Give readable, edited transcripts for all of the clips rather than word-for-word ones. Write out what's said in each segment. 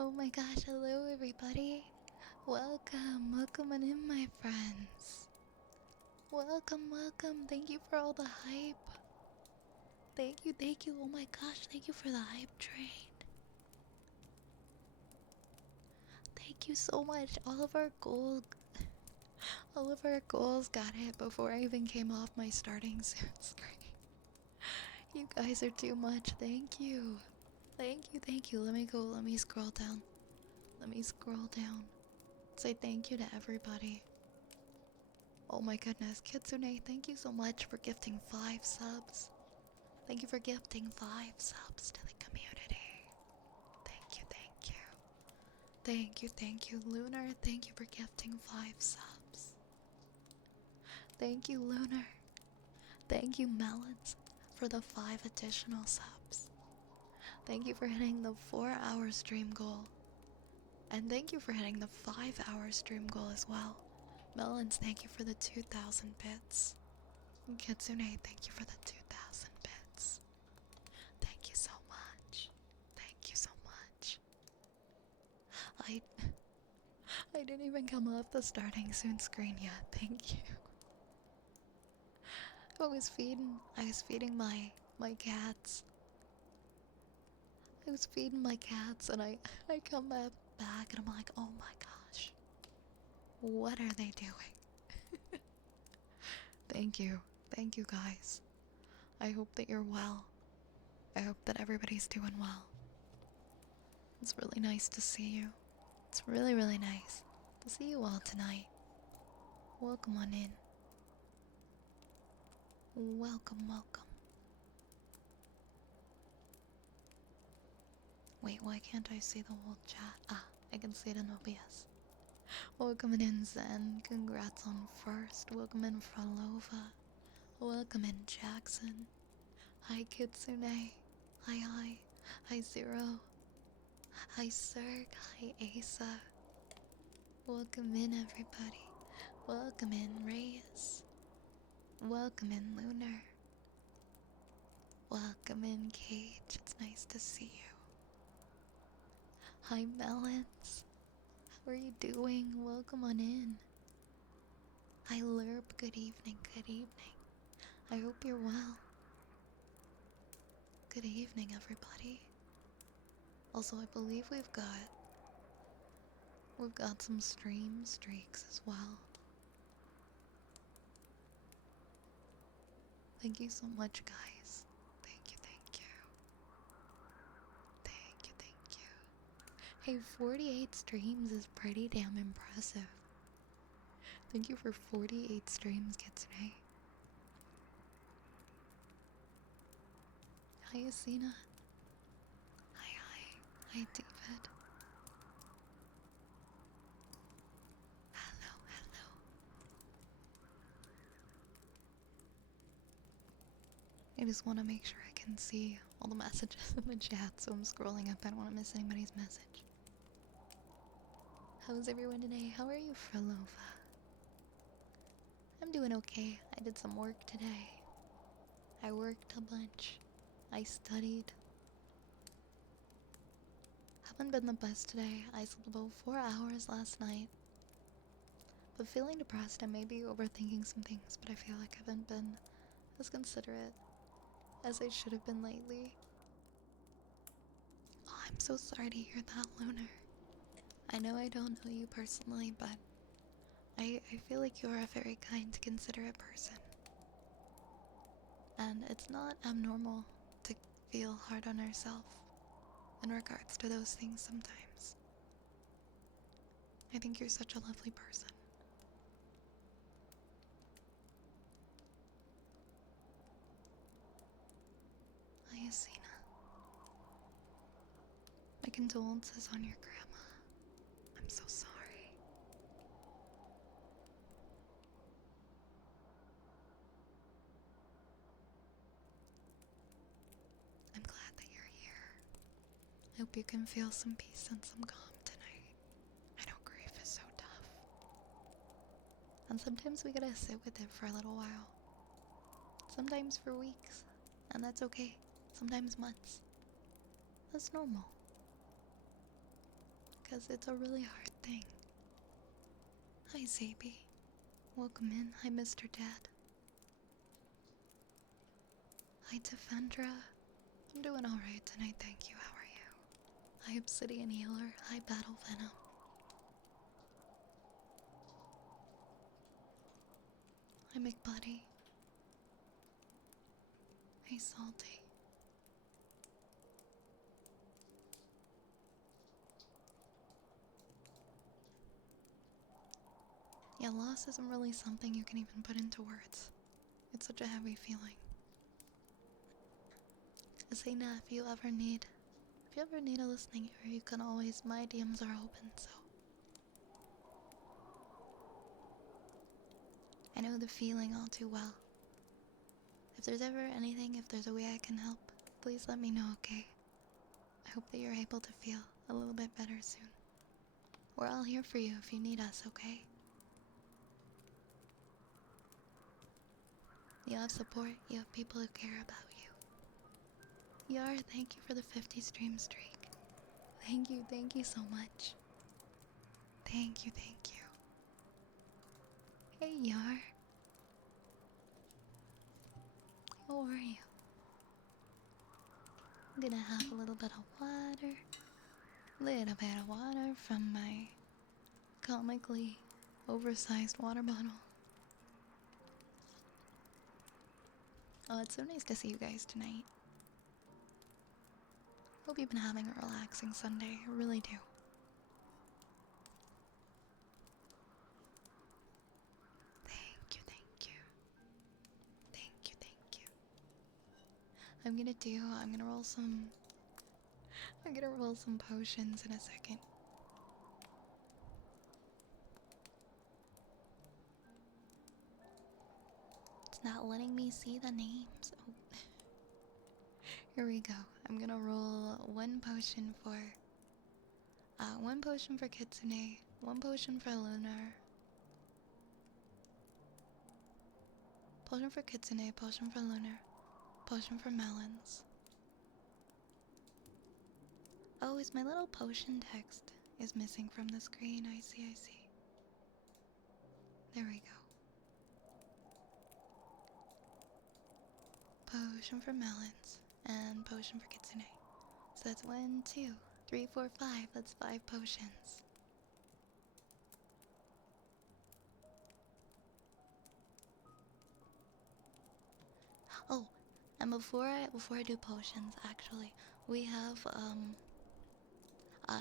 Oh my gosh, hello everybody. Welcome on in, my friends. Welcome. Thank you for all the hype. Thank you. Oh my gosh, thank you for the hype train. Thank you so much. All of our goals got hit before I even came off my starting screen. You guys are too much. Thank you. Thank you. Let me go. Let me scroll down. Say thank you to everybody. Oh my goodness, Kitsune, thank you so much for gifting 5 subs. Thank you for gifting 5 subs to the community. Thank you. Lunar, thank you for gifting 5 subs. Thank you, Lunar. Thank you, Melons, for the 5 additional subs. Thank you for hitting the 4-hour stream goal. And thank you for hitting the 5-hour stream goal as well. Melons, thank you for the 2,000 bits. And Kitsune, thank you for the 2,000 bits. Thank you so much. I didn't even come off the starting soon screen yet. Thank you. I was feeding my cats. I was feeding my cats and I come back and I'm like, oh my gosh. What are they doing? Thank you. Thank you guys. I hope that you're well. I hope that everybody's doing well. It's really nice to see you. It's really nice to see you all tonight. Welcome on in. Welcome. Wait, why can't I see the whole chat? Ah, I can see it in OBS. Welcome in, Zen. Congrats on first. Welcome in, Frolova. Welcome in, Jackson. Hi, Kitsune. Hi. Hi, Zero. Hi, Zerg. Hi, Asa. Welcome in, everybody. Welcome in, Reyes. Welcome in, Lunar. Welcome in, Cage. It's nice to see you. Hi, Melons. How are you doing? Welcome on in. Hi, Lerp. Good evening. I hope you're well. Good evening, everybody. Also, I believe we've got some stream streaks as well. Thank you so much, guys. Thank you. Hey, 48 streams is pretty damn impressive. Thank you for 48 streams, Kitsune. Hi, Asina. Hi, David. Hello. I just want to make sure I can see all the messages in the chat, so I'm scrolling up. I don't want to miss anybody's message. How's everyone today? How are you, Frolova? I'm doing okay. I did some work today. I worked a bunch. I studied. Haven't been the best today. I slept about 4 hours last night. But feeling depressed, I may be overthinking some things, but I feel like I haven't been as considerate as I should have been lately. Oh, I'm so sorry to hear that, Lunar. I know I don't know you personally, but I feel like you're a very kind, considerate person. And it's not abnormal to feel hard on ourselves in regards to those things sometimes. I think you're such a lovely person. Hi, Asina. My condolences on your grandma. I'm so sorry. I'm glad that you're here. I hope you can feel some peace and some calm tonight. I know grief is so tough. And sometimes we gotta sit with it for a little while. Sometimes for weeks. And that's okay. Sometimes months. That's normal. because it's a really hard thing. Hi, Zaby. Welcome in. Hi, Mr. Dad. Hi, Defendra. I'm doing alright tonight, thank you. How are you? Hi, Obsidian Healer. Hi, Battle Venom. Hi, McBuddy. Hey, Salty. Yeah, loss isn't really something you can even put into words. It's such a heavy feeling. Asena, if you ever need a listening ear, you can always, my DMs are open, so. I know the feeling all too well. If there's ever anything, if there's a way I can help, please let me know, okay? I hope that you're able to feel a little bit better soon. We're all here for you if you need us, okay? You have support, you have people who care about you. Yar, thank you for the 50 stream streak. Thank you so much. Thank you. Hey, Yar. How are you? I'm gonna have a little bit of water. Little bit of water from my comically oversized water bottle. Oh, it's so nice to see you guys tonight. Hope you've been having a relaxing Sunday. I really do. Thank you. I'm gonna roll some potions in a second. It's not letting me see the names. Oh. Here we go. I'm gonna roll one potion for Kitsune, one potion for Lunar. Potion for Kitsune, potion for Lunar, potion for Melons. Oh, is my little potion text is missing from the screen. I see. There we go. Potion for Melons and potion for Kitsune. So that's 1, 2, 3, 4, 5. That's 5 potions. Oh, and before I do potions, actually, we have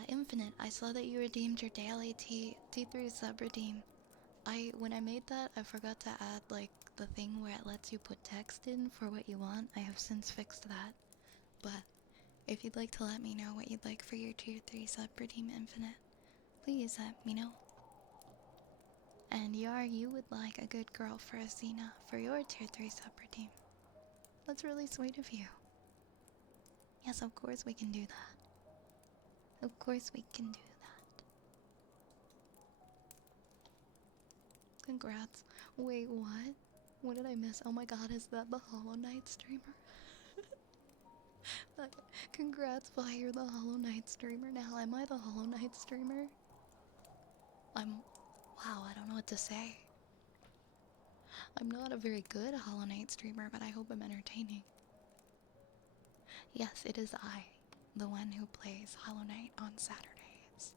Infinite. I saw that you redeemed your daily T3 sub redeem. When I made that, I forgot to add like the thing where it lets you put text in for what you want. I have since fixed that. But if you'd like to let me know what you'd like for your tier 3 sub redeem, Infinite, please let me know. And Yar, you would like a good girl for Asina for your tier 3 sub redeem. That's really sweet of you. Yes, of course we can do that. Of course we can do that. Congrats. Wait, what? What did I miss? Oh my god, is that the Hollow Knight streamer? Congrats, Vi, you're the Hollow Knight streamer now. Am I the Hollow Knight streamer? Wow, I don't know what to say. I'm not a very good Hollow Knight streamer, but I hope I'm entertaining. Yes, it is I, the one who plays Hollow Knight on Saturdays.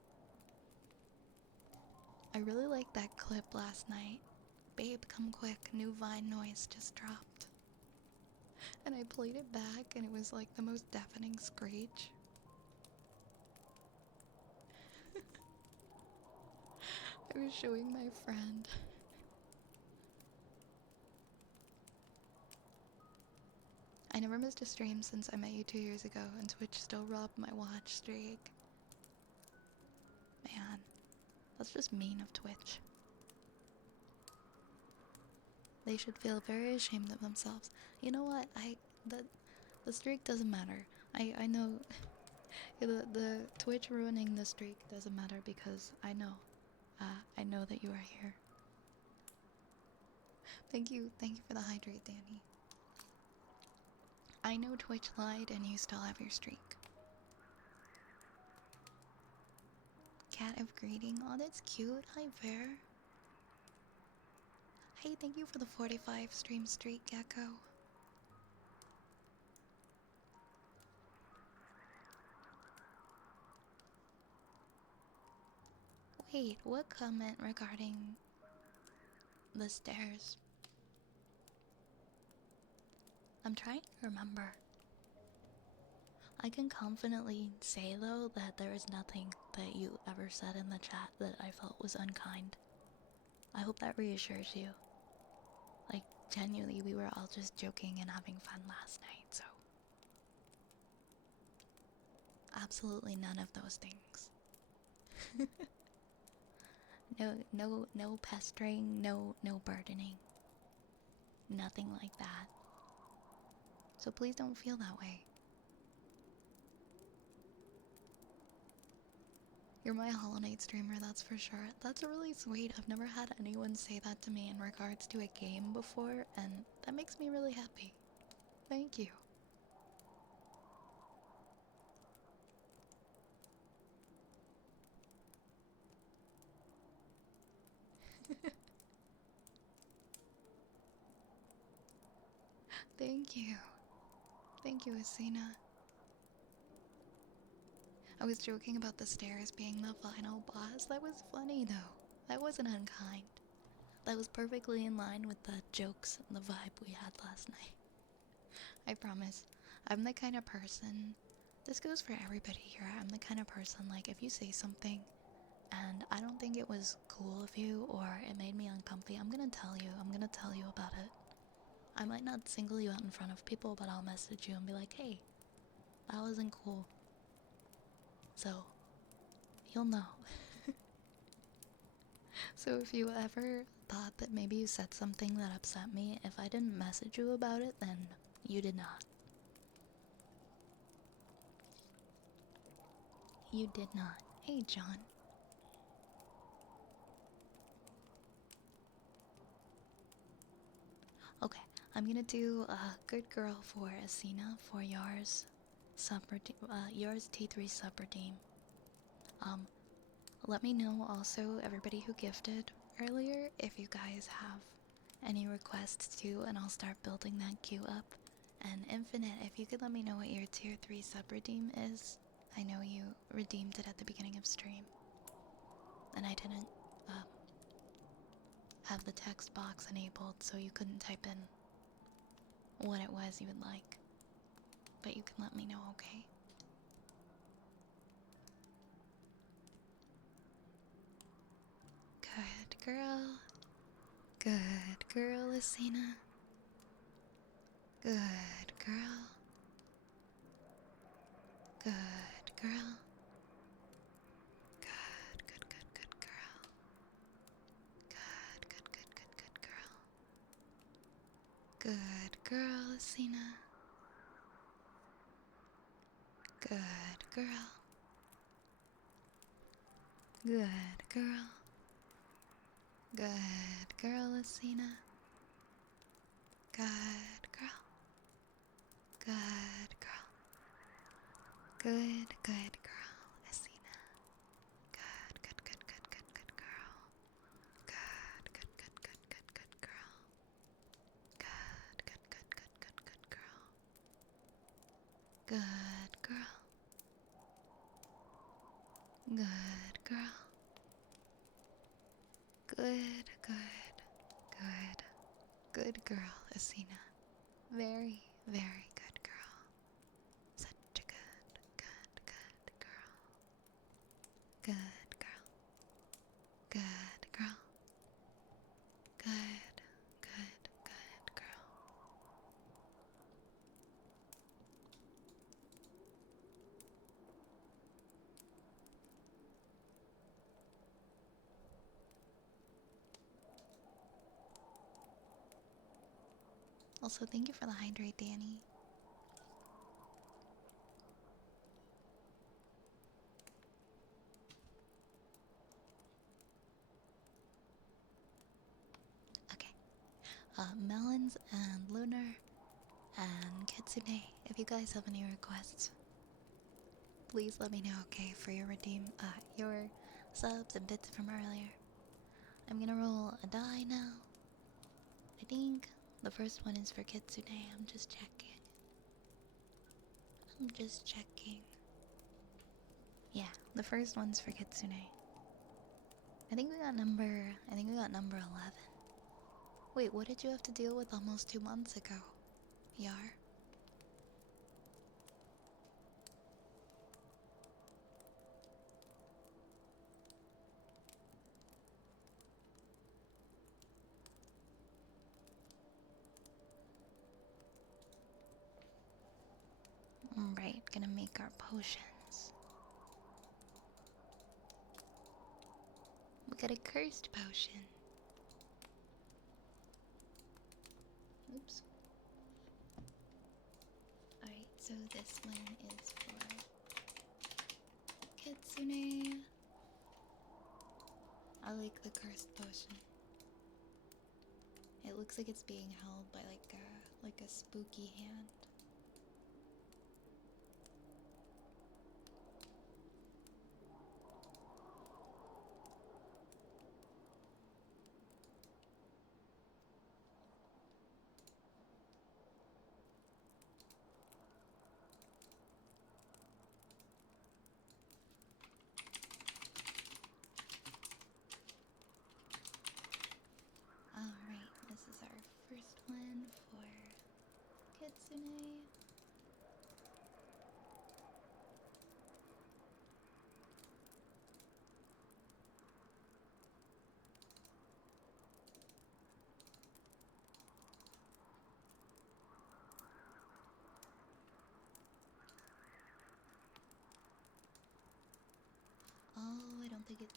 I really liked that clip last night. Babe, come quick, new Vine noise just dropped. And I played it back, and it was like the most deafening screech. I was showing my friend. I never missed a stream since I met you 2 years ago, and Twitch still robbed my watch streak. Man, that's just mean of Twitch. They should feel very ashamed of themselves. You know what? The streak doesn't matter. I know the Twitch ruining the streak doesn't matter because I know that you are here. Thank you for the hydrate, Danny. I know Twitch lied and you still have your streak. cat of greeting. Oh, that's cute. Hi, Bear. Hey, thank you for the 45 stream streak, Gecko. Wait, what comment regarding the stairs? I'm trying to remember. I can confidently say, though, that there is nothing that you ever said in the chat that I felt was unkind. I hope that reassures you. Like, genuinely, we were all just joking and having fun last night, so. Absolutely none of those things. No pestering, no burdening. Nothing like that. So please don't feel that way. You're my Hollow Knight streamer, that's for sure. That's really sweet. I've never had anyone say that to me in regards to a game before, and that makes me really happy. Thank you. Thank you. Thank you, Asina. I was joking about the stairs being the final boss. That was funny, though. That wasn't unkind. That was perfectly in line with the jokes and the vibe we had last night. I promise. I'm the kind of person... This goes for everybody here. I'm the kind of person, like, if you say something and I don't think it was cool of you or it made me uncomfy, I'm gonna tell you. I'm gonna tell you about it. I might not single you out in front of people, but I'll message you and be like, hey, that wasn't cool. So, you'll know. So if you ever thought that maybe you said something that upset me, if I didn't message you about it, then you did not. You did not. Hey, John. Okay, I'm gonna do a good girl for Asina for yours yours T3 sub redeem. Let me know also, everybody who gifted earlier, if you guys have any requests too, and I'll start building that queue up. And Infinite, if you could let me know what your tier 3 sub redeem is. I know you redeemed it at the beginning of stream, and I didn't have the text box enabled, so you couldn't type in what it was you would like. But you can let me know, okay? Good girl. Good girl, Asina. Good girl. Good girl. Good girl. Good girl. Good girl, Asina. Good girl. Good girl. Good girl, Asina. Good girl. Good girl. Good girl, Asina. Good girl. Good girl. Good girl. Good girl. Good girl. Good girl, Asina. Very, very good girl. Such a good girl. Good girl. Good girl. Good girl. Also, thank you for the hydrate, Danny. Okay. Melons and Lunar and Kitsune, if you guys have any requests, please let me know, okay, for your subs and bits from earlier. I'm gonna roll a die now. I think the first one is for Kitsune. I'm just checking. I'm just checking. Yeah, the first one's for Kitsune. I think we got number 11. Wait, what did you have to deal with almost 2 months ago? Yar? Right, gonna make our potions. We got a cursed potion. Oops. Alright, so this one is for Kitsune. I like the cursed potion. It looks like it's being held by like a spooky hand. Alright, this is our first one for Kitsune. Oh, I don't think it...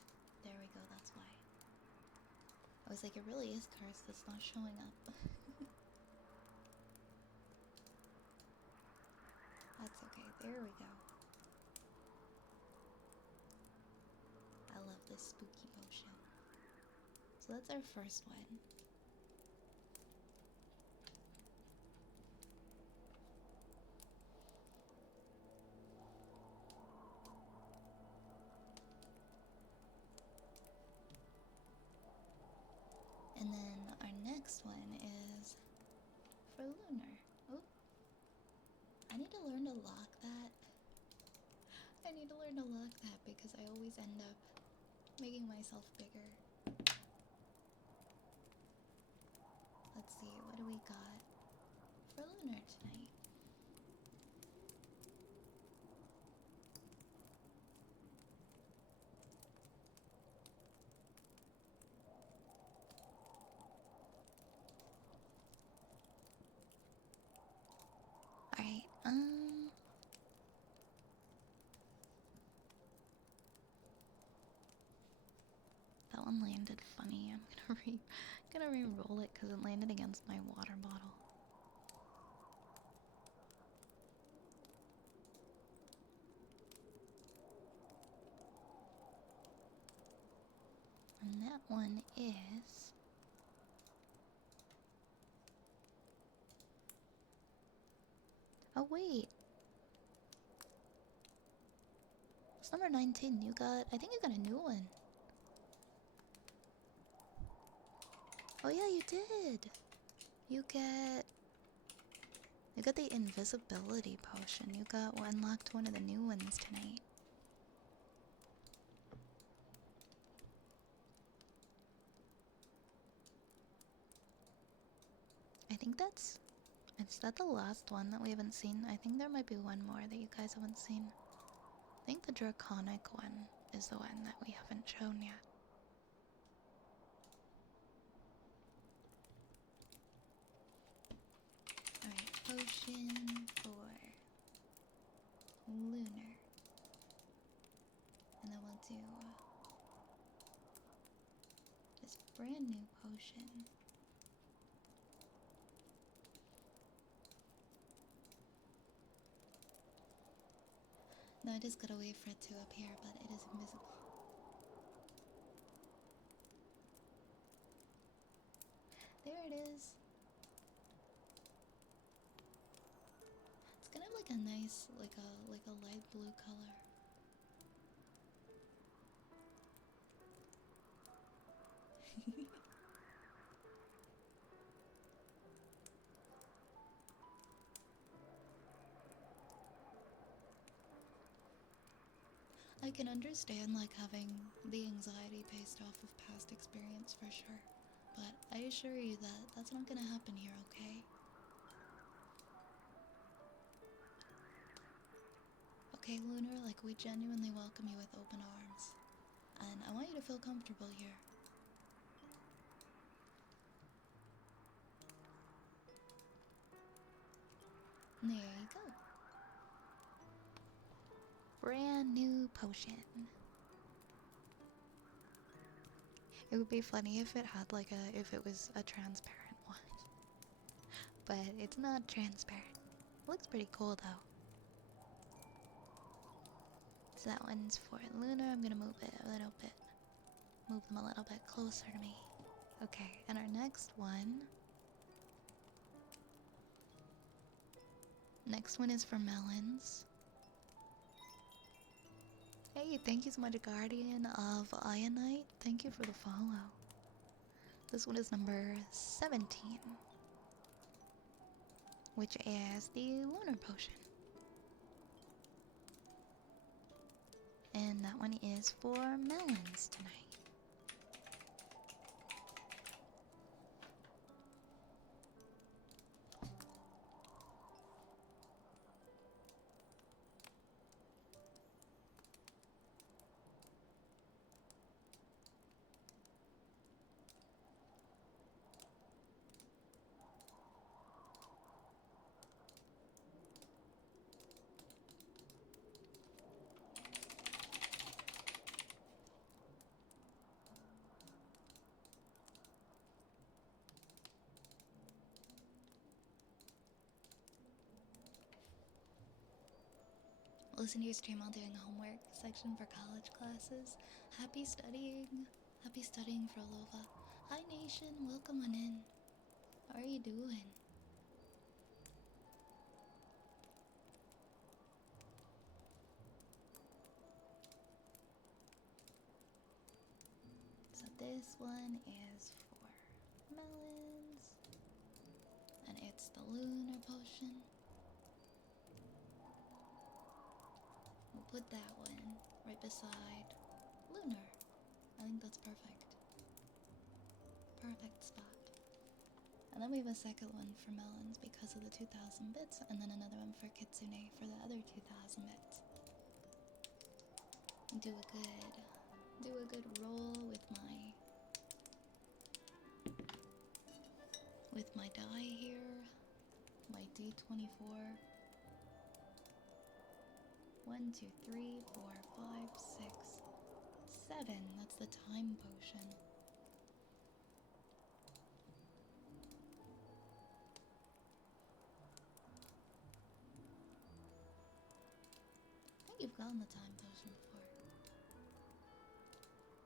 There we go, that's why. I was like, it really is cursed, it's not showing up. That's okay, there we go. I love this spooky potion. So that's our first one. And then our next one is for Lunar. Oh, I need to learn to lock that. I need to learn to lock that because I always end up making myself bigger. Let's see, what do we got for Lunar tonight? Alright, that one landed funny. I'm gonna re-roll it because it landed against my water bottle. And that one is... Oh wait! It's number 19. You got... I think you got a new one. Oh yeah, you did! You got the invisibility potion. You got unlocked one of the new ones tonight. I think that's... Is that the last one that we haven't seen? I think there might be one more that you guys haven't seen. I think the draconic one is the one that we haven't shown yet. Alright, potion for Lunar. And then we'll do this brand new potion. No, I just gotta wait for it to appear, but it is invisible. There it is. It's kind of like a nice, like a light blue color. I can understand like having the anxiety based off of past experience for sure. But I assure you that that's not gonna happen here, okay? Okay, Lunar, like we genuinely welcome you with open arms. And I want you to feel comfortable here. There you go. Brand new potion. It would be funny if it had like if it was a transparent one. But it's not transparent. Looks pretty cool though. So that one's for Lunar. I'm gonna move it a little bit. Move them a little bit closer to me. Okay, and our next one. Next one is for Melons. Hey, thank you so much, Guardian of Ionite. Thank you for the follow. This one is number 17, which is the Lunar Potion. And that one is for Melons tonight. Listen to your stream while doing homework section for college classes. Happy studying. Happy studying for Lova. Hi Nation, welcome on in. How are you doing? So this one is for Melons. And it's the Lunar Potion. We'll put that one right beside Lunar. I think that's perfect. Perfect spot. And then we have a second one for Melons because of the 2000 bits, and then another one for Kitsune for the other 2000 bits. Do a good roll with my die here. My D24. 1, 2, 3, 4, 5, 6, 7. That's the time potion. I think you've gotten the time potion before.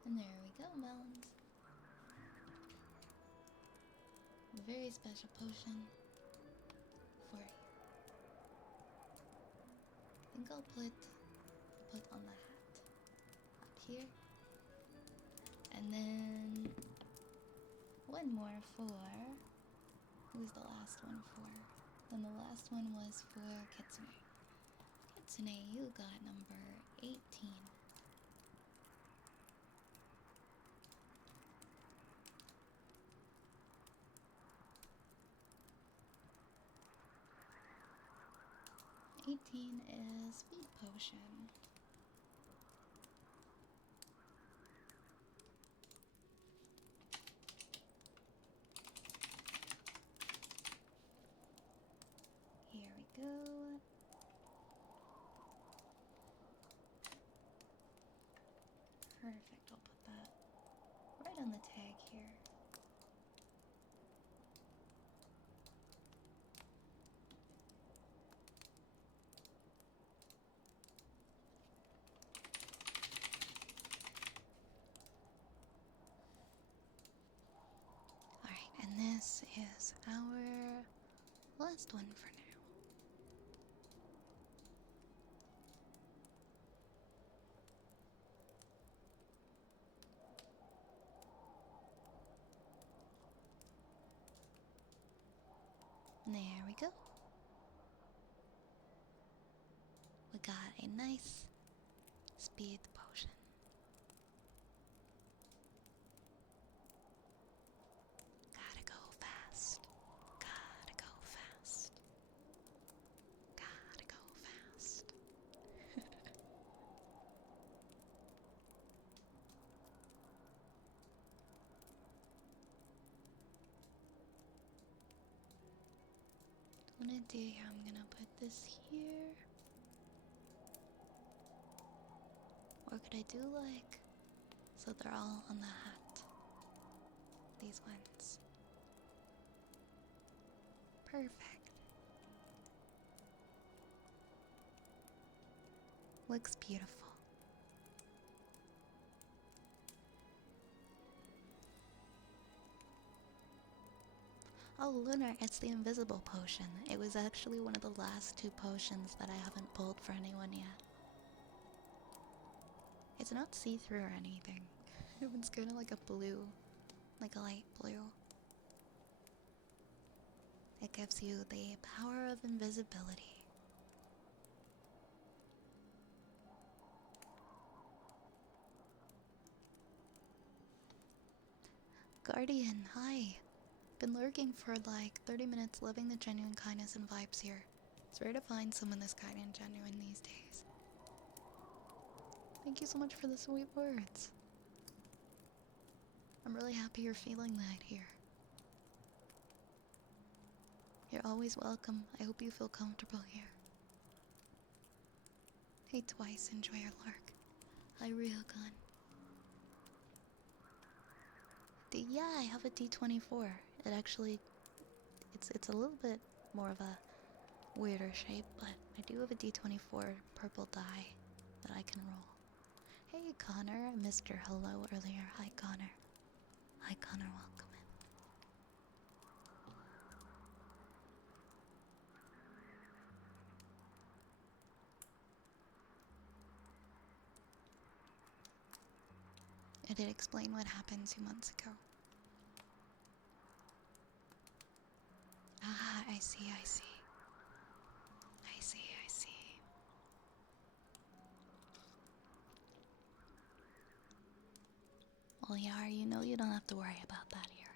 And there we go, Melons. A very special potion for you. I think I'll put on the hat up here. And then one more for, who's the last one for? Then the last one was for Kitsune. Kitsune, you got number 18. Is speed potion. Here we go. Perfect, I'll put that right on the tag here. This is our last one for now. There we go. We got a nice speed potion. Gotta go fast. Gotta go fast. Gotta go fast. What I'm gonna do here, I'm gonna put this here. Or could I do like so they're all on the hat? These ones. Perfect. Looks beautiful. Oh, Lunar, it's the invisible potion. It was actually one of the last 2 potions that I haven't pulled for anyone yet. It's not see-through or anything. It's kind of like a blue, like a light blue. It gives you the power of invisibility. Guardian, hi. Been lurking for like 30 minutes, loving the genuine kindness and vibes here. It's rare to find someone this kind and genuine these days. Thank you so much for the sweet words. I'm really happy you're feeling that here. You're always welcome. I hope you feel comfortable here. Hey Twice, enjoy your lurk. Hi Ryokan. Yeah, I have a D24. It actually, it's a little bit more of a weirder shape, but I do have a D24 purple die that I can roll. Hey Connor, I missed your hello earlier. Hi Connor. Hi Connor, welcome in. I did explain what happened 2 months ago. Ah, I see, I see. I see, I see. Well, Yar, you know you don't have to worry about that here.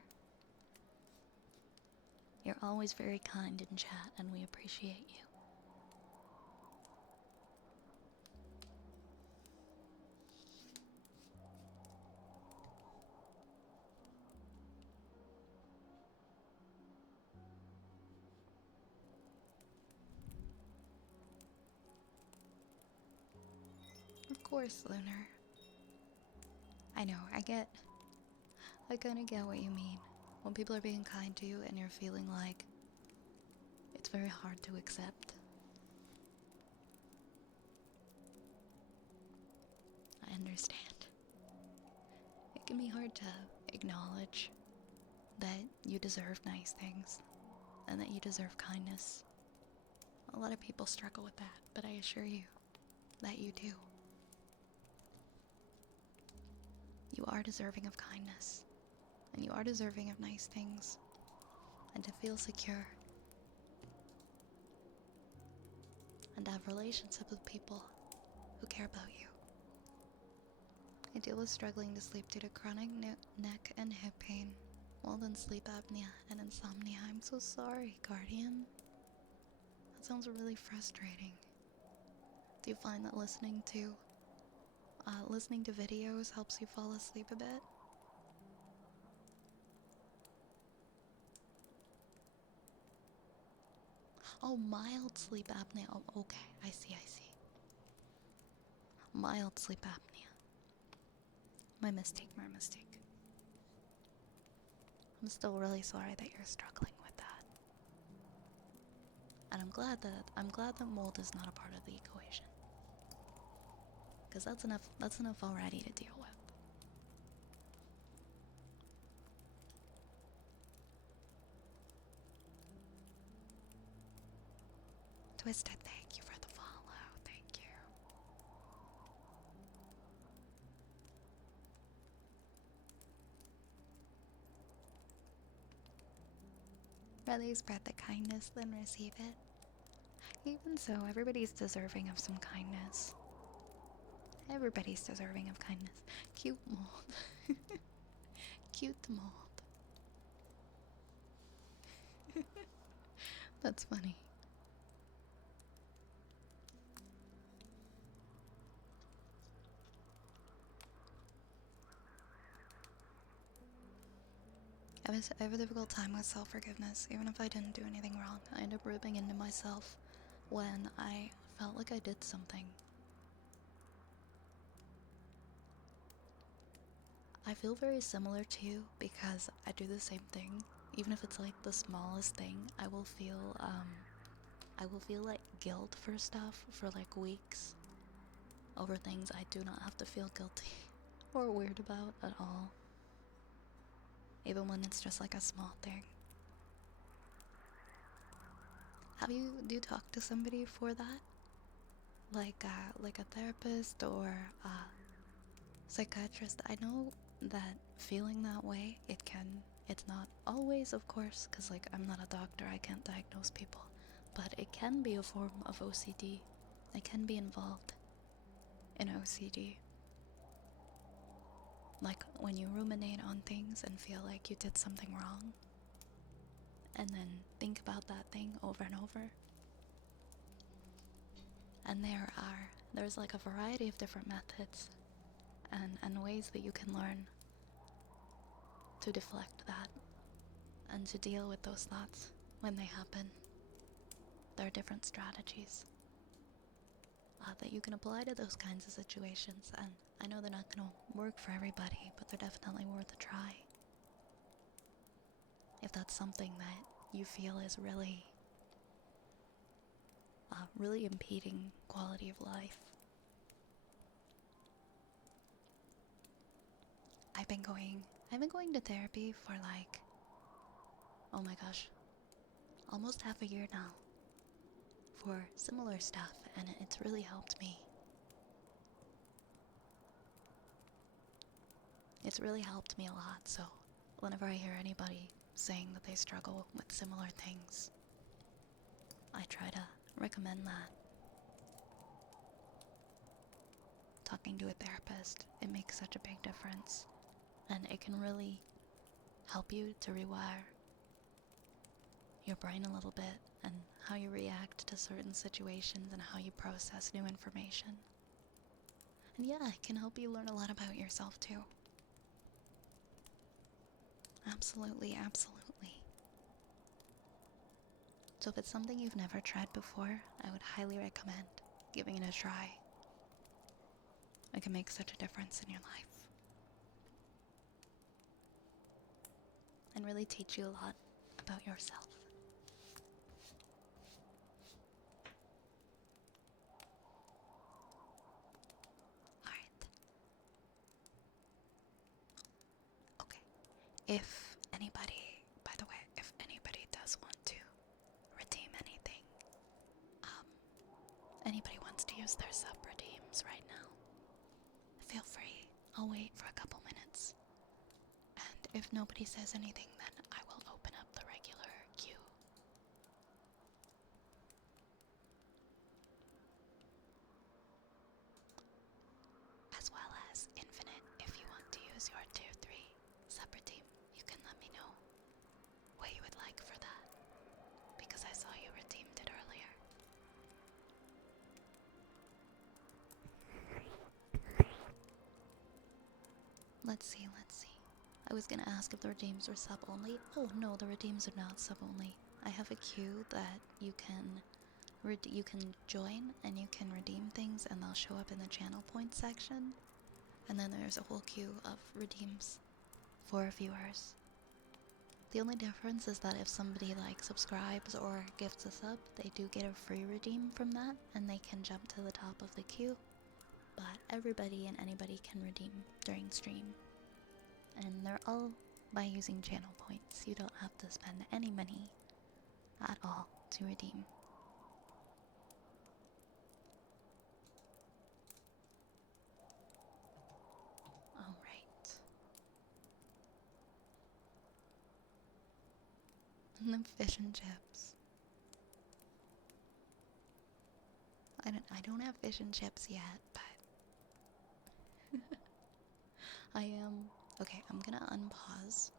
You're always very kind in chat, and we appreciate you. Of course, Lunar. I know, I kinda get what you mean. When people are being kind to you and you're feeling like it's very hard to accept. I understand. It can be hard to acknowledge that you deserve nice things and that you deserve kindness. A lot of people struggle with that, but I assure you that you do. You are deserving of kindness, and you are deserving of nice things, and to feel secure, and to have relationships with people who care about you. I deal with struggling to sleep due to chronic neck and hip pain, well then sleep apnea and insomnia. I'm so sorry, Guardian. That sounds really frustrating. Do you find that listening to videos helps you fall asleep a bit? Oh, mild sleep apnea. Oh, okay. I see, I see. Mild sleep apnea. My mistake, my mistake. I'm still really sorry that you're struggling with that. And I'm glad that mold is not a part of the equation. Because that's enough already to deal with. Twisted, thank you for the follow. Thank you. rather spread the kindness than receive it. Even so, everybody's deserving of some kindness. Everybody's deserving of kindness. Cute mold. Cute mold. That's funny. I have a difficult time with self-forgiveness. Even if I didn't do anything wrong, I end up ripping into myself when I felt like I did something. I feel very similar to you because I do the same thing. Even if it's like the smallest thing, I will feel like guilt for stuff for like weeks over things I do not have to feel guilty or weird about at all. Even when it's just like a small thing. Do you talk to somebody for that? Like a therapist or a psychiatrist? I know that feeling that way, it's not always, of course, because like I'm not a doctor, I can't diagnose people, but it can be a form of OCD. It can be involved in OCD. Like when you ruminate on things and feel like you did something wrong, and then think about that thing over and over. And there's like a variety of different methods and ways that you can learn to deflect that and to deal with those thoughts when they happen. There are different strategies that you can apply to those kinds of situations, and I know they're not going to work for everybody, but they're definitely worth a try. If that's something that you feel is really impeding quality of life. I've been going to therapy for like, oh my gosh, almost half a year now for similar stuff, and it's really helped me. It's really helped me a lot, so whenever I hear anybody saying that they struggle with similar things, I try to recommend that. Talking to a therapist, it makes such a big difference, and it can really help you to rewire your brain a little bit and how you react to certain situations and how you process new information. And yeah, it can help you learn a lot about yourself too. Absolutely, absolutely. So if it's something you've never tried before, I would highly recommend giving it a try. It can make such a difference in your life. And really teach you a lot about yourself. Alright. Okay. If anybody does want to redeem anything, anybody wants to use their sub redeems right now, feel free. I'll wait for a couple minutes. And if nobody says anything, then I will open up the regular queue. As well as Infinite, if you want to use your tier 3 sub redeem, you can let me know what you would like for that, because I saw you redeemed it earlier. Let's see. I was gonna ask if the redeems were sub only. Oh no, the redeems are not sub only. I have a queue that you can join and you can redeem things, and they'll show up in the channel points section. And then there's a whole queue of redeems for viewers. The only difference is that if somebody like subscribes or gifts a sub, they do get a free redeem from that, and they can jump to the top of the queue. But everybody and anybody can redeem during stream. And they're all by using channel points. You don't have to spend any money at all to redeem. Alright. And then fish and chips. I don't have fish and chips yet, but I am. Okay, I'm gonna unpause.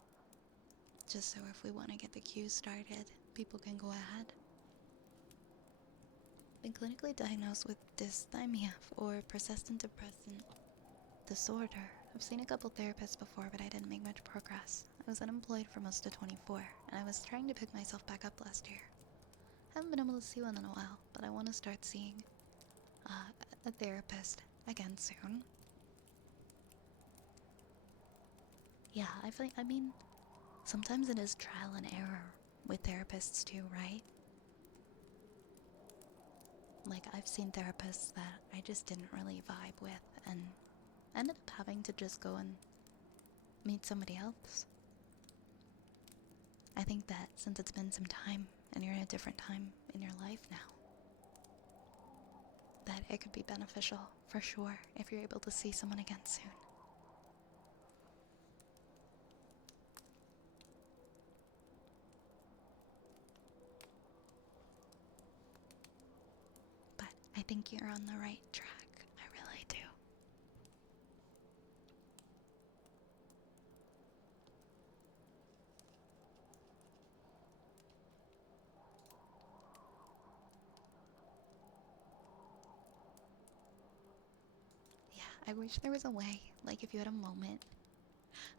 Just so if we want to get the queue started, people can go ahead. Been clinically diagnosed with dysthymia or persistent depressant disorder. I've seen a couple therapists before, but I didn't make much progress. I was unemployed for most of 24, and I was trying to pick myself back up last year. Haven't been able to see one in a while, but I want to start seeing a therapist again soon. Yeah, I mean, sometimes it is trial and error with therapists too, right? Like, I've seen therapists that I just didn't really vibe with and ended up having to just go and meet somebody else. I think that since it's been some time and you're in a different time in your life now, that it could be beneficial for sure if you're able to see someone again soon. But I think you're on the right track. I really do. Yeah, I wish there was a way, like if you had a moment.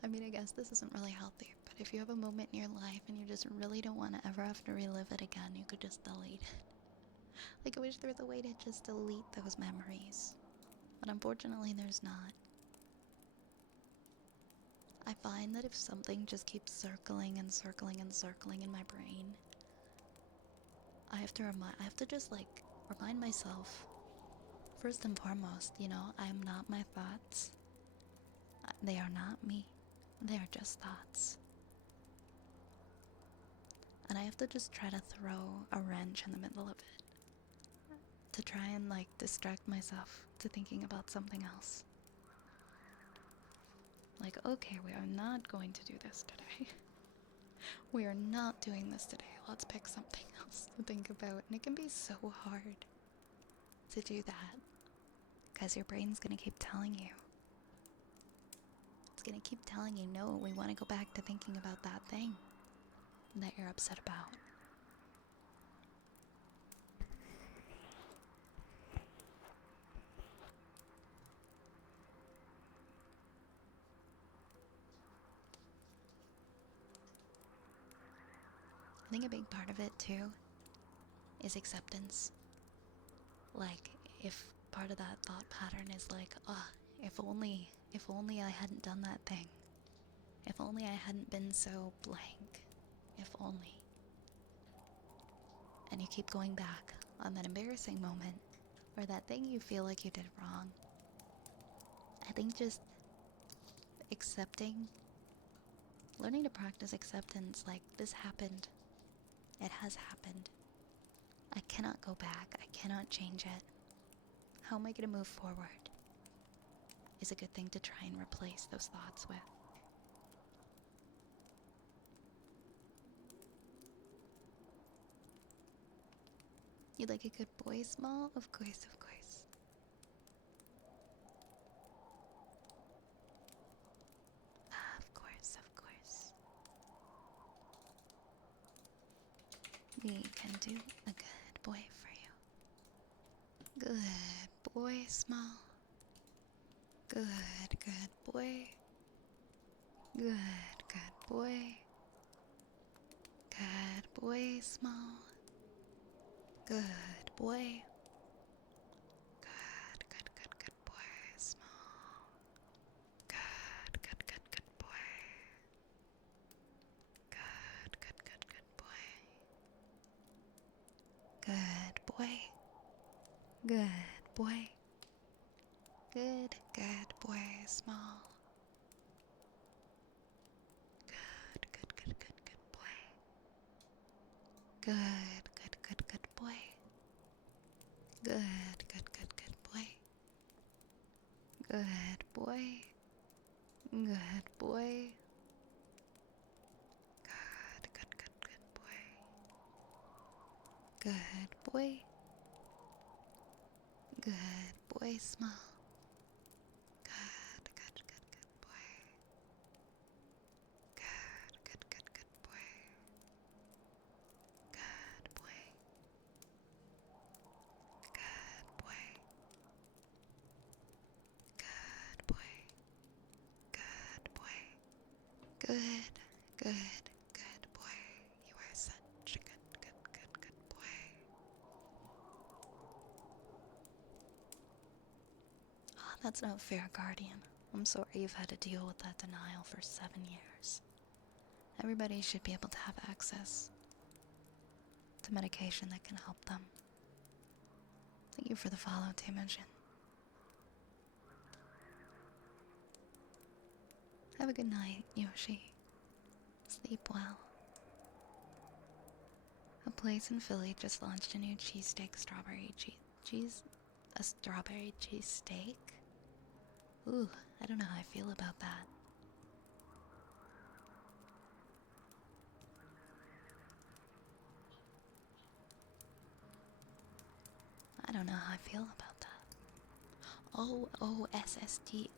I mean, I guess this isn't really healthy, but if you have a moment in your life and you just really don't want to ever have to relive it again, you could just delete it. Like, I wish there was a way to just delete those memories. But unfortunately, there's not. I find that if something just keeps circling and circling and circling in my brain, I have to just like remind myself, first and foremost, I am not my thoughts. They are not me. They are just thoughts. And I have to just try to throw a wrench in the middle of it to try and like distract myself to thinking about something else. Like, okay, we are not going to do this today. We are not doing this today. Let's pick something else to think about. And it can be so hard to do that because your brain's going to keep telling you. It's going to keep telling you, no, we want to go back to thinking about that thing that you're upset about. I think a big part of it too is acceptance. Like, if part of that thought pattern is like, if only I hadn't done that thing. If only I hadn't been so blank. If only. And you keep going back on that embarrassing moment or that thing you feel like you did wrong. I think just accepting, learning to practice acceptance, like, this happened. It has happened. I cannot go back. I cannot change it. How am I going to move forward? Is a good thing to try and replace those thoughts with. You like a good boy, Small? Of course, of course. Of course, of course. We can do a good boy for you. Good boy, Small. Good boy. Good boy. Good boy, Small. Good boy. Good boy, Small. Good boy. Good boy. Good boy. Good boy. Good boy, Small. Good boy. Good boy. Good boy. Good boy. Good boy. Good boy. boy. Good boy, Small. Good, good, good, good boy. Good, good, good, good boy. Good boy. Good boy. Good boy. Good boy. Good, good, good boy. You are such a good, good, good, good boy. Oh, that's not fair, Guardian. I'm sorry you've had to deal with that denial for 7 years. Everybody should be able to have access to medication that can help them. Thank you for the follow, Timothy. Have a good night, Yoshi. Sleep well. A place in Philly just launched a new cheesesteak a strawberry cheesesteak? Ooh, I don't know how I feel about that. I don't know how I feel about that. Oh, SSDI.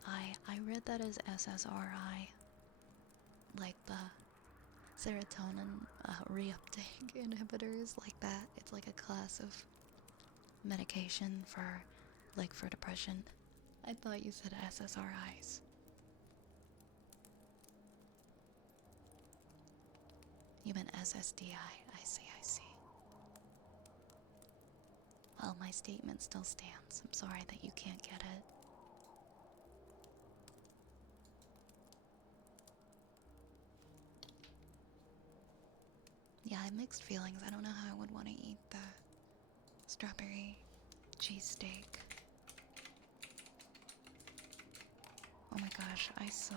I read that as SSRI. Like the serotonin reuptake inhibitors, like that. It's like a class of medication for depression. I thought you said SSRIs. You meant SSDI. I see, I see. Well, my statement still stands. I'm sorry that you can't get it. Yeah, I have mixed feelings. I don't know how I would want to eat the strawberry cheesesteak. Oh my gosh, I saw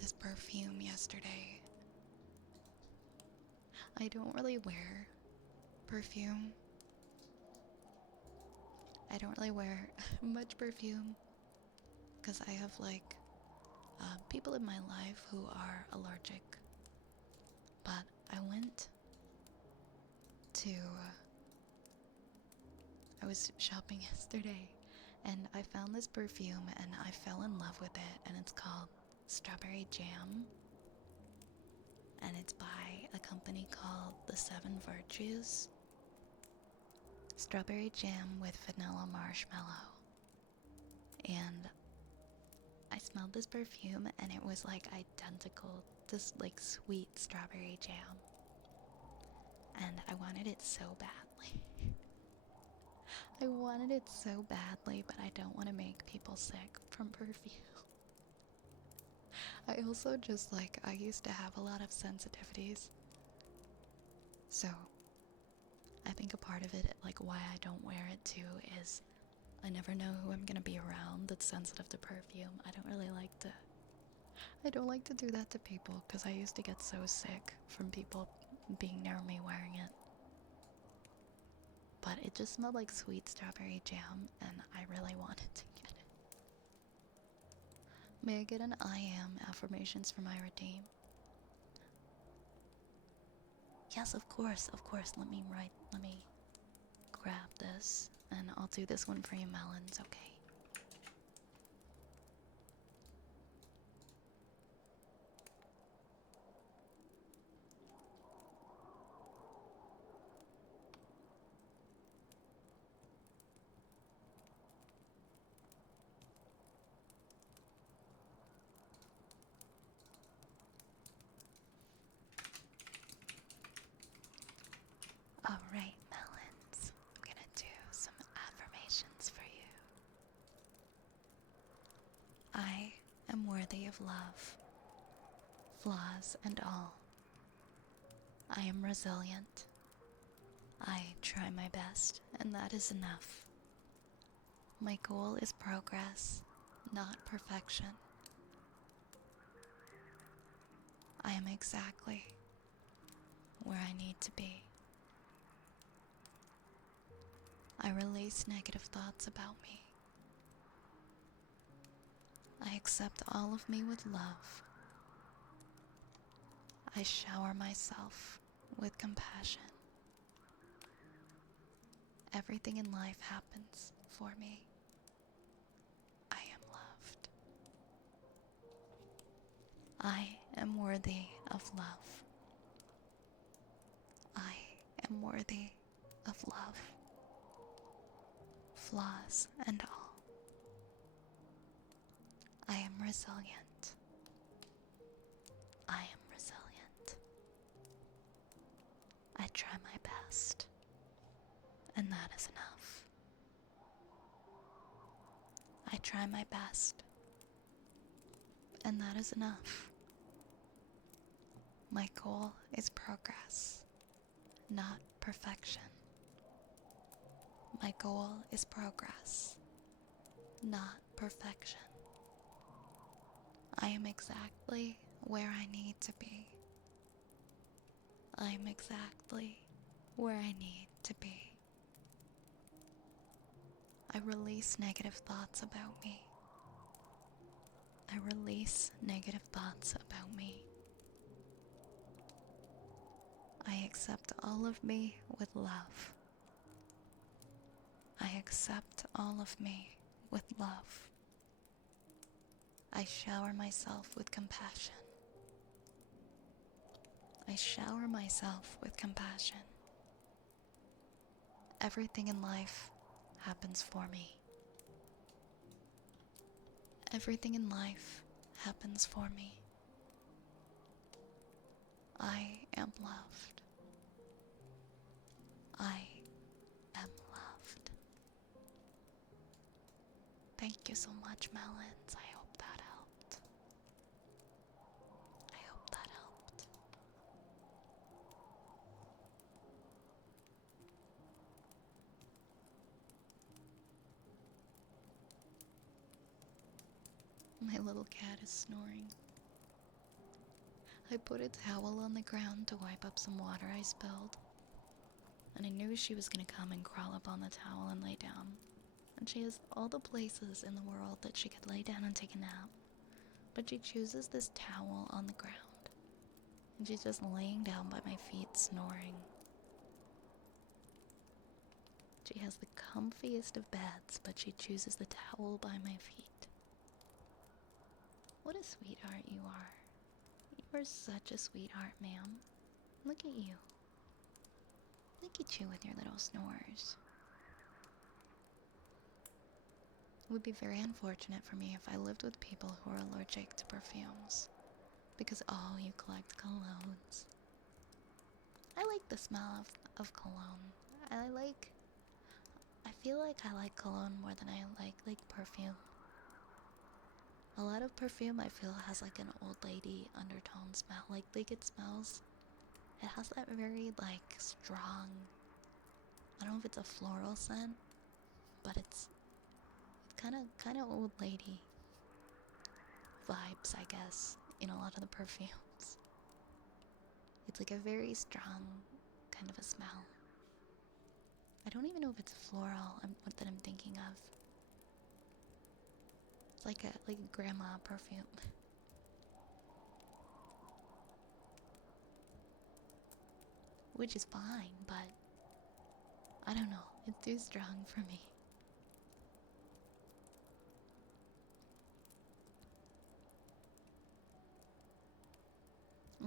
this perfume yesterday. I don't really wear perfume. I don't really wear much perfume because I have people in my life who are allergic. But I went to I was shopping yesterday and I found this perfume and I fell in love with it, and it's called Strawberry Jam, and it's by a company called The Seven Virtues. Strawberry jam with vanilla marshmallow. And I smelled this perfume and it was like identical to like sweet strawberry jam. And I wanted it so badly. I wanted it so badly, but I don't want to make people sick from perfume. I also just I used to have a lot of sensitivities. So I think a part of it, why I don't wear it too, is I never know who I'm gonna be around that's sensitive to perfume. I don't like to do that to people because I used to get so sick from people being near me wearing it. But it just smelled like sweet strawberry jam, and I really wanted to get it. May I get an I am affirmations for my redeem? Yes, of course. Let me grab this, and I'll do this one for you, Melons, okay? Alright, Melons. I'm gonna do some affirmations for you. I am worthy of love, flaws and all. I am resilient. I try my best, and that is enough. My goal is progress, not perfection. I am exactly where I need to be. I release negative thoughts about me. I accept all of me with love. I shower myself with compassion. Everything in life happens for me. I am loved. I am worthy of love. I am worthy of love. Flaws and all. I am resilient. I am resilient. I try my best, and that is enough. I try my best, and that is enough. My goal is progress, not perfection. My goal is progress, not perfection. I am exactly where I need to be. I am exactly where I need to be. I release negative thoughts about me. I release negative thoughts about me. I accept all of me with love. I accept all of me with love. I shower myself with compassion. I shower myself with compassion. Everything in life happens for me. Everything in life happens for me. I am loved. I am loved. Thank you so much, Melons. I hope that helped. I hope that helped. My little cat is snoring. I put a towel on the ground to wipe up some water I spilled. And I knew she was gonna come and crawl up on the towel and lay down. And she has all the places in the world that she could lay down and take a nap. But she chooses this towel on the ground. And she's just laying down by my feet snoring. She has the comfiest of beds, but she chooses the towel by my feet. What a sweetheart you are. You are such a sweetheart, ma'am. Look at you. Look at you with your little snores. It would be very unfortunate for me if I lived with people who are allergic to perfumes. Because, oh, you collect colognes. I like the smell of cologne. I feel like I like cologne more than I like perfume. A lot of perfume I feel has like an old lady undertone smell. Like it has that very like strong, I don't know if it's a floral scent, but it's kind of old lady vibes, I guess, in a lot of the perfumes. It's like a very strong kind of a smell. I don't even know if it's floral that I'm thinking of. It's like a grandma perfume. Which is fine, but I don't know, it's too strong for me.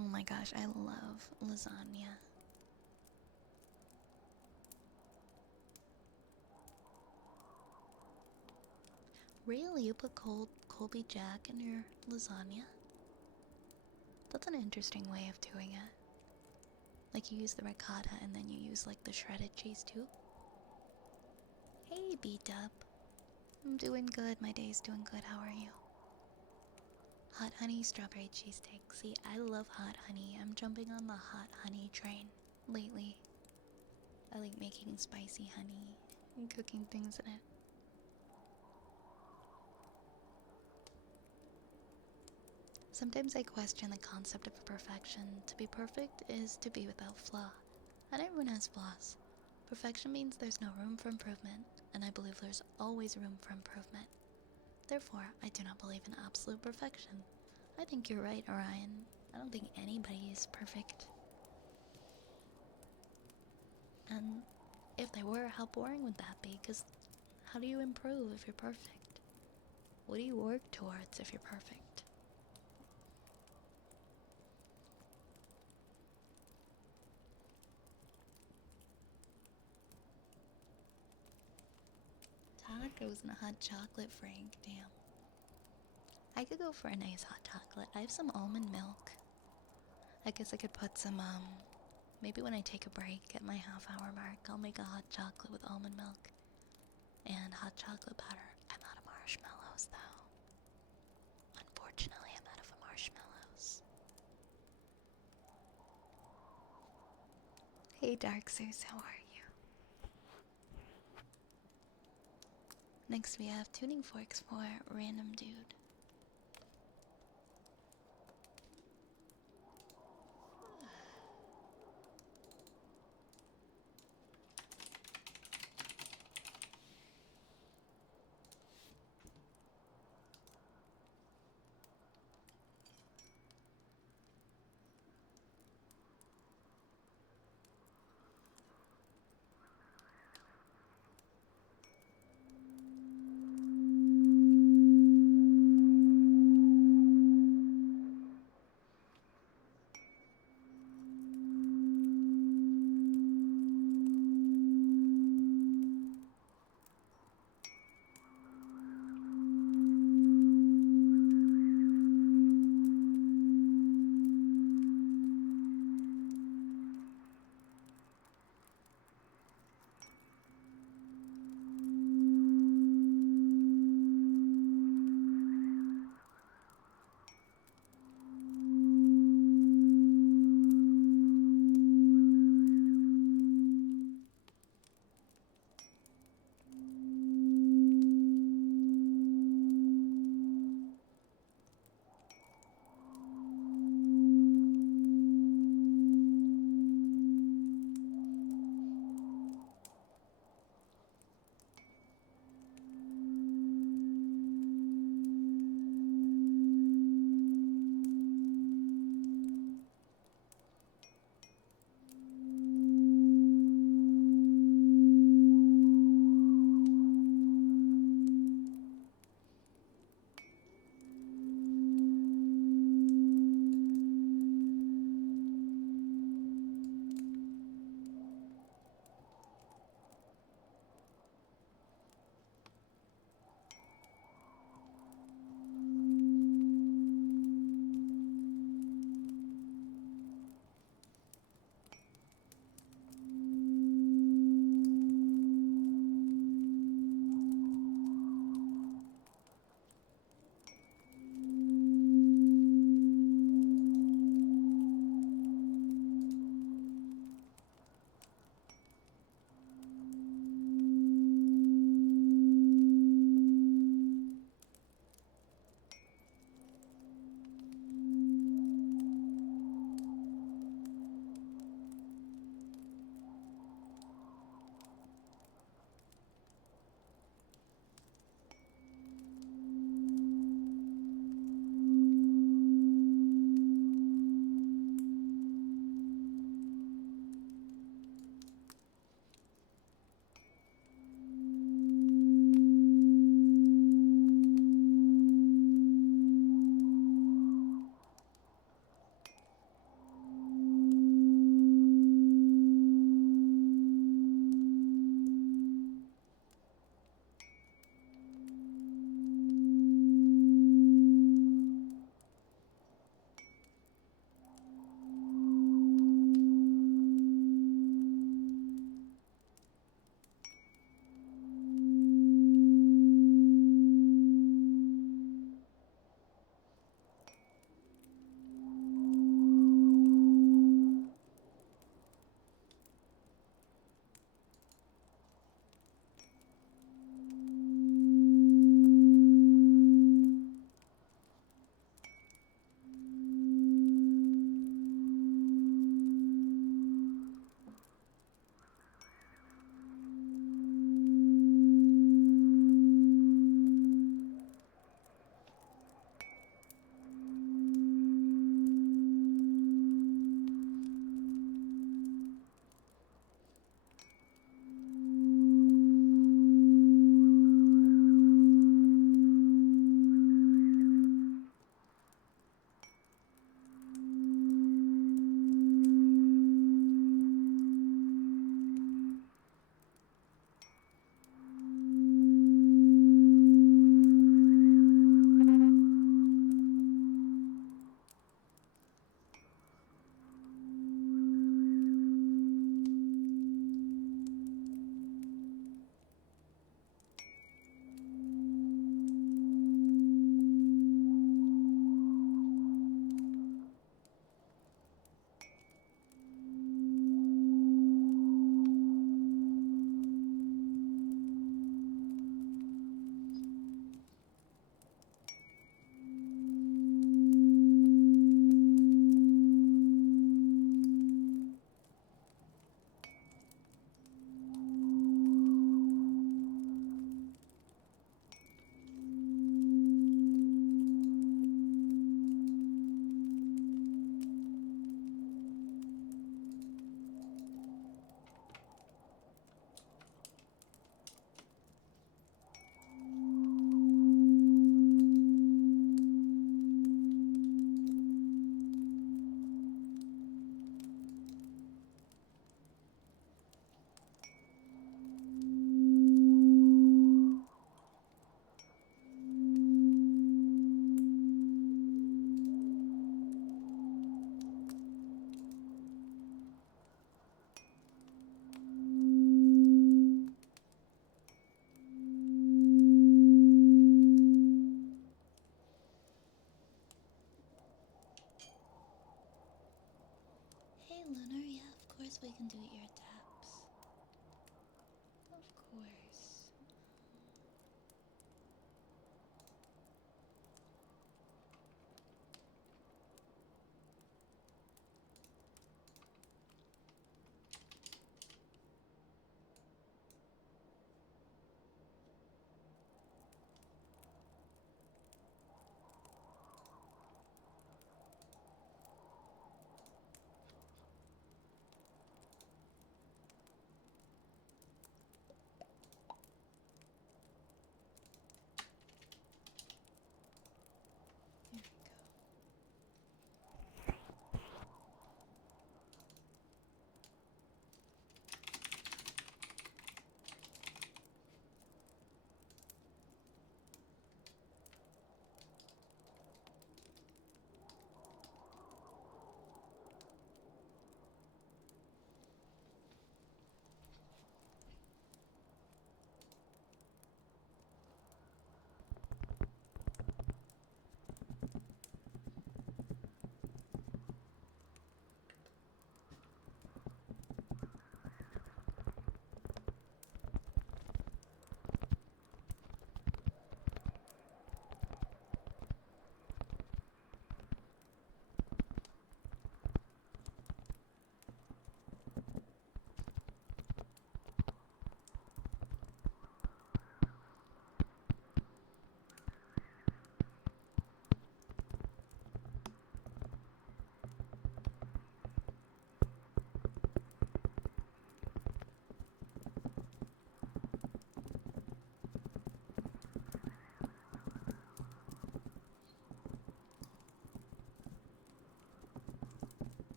Oh my gosh, I love lasagna. Really? You put Colby Jack in your lasagna? That's an interesting way of doing it. Like you use the ricotta and then you use like the shredded cheese too? Hey, B-Dub. I'm doing good. My day's doing good. How are you? Hot honey strawberry cheesesteak. See, I love hot honey. I'm jumping on the hot honey train lately. I like making spicy honey and cooking things in it. Sometimes I question the concept of perfection. To be perfect is to be without flaw. And everyone has flaws. Perfection means there's no room for improvement, and I believe there's always room for improvement. Therefore, I do not believe in absolute perfection. I think you're right, Orion. I don't think anybody is perfect. if they were, how boring would that be? Because how do you improve if you're perfect? What do you work towards if you're perfect? Tacos and a hot chocolate, Frank. Damn. I could go for a nice hot chocolate. I have some almond milk. I guess I could put some, maybe when I take a break at my half-hour mark, I'll make a hot chocolate with almond milk and hot chocolate powder. I'm out of marshmallows, though. Unfortunately, I'm out of marshmallows. Hey, Dark Zeus, how are you? Next, we have tuning forks for Random Dude.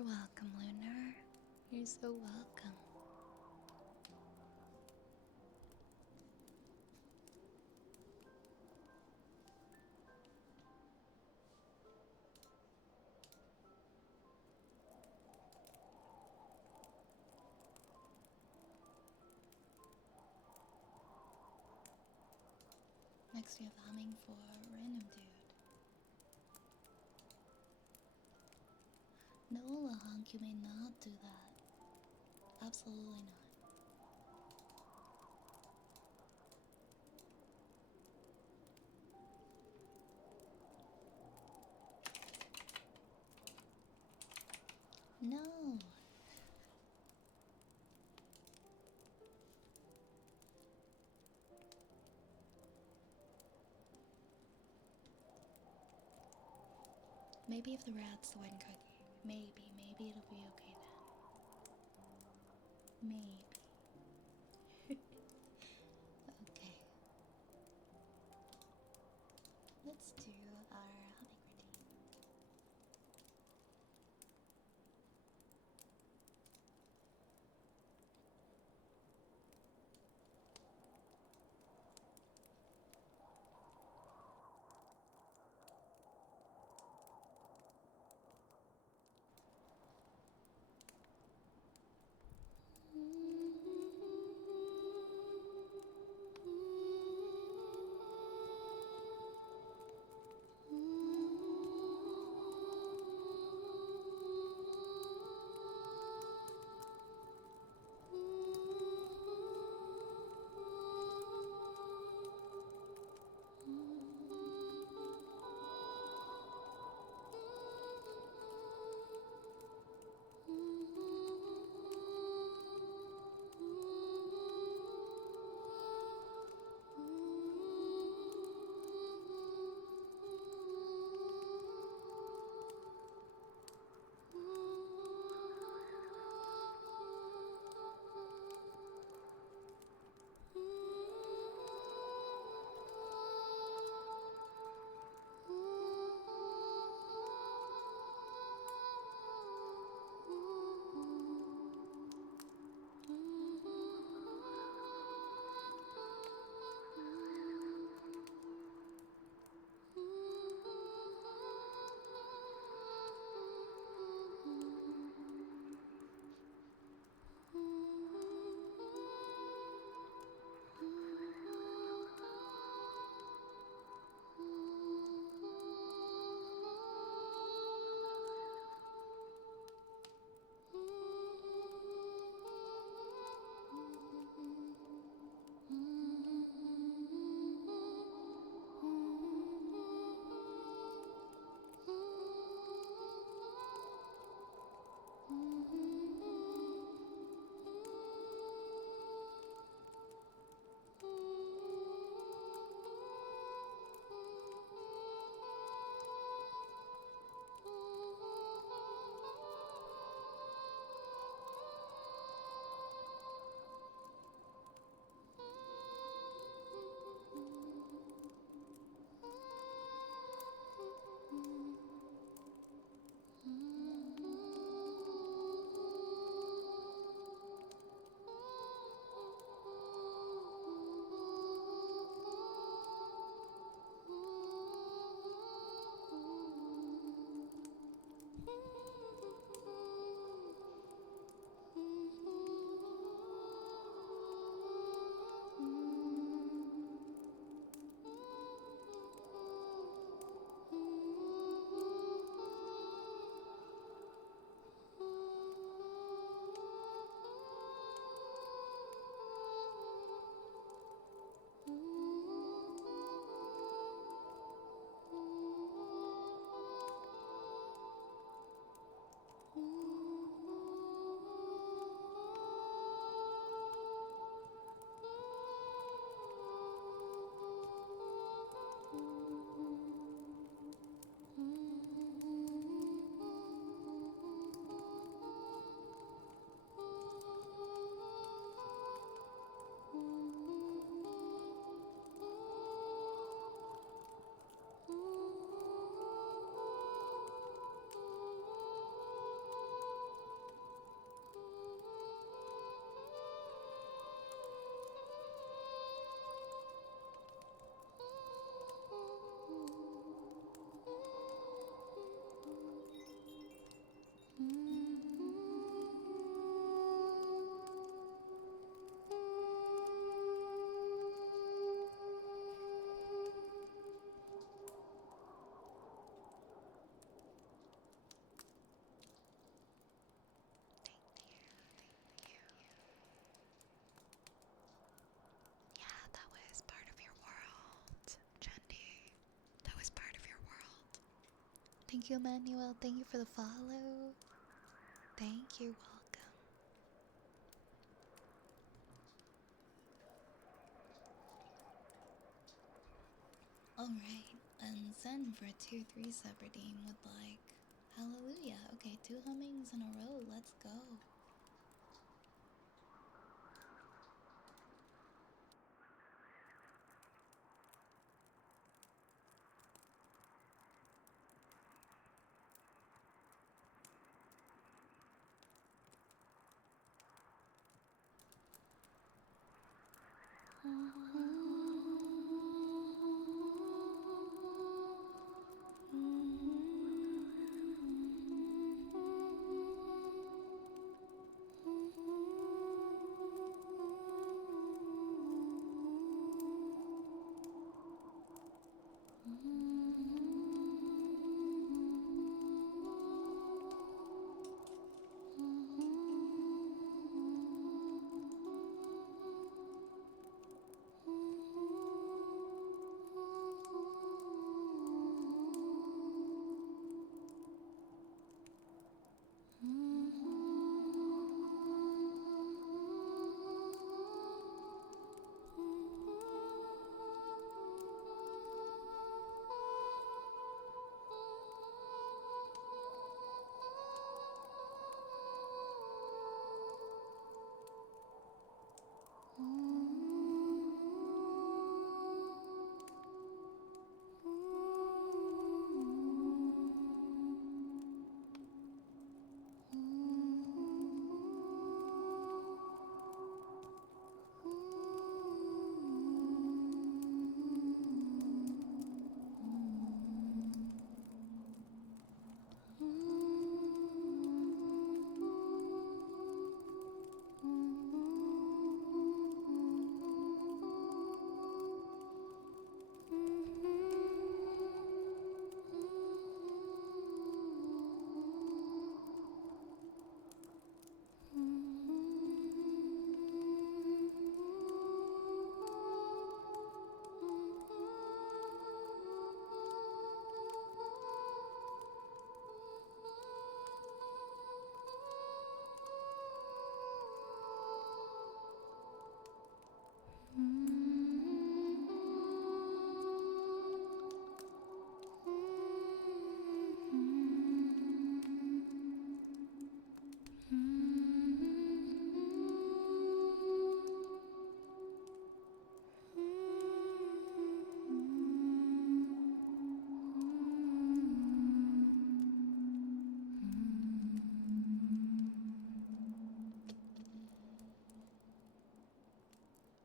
You're welcome, Lunar. You're so welcome. Next we have humming for random dude. No, Lahonk, you may not do that. Absolutely not. No. Maybe if the rats went cookie. Maybe it'll be okay then. Maybe. Okay. Let's do our humming routine. Thank you, Emmanuel. Thank you for the follow. Thank you. Welcome. Alright, and Zen for a 2-3 sub redeem would like. Hallelujah. Okay, 2 hummings in a row. Let's go.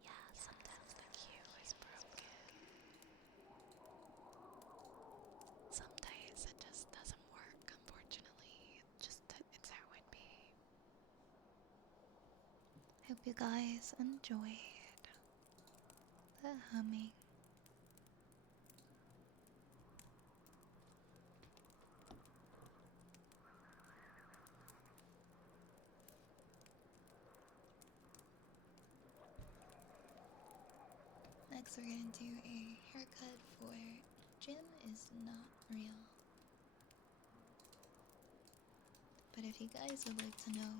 Yeah, sometimes the queue is broken. Some days it just doesn't work, unfortunately. It's how it be. Hope you guys enjoyed the humming. Next, we're gonna do a haircut for Jim is not real. But if you guys would like to know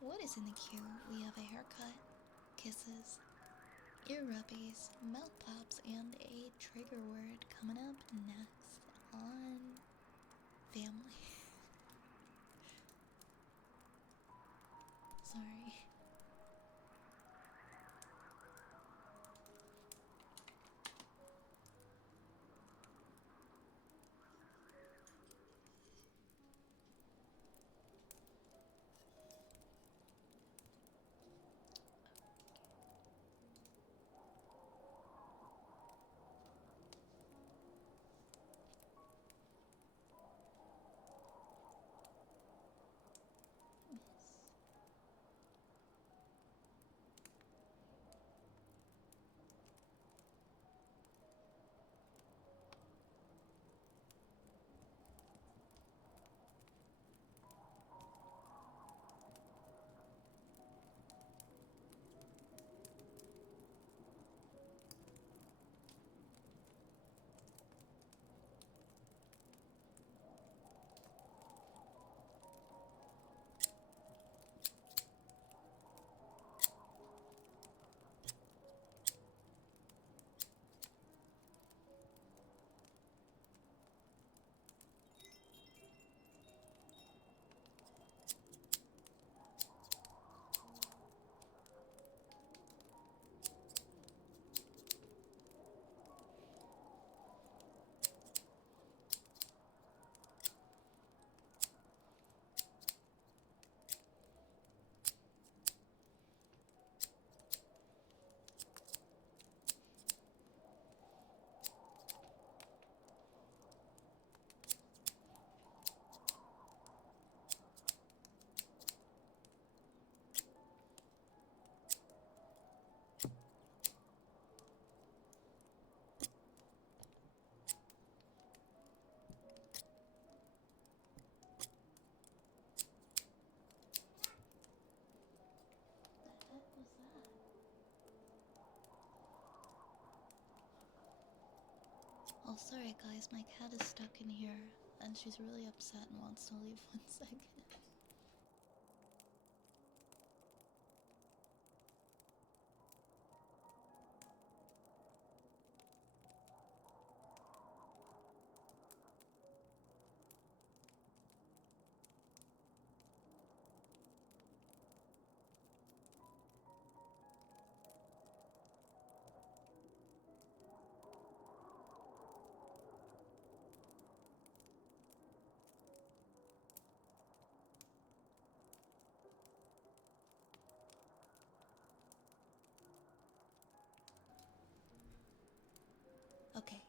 what is in the queue, we have a haircut, kisses, ear rubbies, mouth pops, and a trigger word coming up next on family. Sorry. sorry guys, my cat is stuck in here and she's really upset and wants to leave 1 second. Okay.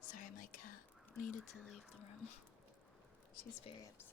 Sorry, my cat needed to leave the room. She's very upset.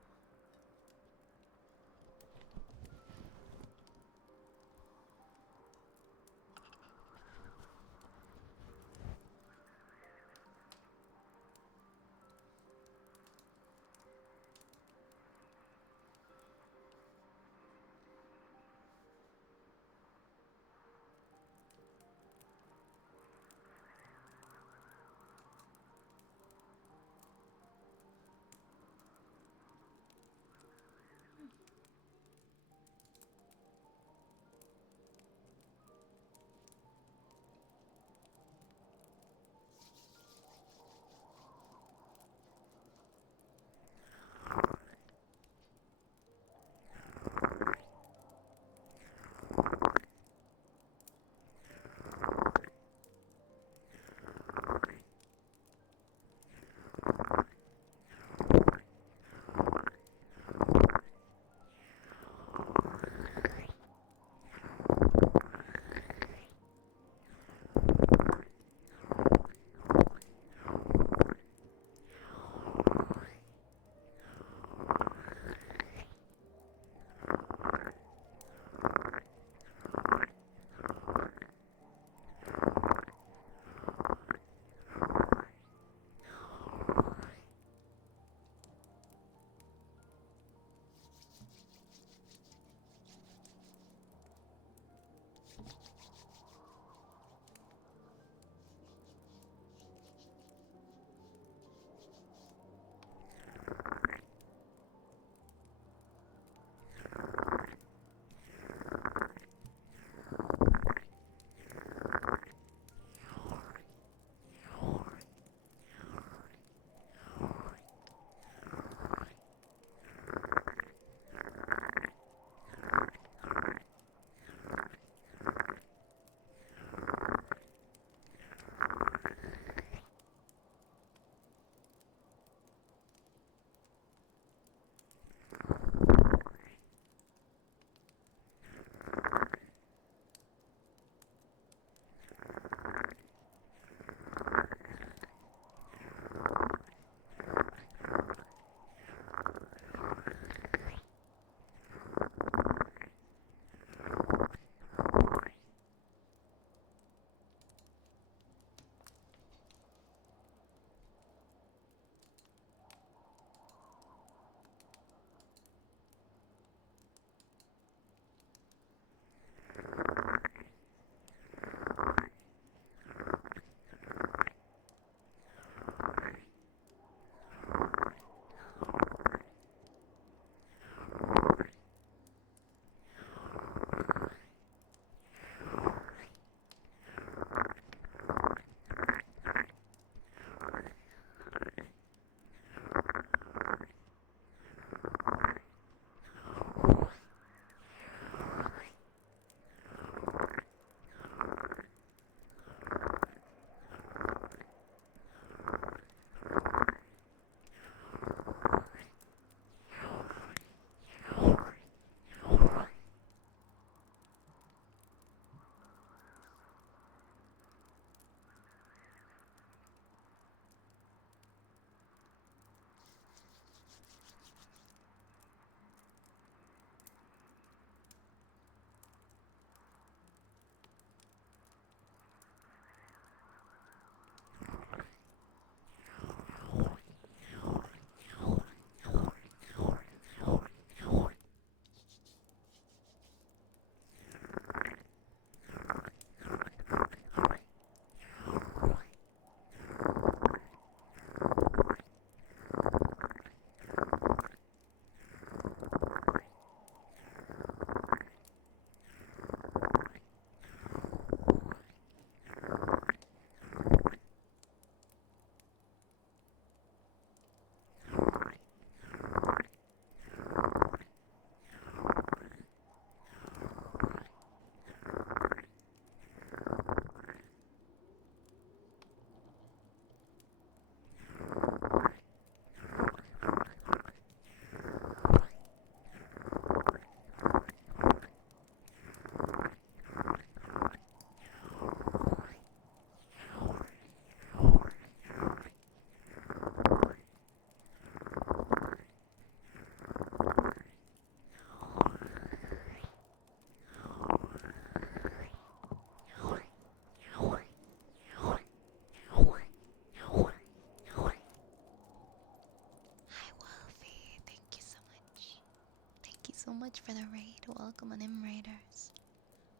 so much for the raid. Welcome on in, Raiders.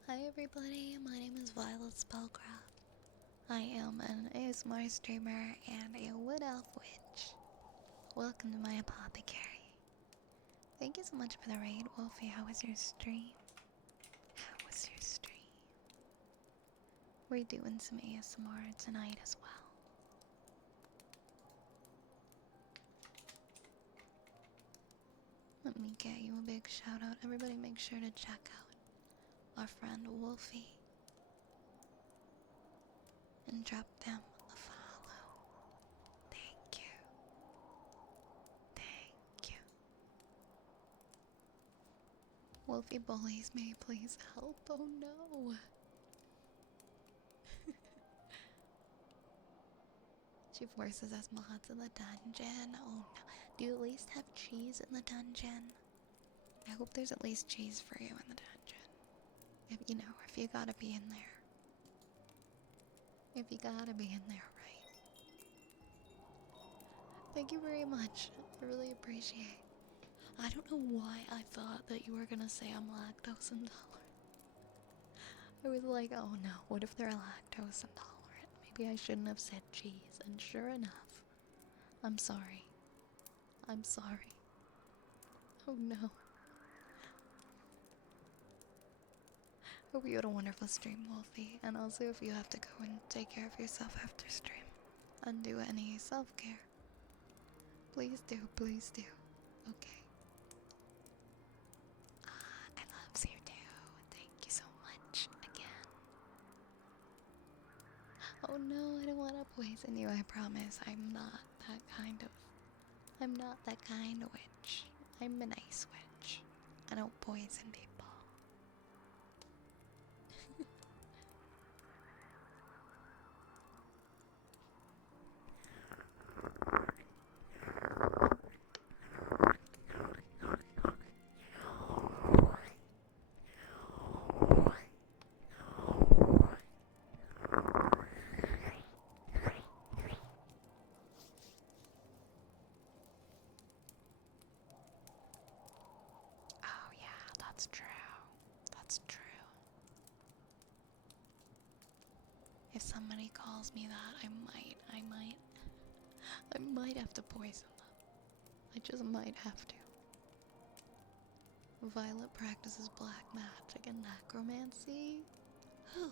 Hi everybody, my name is Violet Spellcraft. I am an ASMR streamer and a wood elf witch. Welcome to my apothecary. Thank you so much for the raid, Wolfie. How was your stream? How was your stream? We're doing some ASMR tonight as well. Let me get you a big shout out. Everybody make sure to check out our friend Wolfie and drop them a follow. Thank you. Thank you. Wolfie bullies me, please help. Oh no. She forces us mods in the dungeon. Oh no. Do you at least have cheese in the dungeon? I hope there's at least cheese for you in the dungeon. If you know, if you gotta be in there. If you gotta be in there, right? Thank you very much. I really appreciate it. I don't know why I thought that you were gonna say I'm lactose intolerant. I was like, oh no, what if they're lactose intolerant? Maybe I shouldn't have said cheese. And sure enough, I'm sorry. I'm sorry. Oh no. Hope you had a wonderful stream, Wolfie. And also, if you have to go and take care of yourself after stream and do any self-care, please do, please do. Okay. I love you too. Thank you so much again. Oh no, I don't want to poison you. I promise. I'm not that kind of witch. I'm a nice witch. I don't poison people. Oh yeah, that's true. That's true. If somebody calls me that, I might have to poison them. I just might have to. Violet practices black magic and necromancy? Who?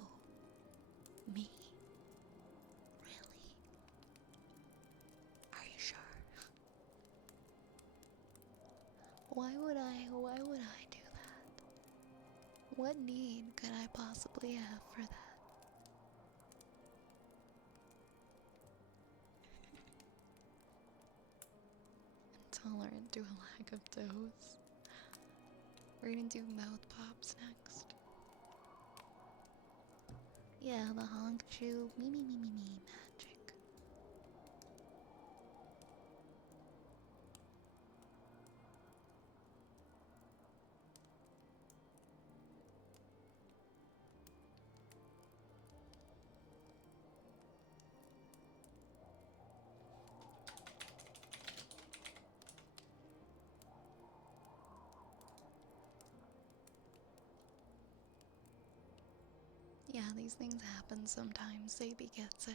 Me? Really? Are you sure? Why would I do that? What need could I possibly have for that? Intolerant to a lack of dose. We're gonna do mouth pops next. Yeah, the honk chew me magic. Yeah, these things happen sometimes. Sadie gets it.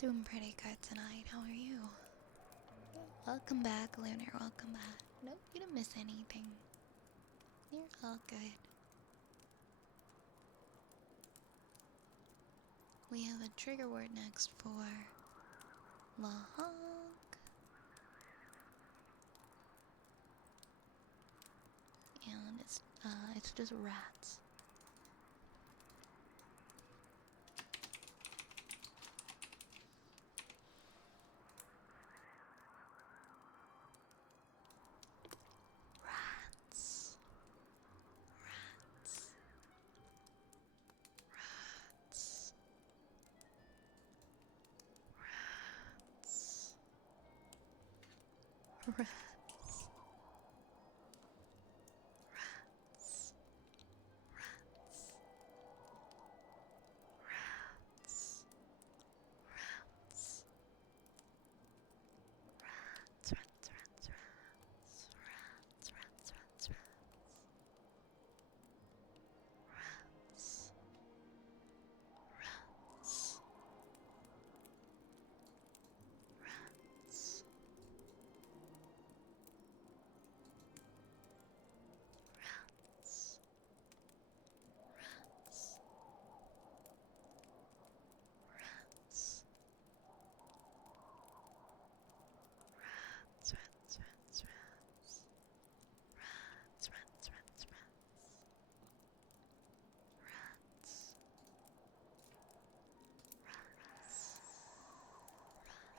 Doing pretty good tonight. How are you? Welcome back, Lunar. Welcome back. Nope, you didn't miss anything. You're all good. We have a trigger word next for La Honk. And it's just rats. Rats. Rats. Rats. Rats. Rats. Rats. Rats. Rats. Rats. Rats, rats, rats, rats. Rats, rats, rats, rats. Rats. Rats. Rats. Rats. Rats. Rats. Rats, rats, rats, rats. Rats, rats, rats, rats. Rats. Rats. Rats.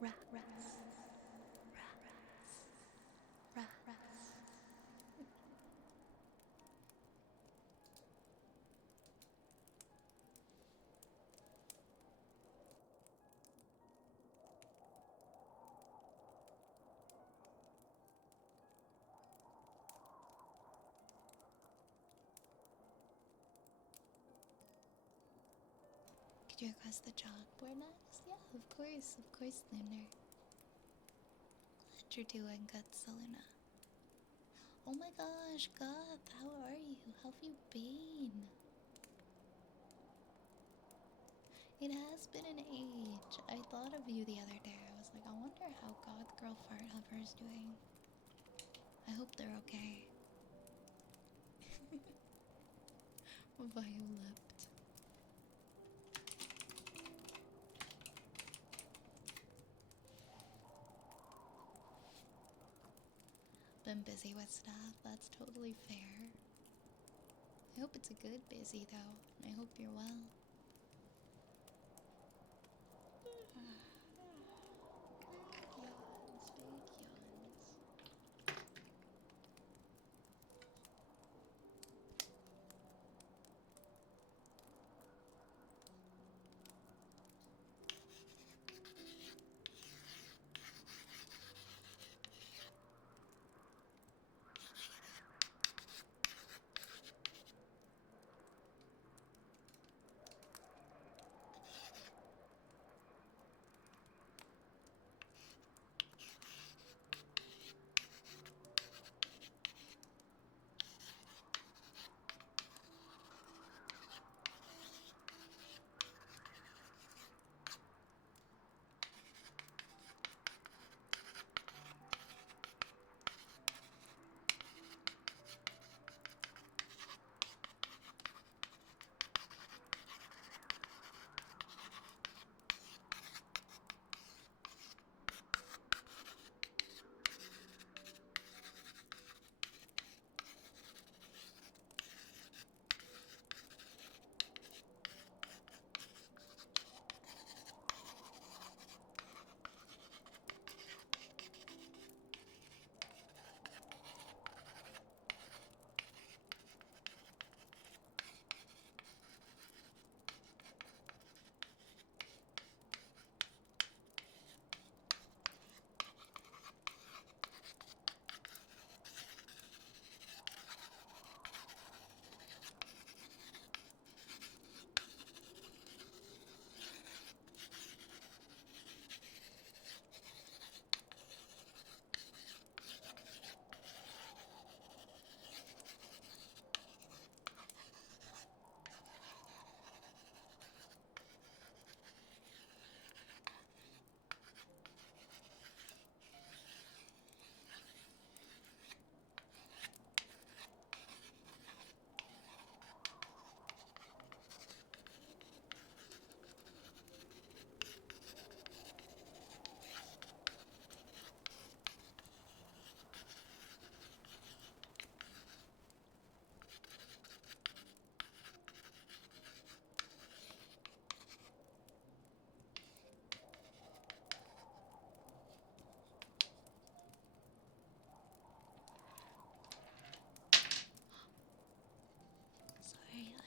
Rat, rats. Rat, rats. Rat, rats. Could you request the chalkboard next? Yeah, of course, Lunar. Glad you're doing good, Selena. Oh my gosh, Goth, how are you? How have you been? It has been an age. I thought of you the other day. I was like, I wonder how Goth Girl Fart Hopper is doing. I hope they're okay. Violet. Been busy with stuff, that's totally fair. I hope it's a good busy though. I hope you're well. Yawns, big yawns.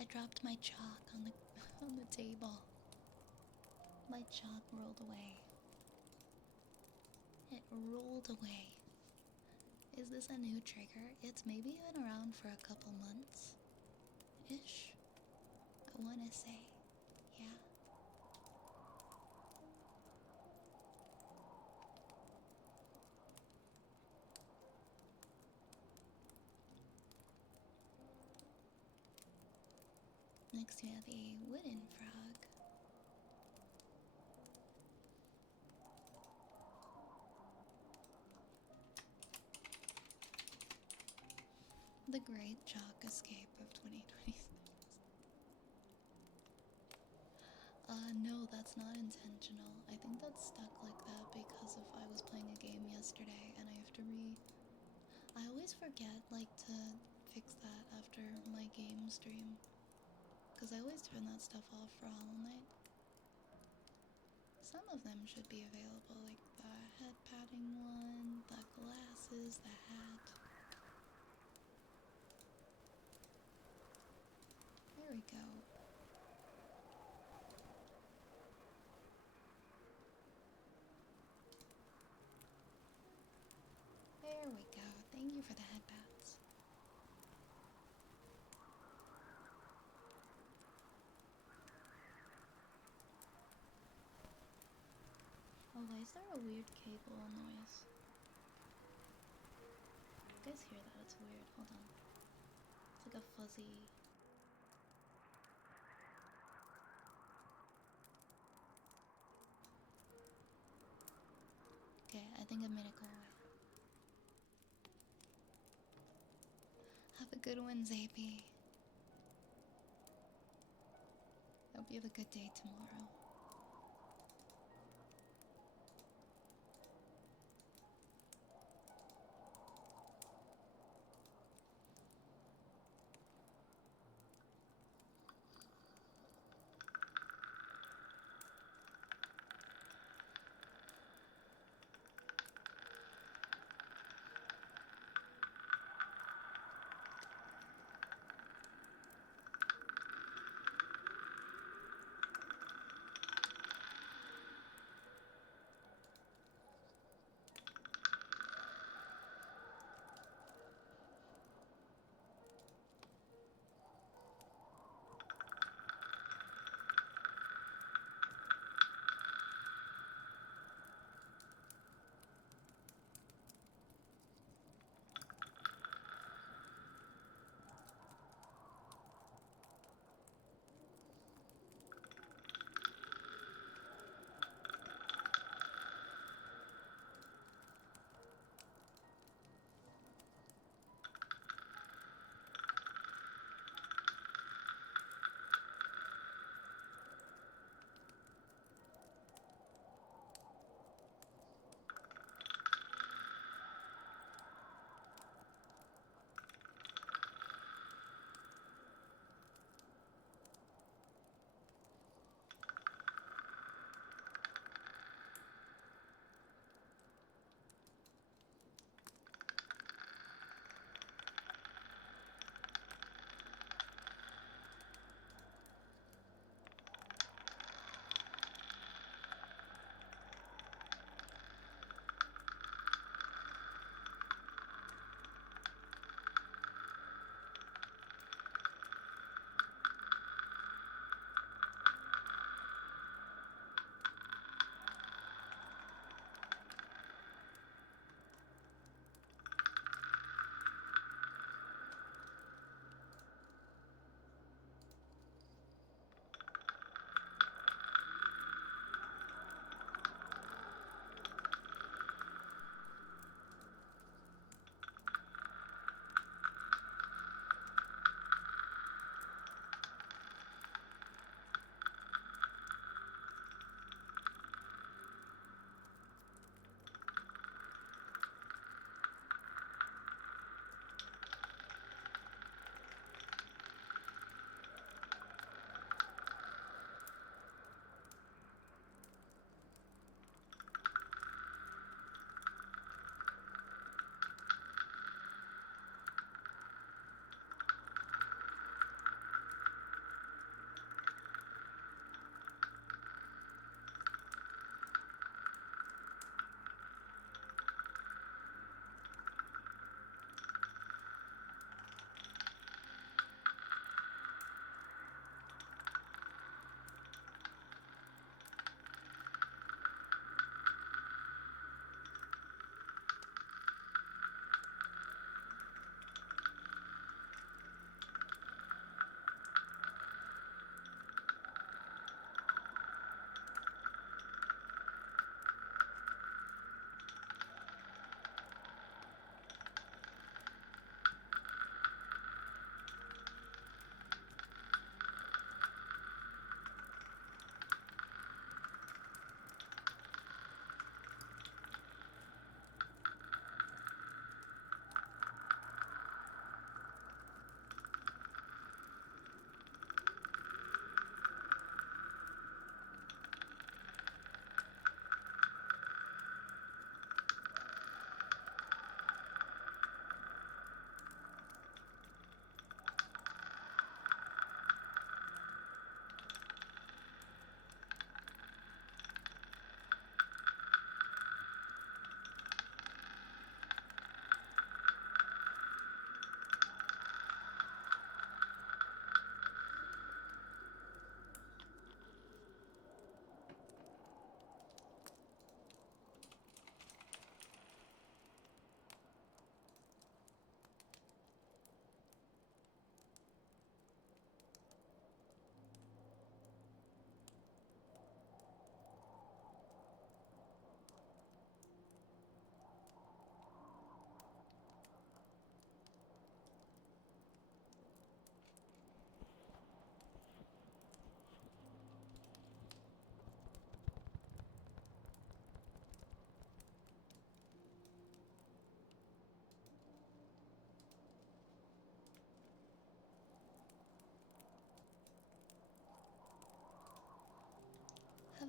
I dropped my chalk on the on the table. My chalk rolled away. It rolled away. Is this a new trigger? It's maybe been around for a couple months ish. I wanna say, yeah. Next we have a wooden frog. The Great Chalk Escape of 2026. No, that's not intentional. I think that's stuck like that because if I was playing a game yesterday and I have to I always forget, like, to fix that after my game stream. Because I always turn that stuff off for Hollow Knight. Some of them should be available, like the head padding one, the glasses, the hat. There we go. There we go. Thank you for the headbands. Oh, why is there a weird cable noise? You guys hear that? It's weird. Hold on. It's like a fuzzy... Okay, I think I made it go away. Have a good one, Zappy. Hope you have a good day tomorrow.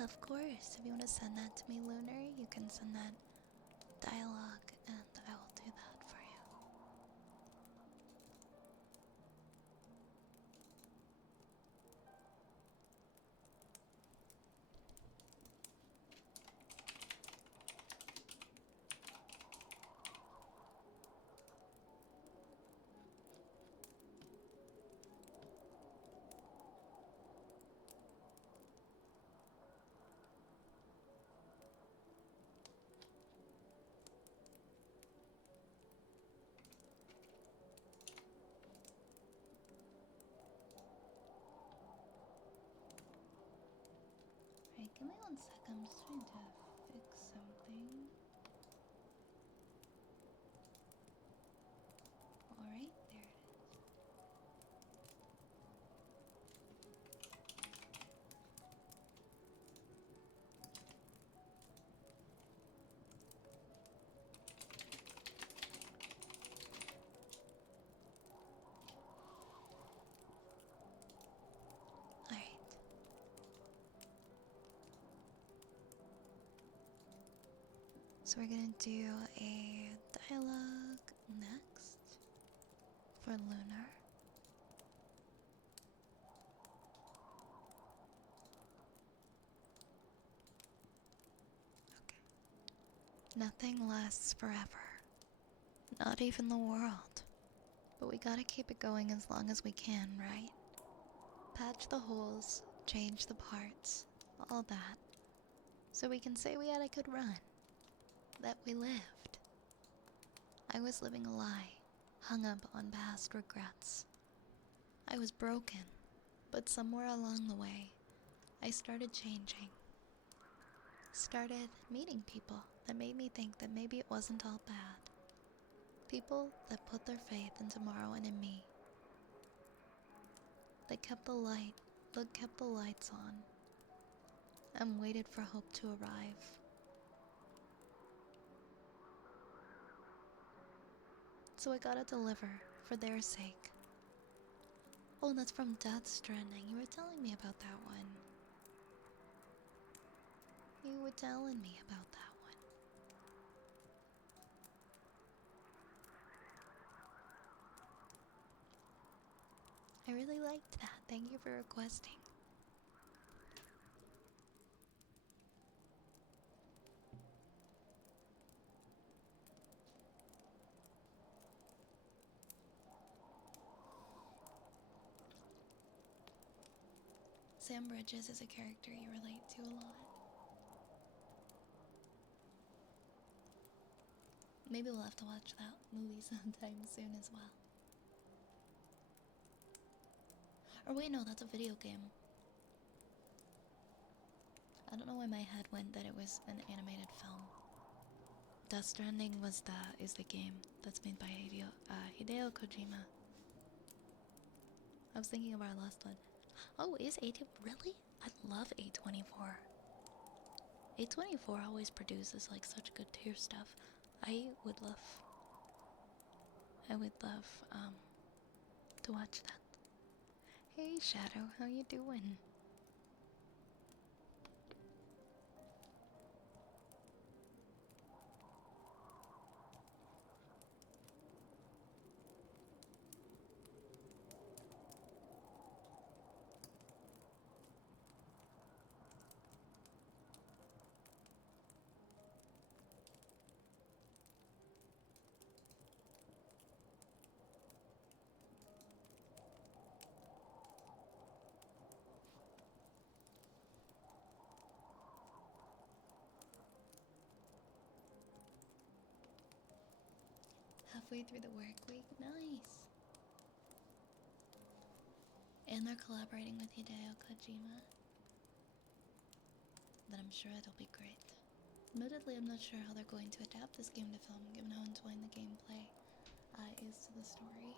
Yeah, of course. If you want to send that to me, Lunar, you can send that dialogue and I will do that for you. Alright, give me 1 sec. I'm just trying to fix something. Alright, there it is. Alright. So we're gonna do a dialogue next for Lunar. Okay. Nothing lasts forever. Not even the world. But we gotta keep it going as long as we can, right? Patch the holes, change the parts, all that. So we can say we had a good run. That we lived. I was living a lie, hung up on past regrets. I was broken, but somewhere along the way, I started changing. Started meeting people that made me think that maybe it wasn't all bad. People that put their faith in tomorrow and in me. That kept the lights on, and waited for hope to arrive. So I gotta deliver for their sake. Oh, that's from Death Stranding. You were telling me about that one. You were telling me about that one. I really liked that. Thank you for requesting. Sam Bridges is a character you relate to a lot. Maybe we'll have to watch that movie sometime soon as well. Or wait, no, that's a video game. I don't know why my head went that it was an animated film. Death Stranding is the game that's made by Hideo Kojima. I was thinking of our last one. Oh, is really? I love A24. A24 always produces like such good tier stuff. I would love to watch that. Hey Shadow, how you doing? Halfway through the work week, nice. And they're collaborating with Hideo Kojima. Then I'm sure it'll be great. Admittedly, I'm not sure how they're going to adapt this game to film, given how entwined the gameplay is to the story.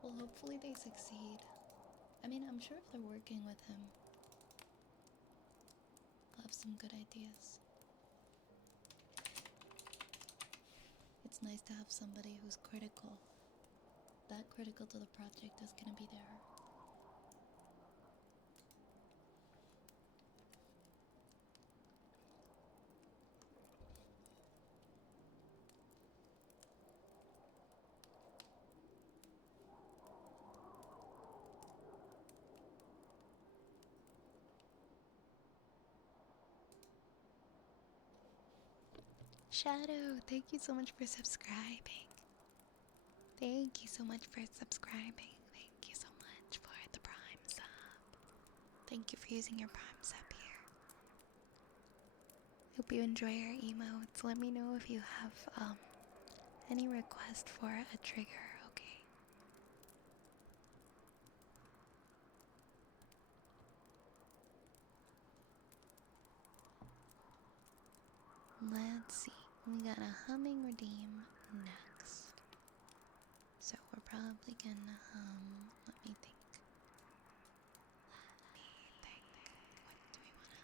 Well, hopefully they succeed. I mean, I'm sure if they're working with him, they'll have some good ideas. It's nice to have somebody who's critical. That critical to the project is gonna be there. Shadow, thank you so much for subscribing. Thank you so much for subscribing. Thank you so much for the Prime sub. Thank you for using your Prime sub here. Hope you enjoy our emotes. Let me know if you have any request for a trigger, okay? Let's see. We got a humming redeem next. So we're probably gonna let me think. What do we wanna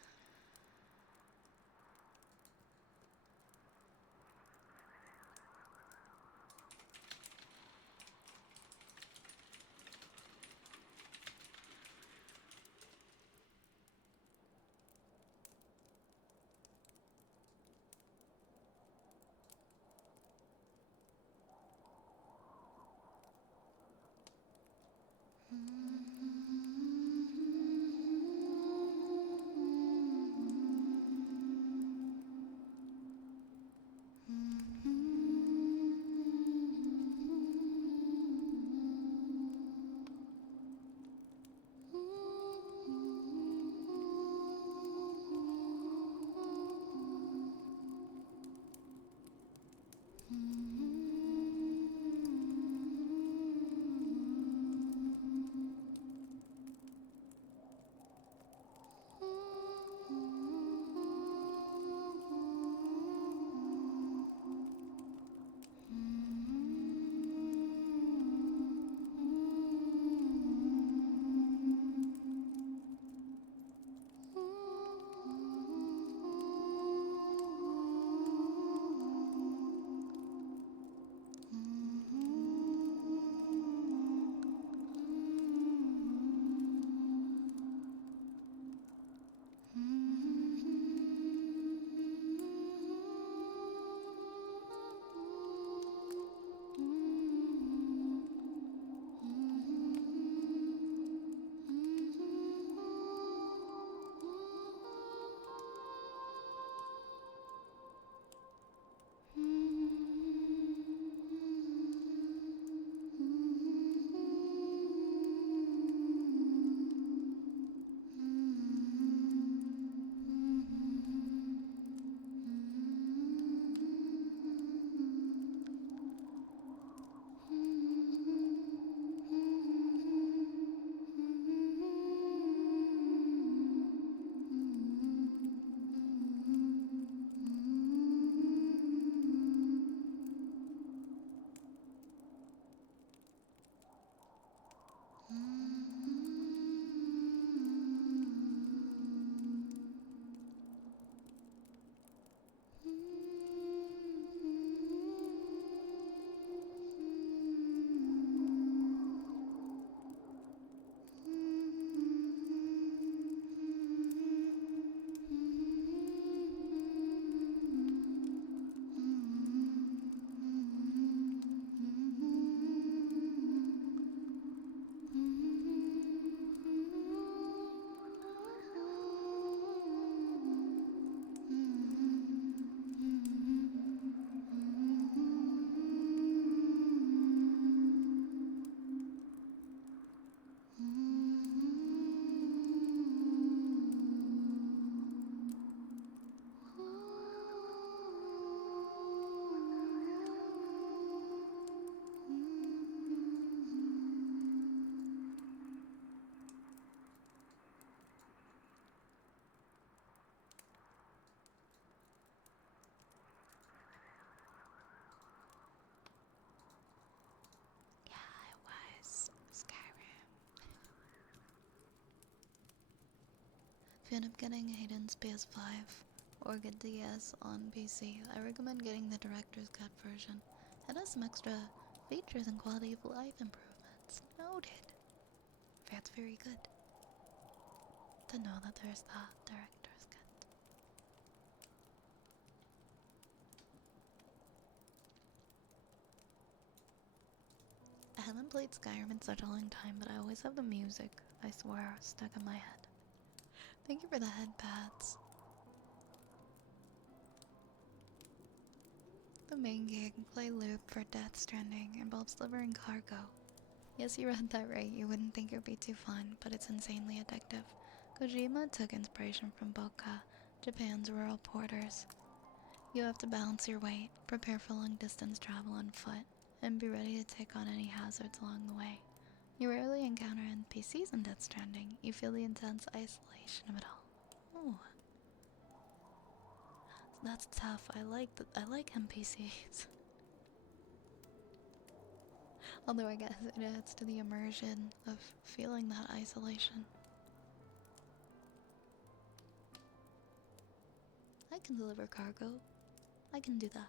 If you end up getting Hayden's PS5 or get DS on PC, I recommend getting the director's cut version. It has some extra features and quality of life improvements. Noted. That's very good to know that there's the director's cut. I haven't played Skyrim in such a long time, but I always have the music, I swear, stuck in my head. Thank you for the head pats. the main gig, play loop for Death Stranding, involves delivering cargo. Yes, you read that right. You wouldn't think it would be too fun, but it's insanely addictive. Kojima took inspiration from Boca, Japan's rural porters. You have to balance your weight, prepare for long-distance travel on foot, and be ready to take on any hazards along the way. You rarely encounter NPCs in Death Stranding. You feel the intense isolation of it all. Oh, that's tough. I like NPCs. Although I guess it adds to the immersion of feeling that isolation. I can deliver cargo. I can do that.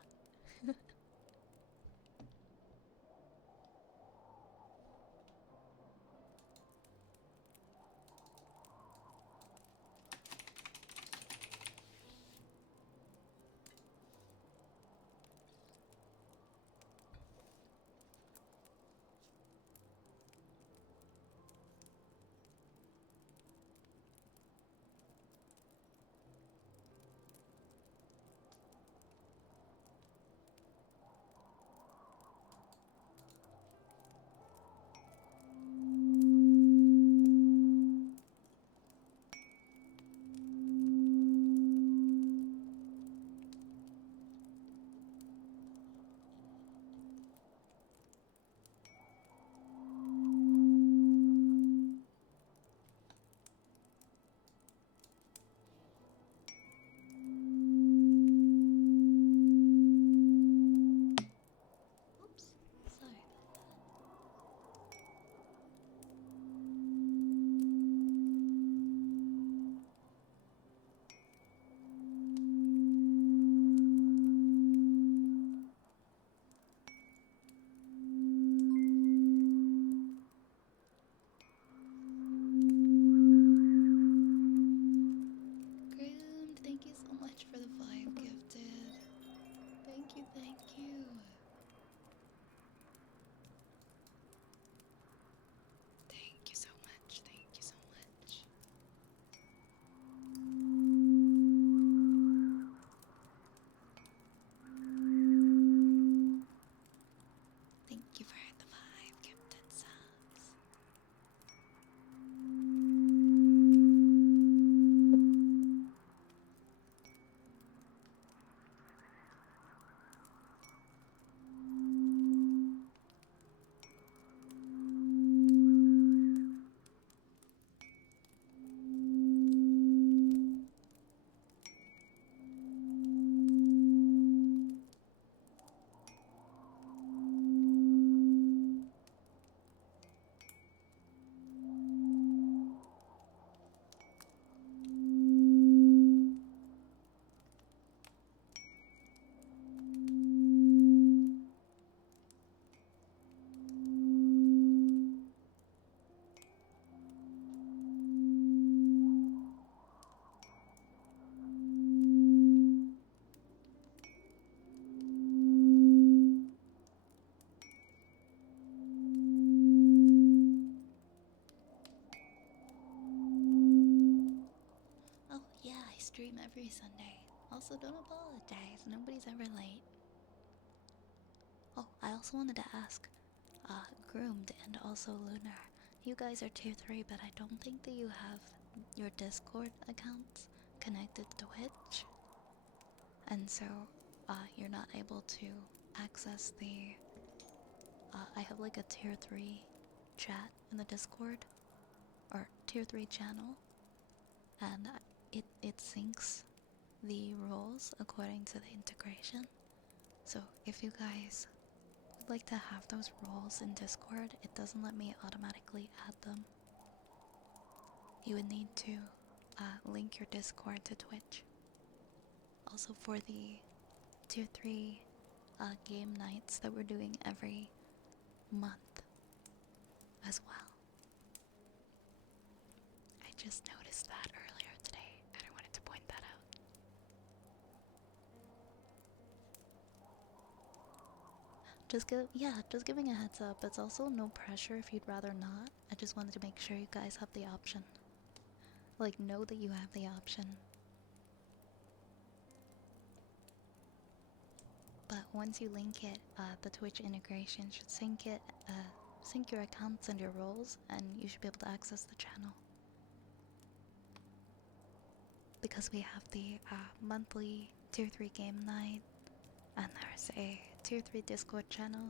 Oops, sorry. Groomed, thank you so much for the 5 gifted. Thank you, thank you. Thank you so much, thank you so much. Thank you for the 5 gifted subs. Oh yeah, I stream every Sunday. Also, don't apologize. Nobody's ever late. Oh, I also wanted to ask, Groomed and also Lunar. You guys are tier 3, but I don't think that you have your Discord accounts connected to Twitch. And so, you're not able to access the, I have like a tier 3 chat in the Discord, or tier 3 channel, and it syncs the roles according to the integration. So if you guys would like to have those roles in Discord, it doesn't let me automatically add them. You would need to link your Discord to Twitch. Also for the tier 3 game nights that we're doing every month as well. I just noticed that earlier today and I wanted to point that out. Just giving a heads up. It's also no pressure if you'd rather not. I just wanted to make sure you guys have the option. Like, know that you have the option. but once you link it, the Twitch integration should sync your accounts and your roles, and you should be able to access the channel. Because we have the monthly Tier 3 game night, and there's a Tier 3 Discord channel.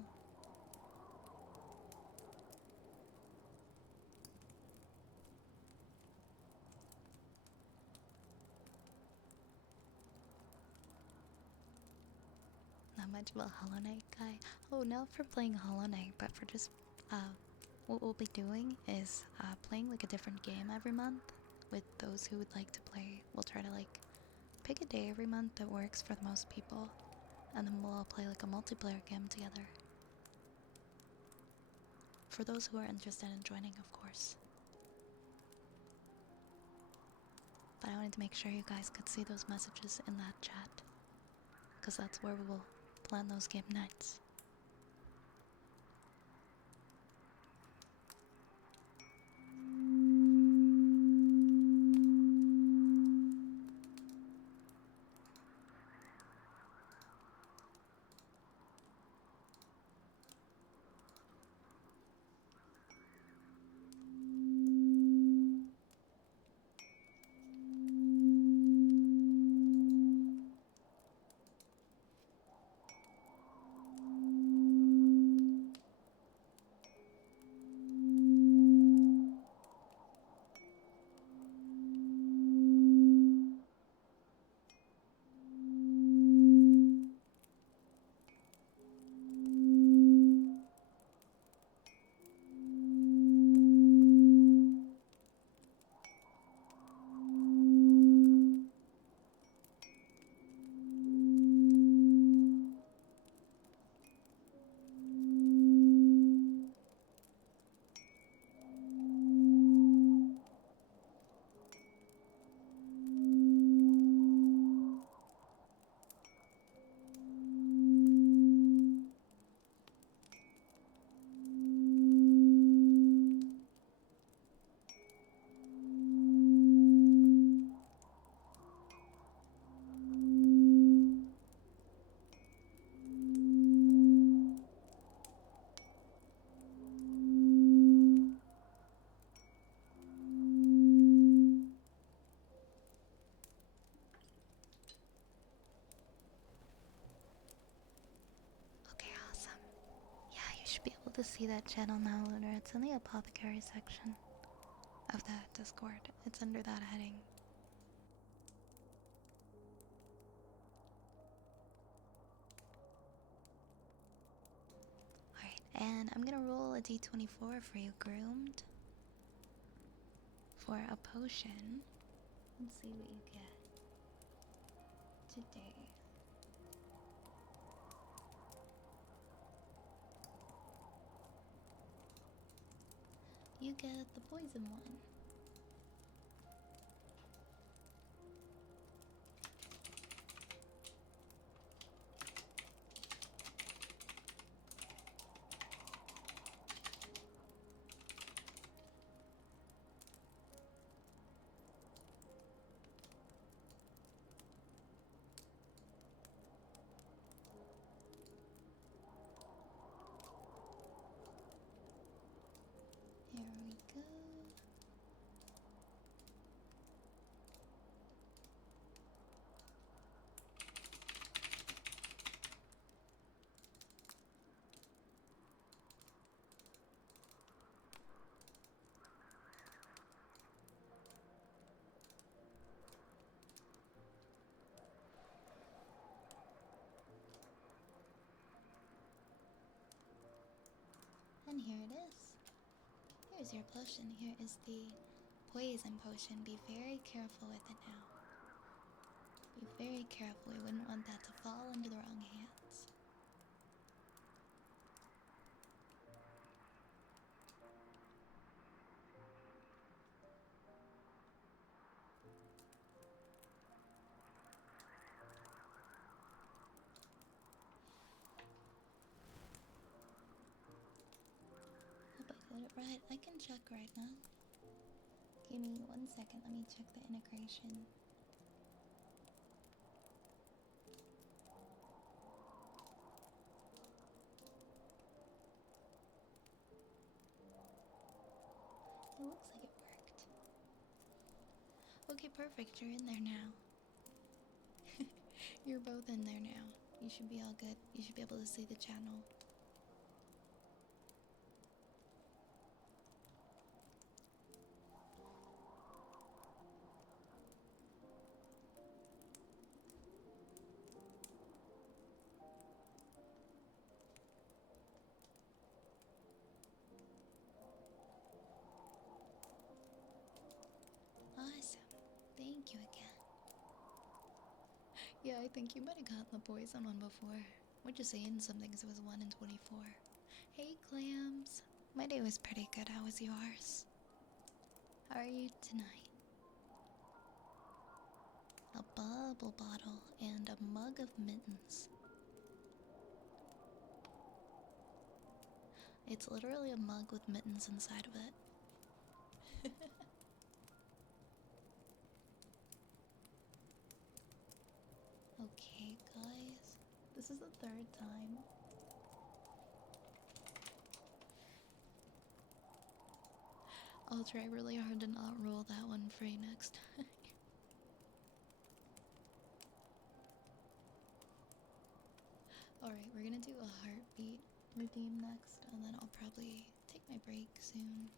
Not much of a Hollow Knight guy. Oh, not for playing Hollow Knight, but for just what we'll be doing is playing like a different game every month with those who would like to play. We'll try to like pick a day every month that works for the most people, and then we'll all play like a multiplayer game together. For those who are interested in joining, of course. But I wanted to make sure you guys could see those messages in that chat, because that's where we will plan those game nights. Okay, awesome. Yeah, you should be able to see that channel now, Lunar. It's in the apothecary section of that Discord. It's under that heading. Alright, and I'm gonna roll a d24 for you, Groomed. For a potion. Let's see what you get today. You get the poison one. Here we go. And here it is. Here's your potion. Here is the poison potion. Be very careful with it now. Be very careful. We wouldn't want that to fall into the wrong hands. Hope I got it right. I can check right now. Give me 1 second. Let me check the integration. looks like it worked. Okay, perfect. You're in there now. You're both in there now. You should be all good. You should be able to see the channel. Awesome. Thank you again. Yeah, I think you might have gotten the poison one before. We're just saying something because it was 1 in 24. Hey, clams. My day was pretty good. How was yours? How are you tonight? A bubble bottle and a mug of mittens. It's literally a mug with mittens inside of it. Okay, guys. This is the third time. I'll try really hard to not roll that one free next time. Alright, we're gonna do a heartbeat redeem next, and then I'll probably take my break soon.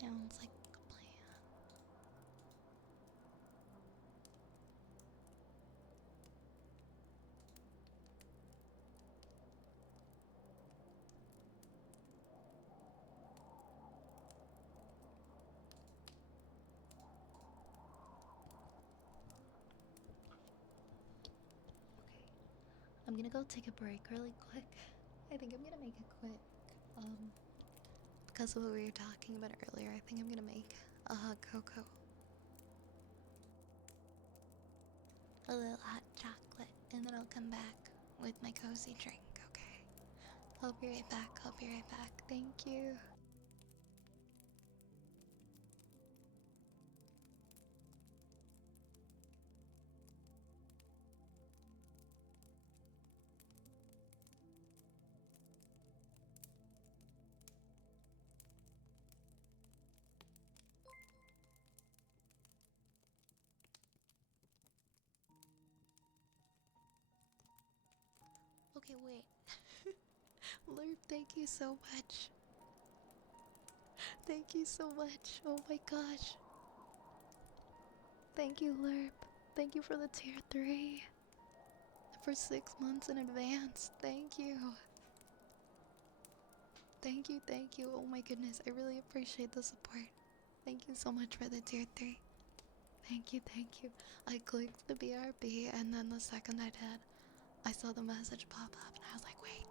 Sounds like a plan. I'm gonna go take a break really quick. I think I'm gonna make it quick. Because of what we were talking about earlier, I think I'm gonna make a hot cocoa. A little hot chocolate, and then I'll come back with my cozy drink, okay? I'll be right back, I'll be right back. Thank you. Okay, wait. Lurp, thank you so much. Thank you so much. Oh my gosh. Thank you, Lurp. Thank you for the tier 3. For 6 months in advance. Thank you. Thank you, thank you. Oh my goodness, I really appreciate the support. Thank you so much for the tier 3. Thank you, thank you. I clicked the BRB, and then the second I did, I saw the message pop up and I was like, wait,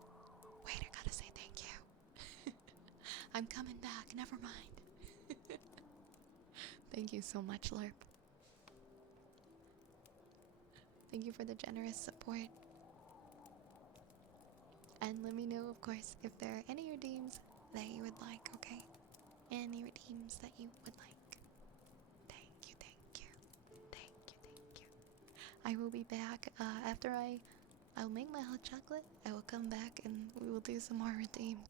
I gotta say thank you. I'm coming back, never mind. Thank you so much, Lurp. Thank you for the generous support. And let me know, of course, if there are any redeems that you would like, okay? Any redeems that you would like. Thank you, thank you. Thank you, thank you. I will be back after I'll make my hot chocolate. I will come back and we will do some more redeems.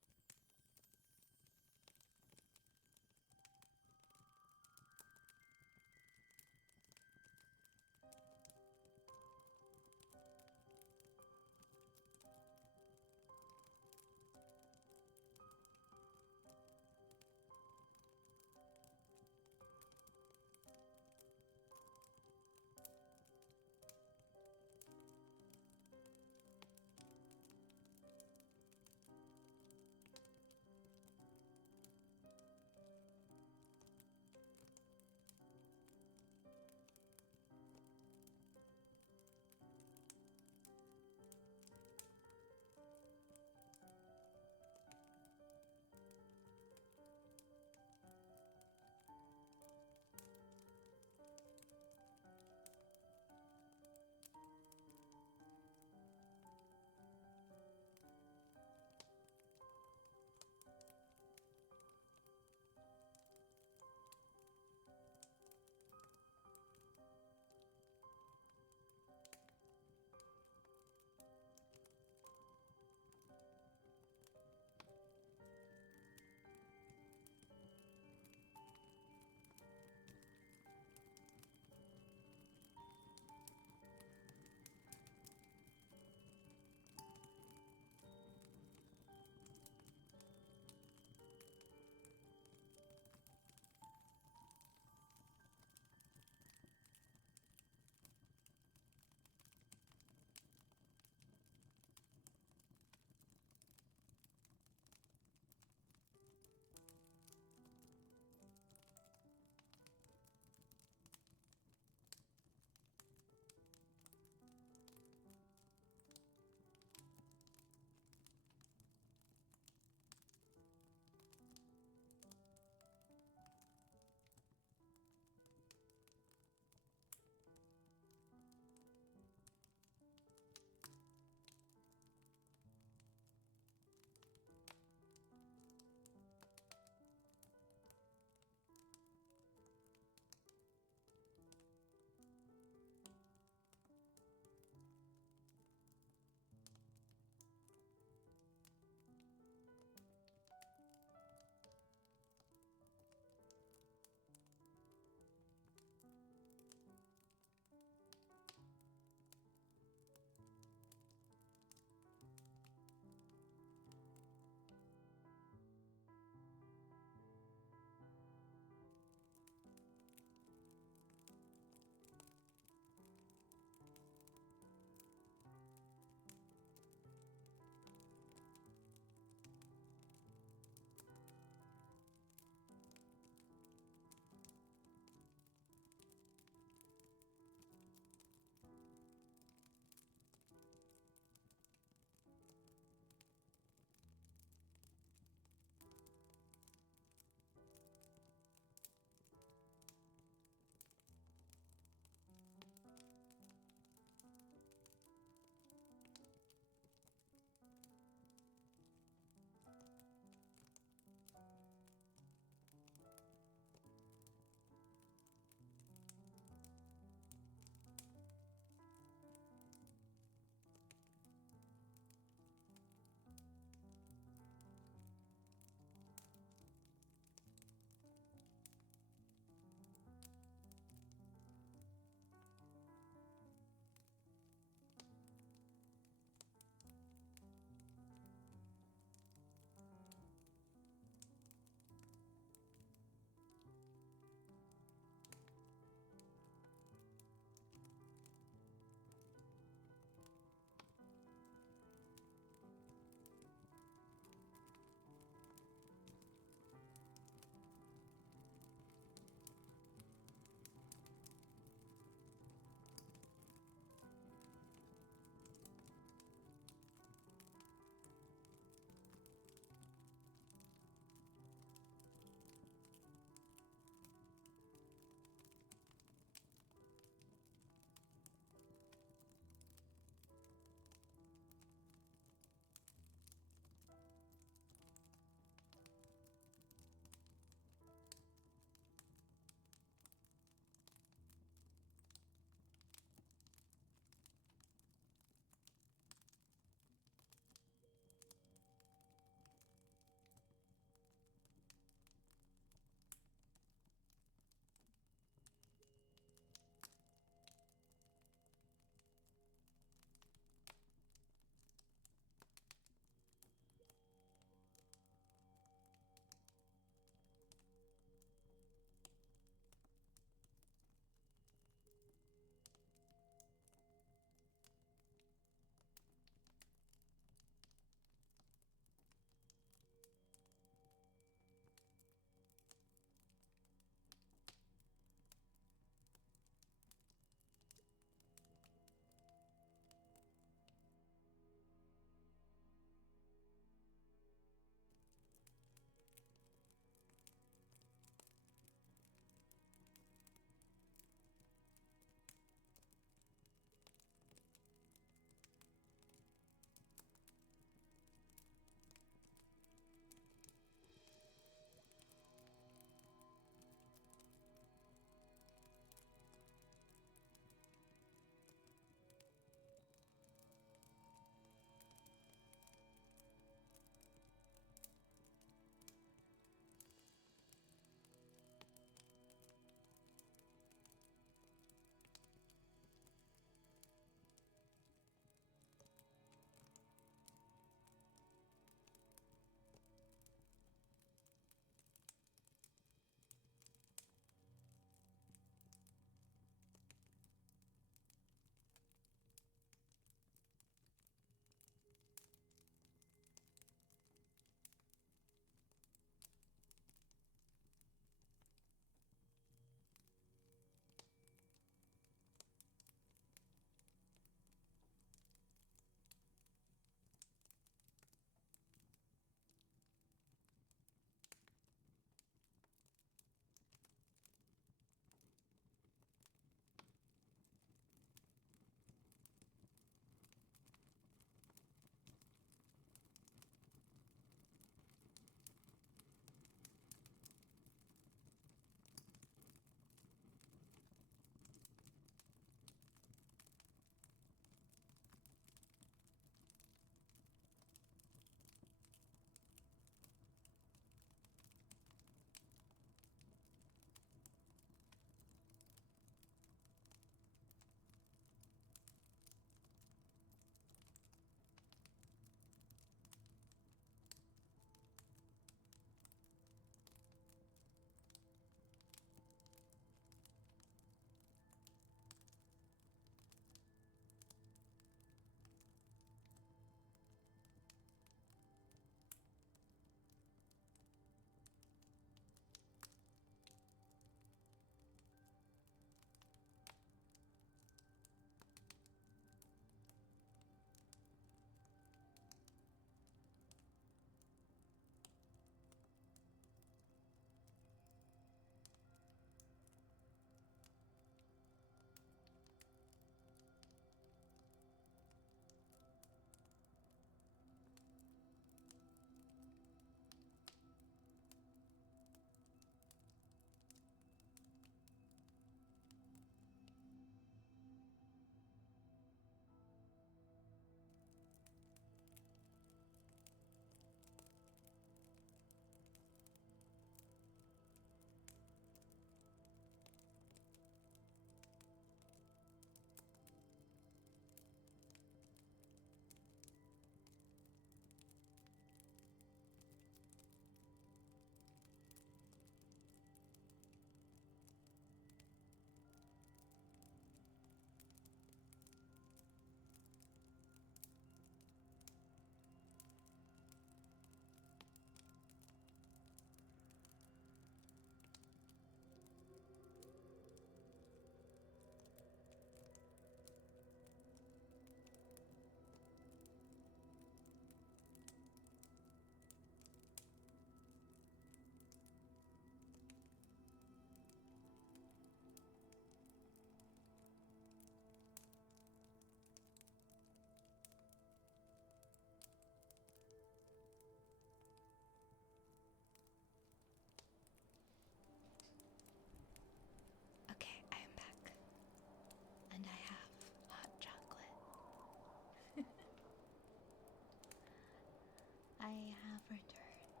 have returned.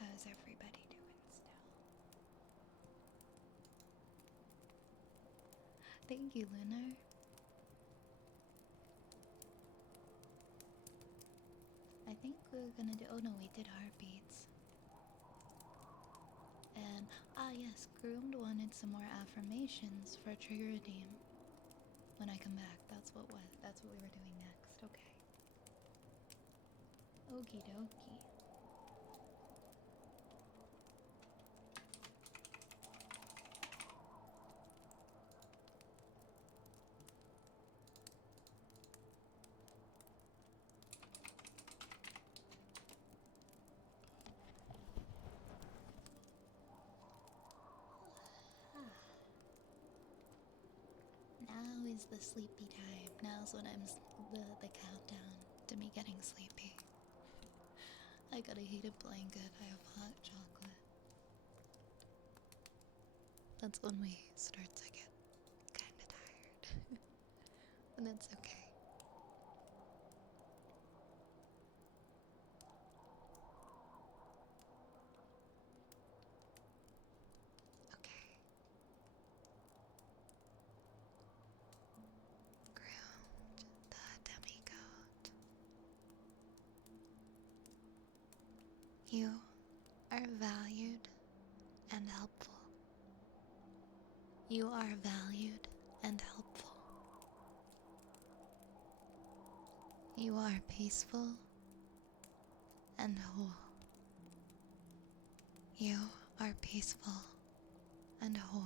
How's everybody doing still? Thank you, Lunar. I think we're gonna do. Oh no, we did heartbeats. And yes, Groomed wanted some more affirmations for trigger redeem. When I come back, that's what we were doing next. Okay. Okie dokie. Now is the sleepy time. Now's when the countdown to me getting sleepy. I got a heated blanket. I have hot chocolate. That's when we start to get kinda tired. And that's okay. Okay. Ground the demigod. You are valued and helpful. You are valued and helpful. You are peaceful and whole. You are peaceful and whole.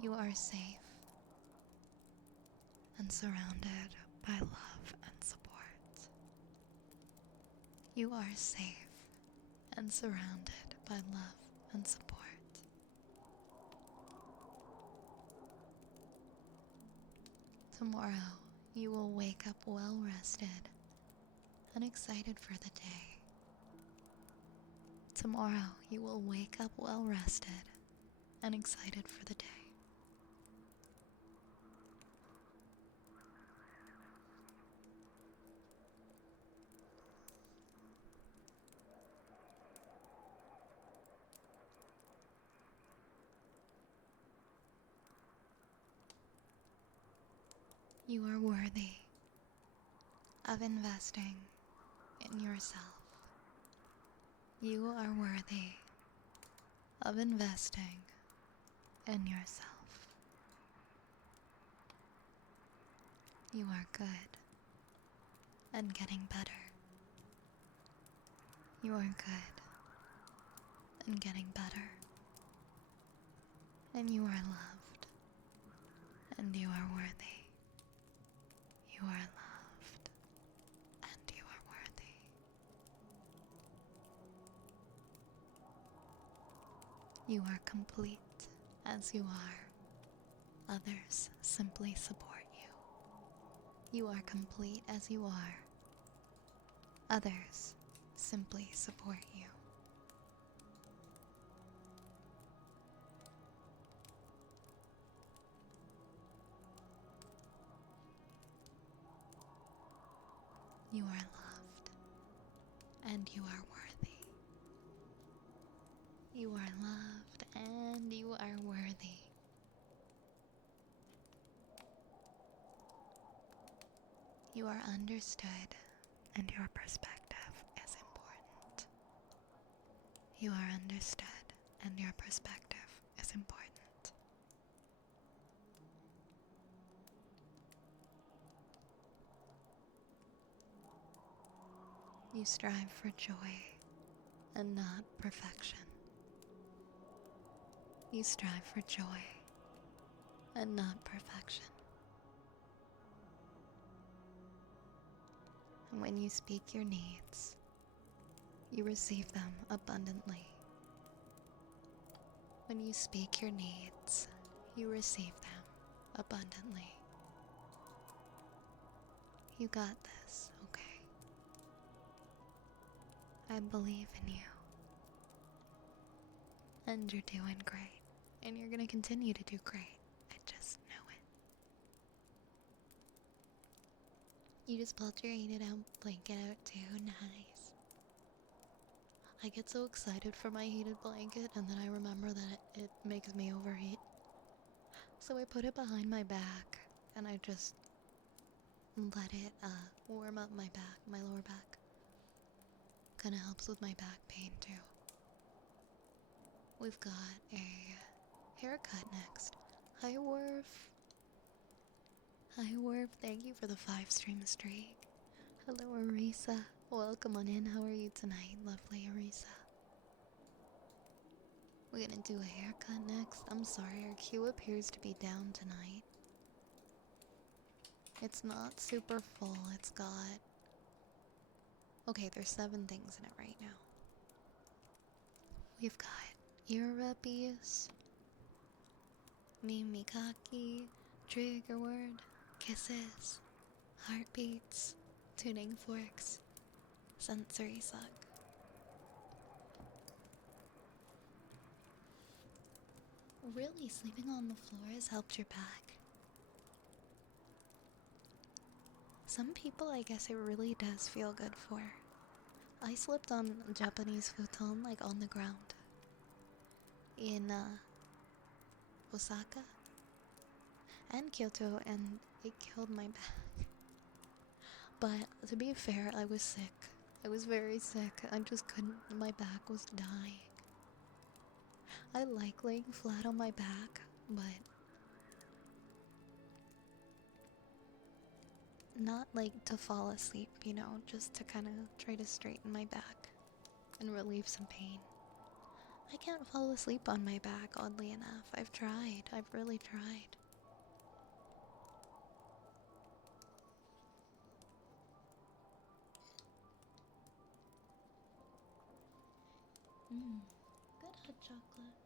You are safe and surrounded by love and support. You are safe and surrounded by love and support. Tomorrow, you will wake up well rested and excited for the day. Tomorrow, you will wake up well rested and excited for the day. You are worthy of investing in yourself. You are worthy of investing in yourself. You are good and getting better. You are good and getting better. And you are loved and you are worthy. You are loved and you are worthy. You are complete as you are. Others simply support you. You are complete as you are. Others simply support you. You are loved and you are worthy. You are loved and you are worthy. You are understood and your perspective is important. You are understood and your perspective is important. You strive for joy and not perfection. You strive for joy and not perfection. And when you speak your needs, you receive them abundantly. When you speak your needs, you receive them abundantly. You got this, okay? I believe in you. And you're doing great. And you're gonna continue to do great. I just know it. You just pulled your heated out blanket out too. Nice. I get so excited for my heated blanket and then I remember that it makes me overheat. So I put it behind my back and I just let it warm up my back, my lower back. Kinda helps with my back pain too. We've got a haircut next. Hi Worf. Hi Worf, thank you for the 5-stream streak. Hello Arisa. Welcome on in. How are you tonight, lovely Arisa? We're gonna do a haircut next. I'm sorry, our queue appears to be down tonight. It's not super full. It's got... Okay, there's 7 things in it right now. We've got earruppies, mimikaki, trigger word, kisses, heartbeats, tuning forks, sensory suck. Really, sleeping on the floor has helped your back? Some people, I guess it really does feel good for. I slept on Japanese futon, like on the ground, in Osaka and Kyoto, and it killed my back. But to be fair, I was sick. I was very sick. I just couldn't, my back was dying. I like laying flat on my back, but not like to fall asleep, you know, just to kind of try to straighten my back and relieve some pain. I can't fall asleep on my back, oddly enough. I've tried. I've really tried. Good hot chocolate.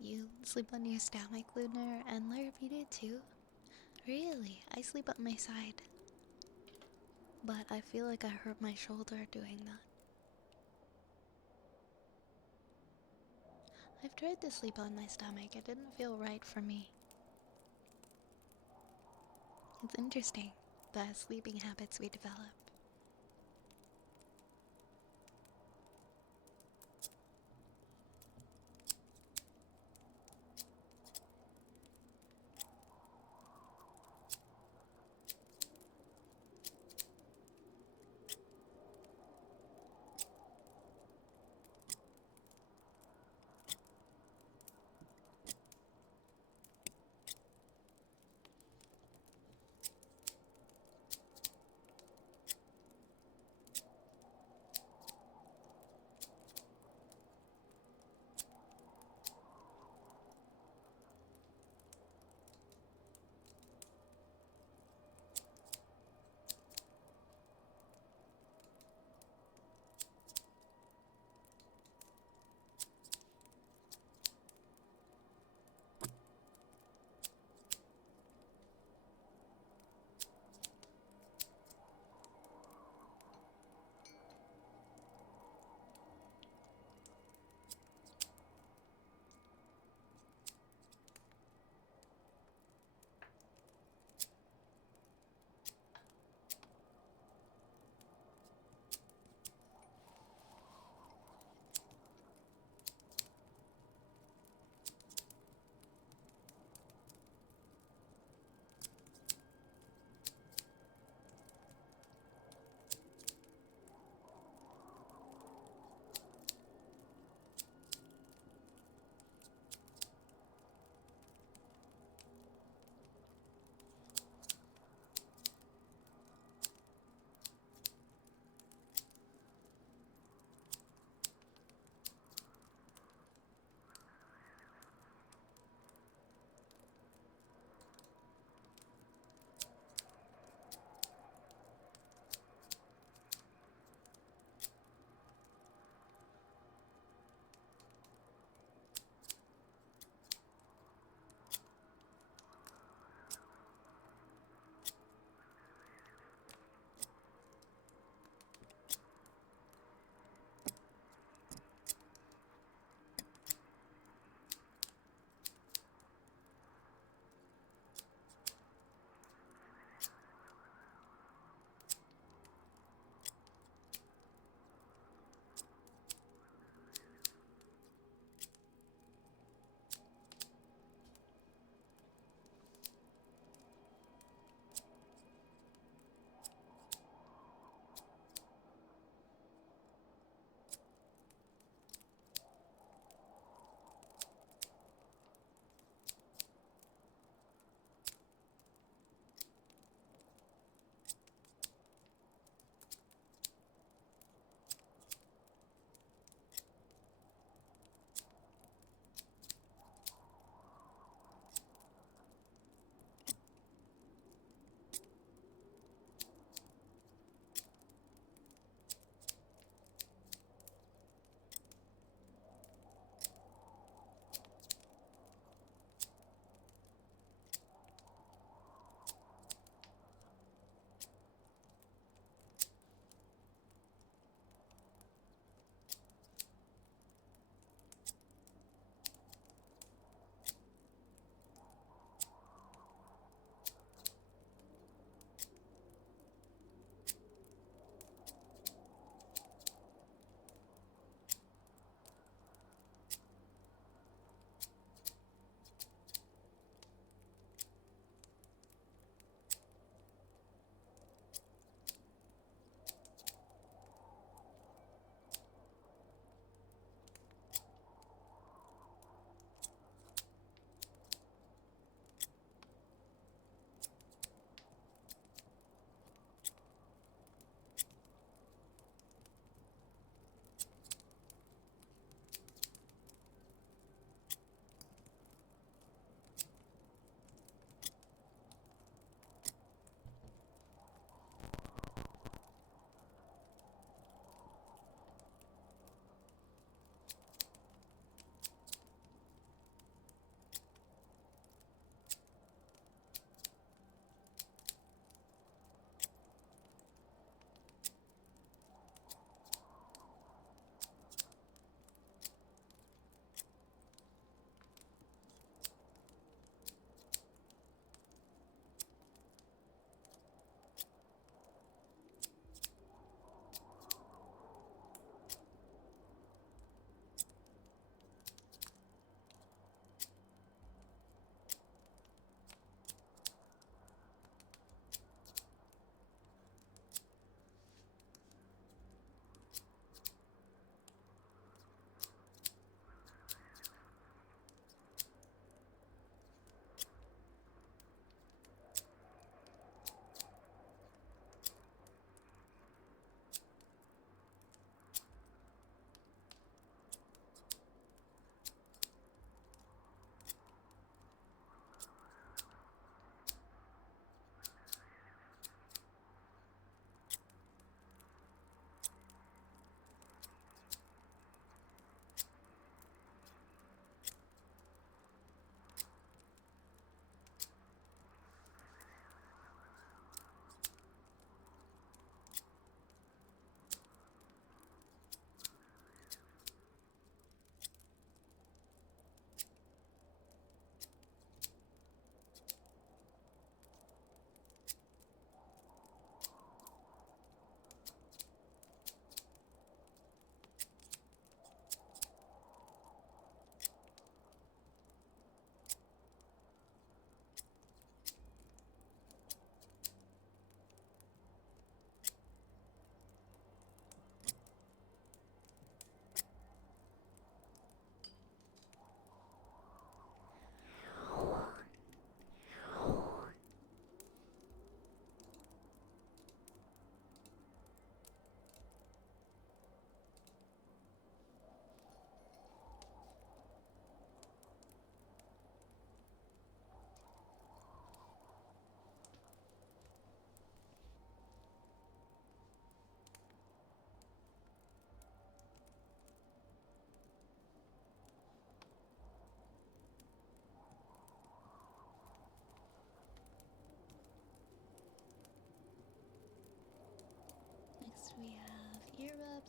You sleep on your stomach, Lunar, and Lerp, you do too? Really? I sleep on my side. But I feel like I hurt my shoulder doing that. I've tried to sleep on my stomach. It didn't feel right for me. It's interesting, the sleeping habits we develop.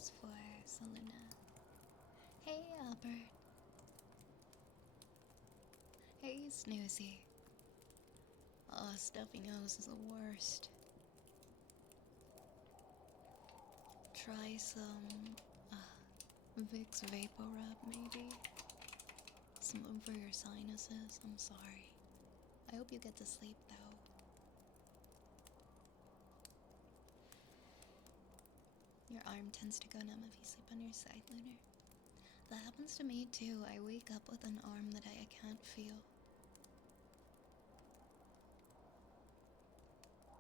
nose for Selena. Hey, Albert. Hey, Snoozy. Oh, stuffy nose is the worst. Try some Vicks Vapor Rub, maybe? Some for your sinuses. I'm sorry. I hope you get to sleep, though. Your arm tends to go numb if you sleep on your side, Lunar. That happens to me, too. I wake up with an arm that I can't feel.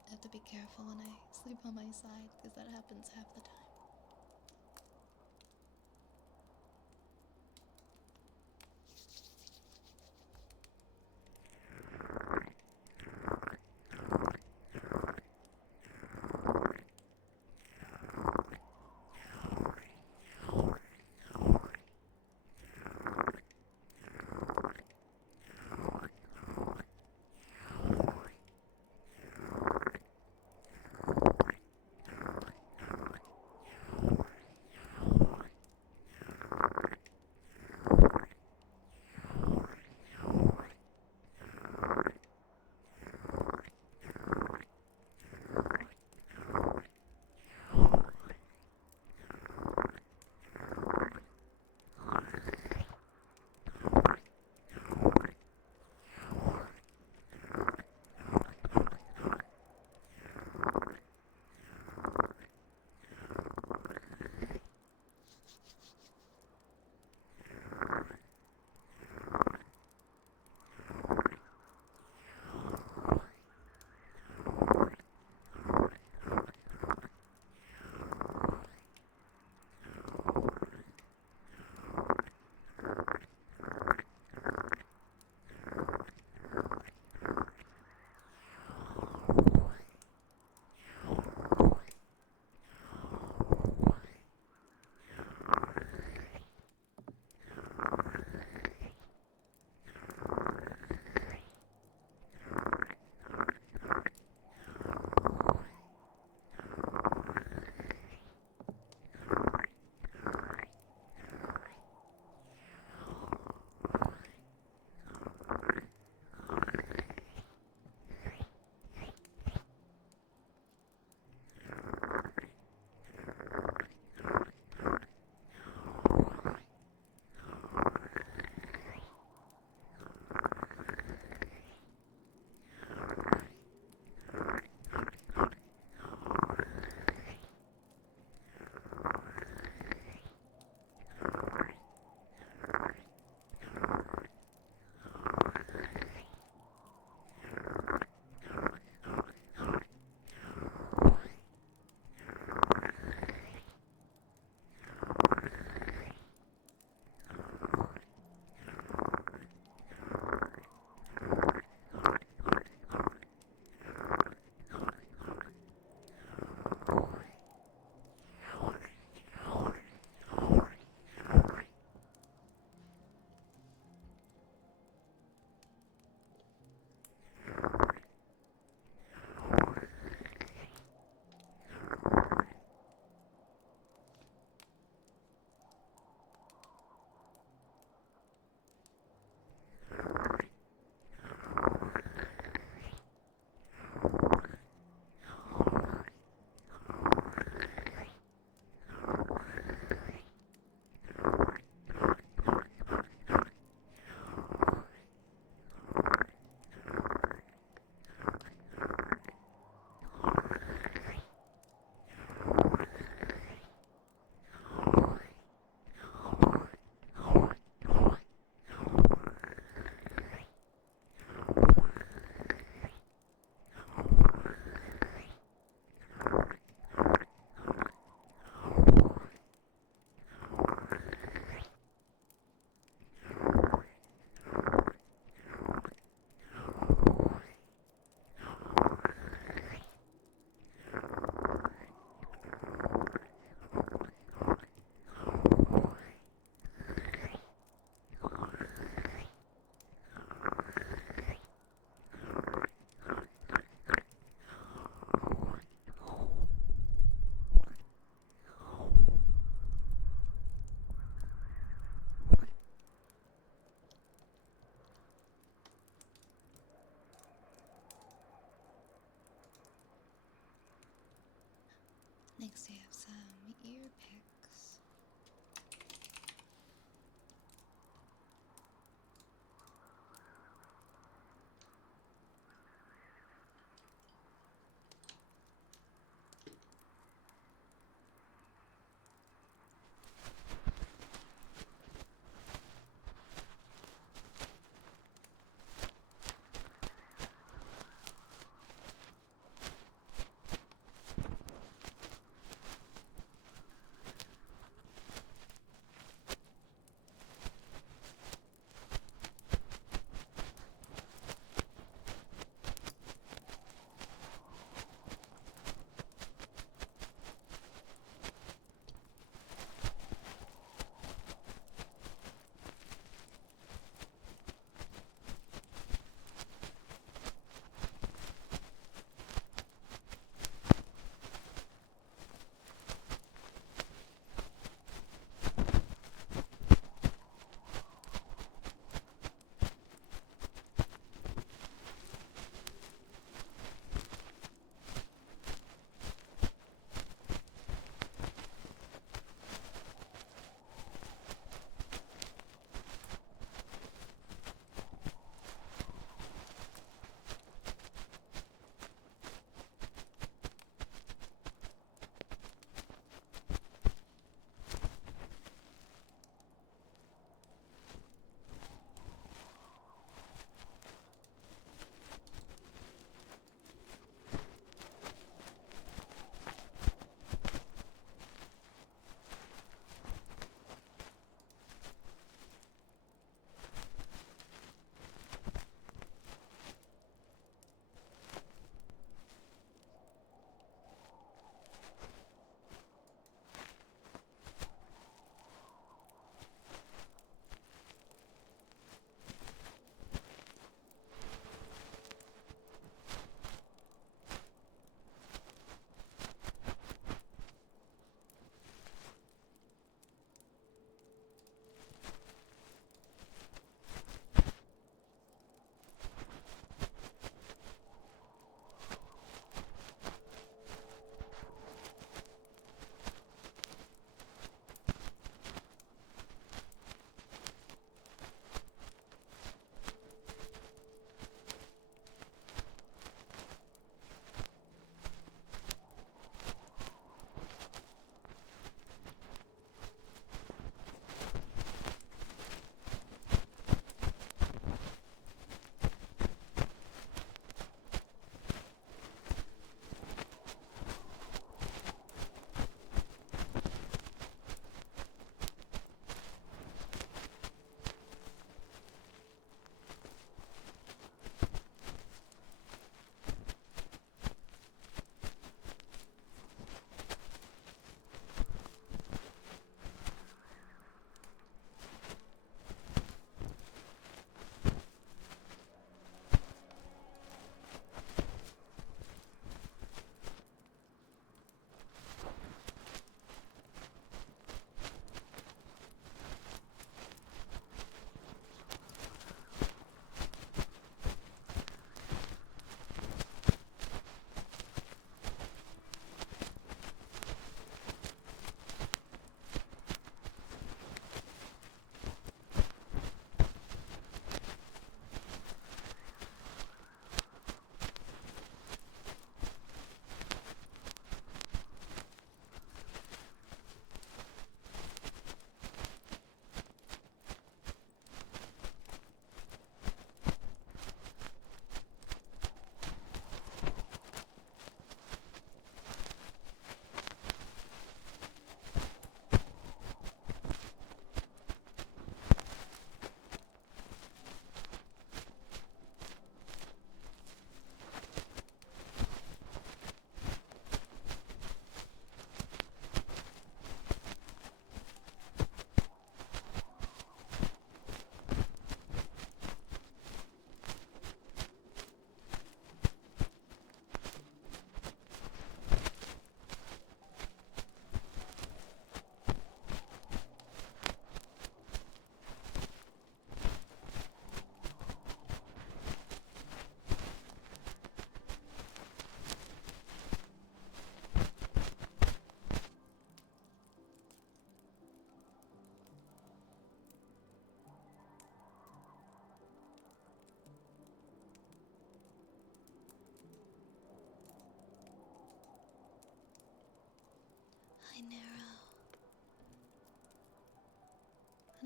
I have to be careful when I sleep on my side, because that happens half the time. Next, we have some ear picks.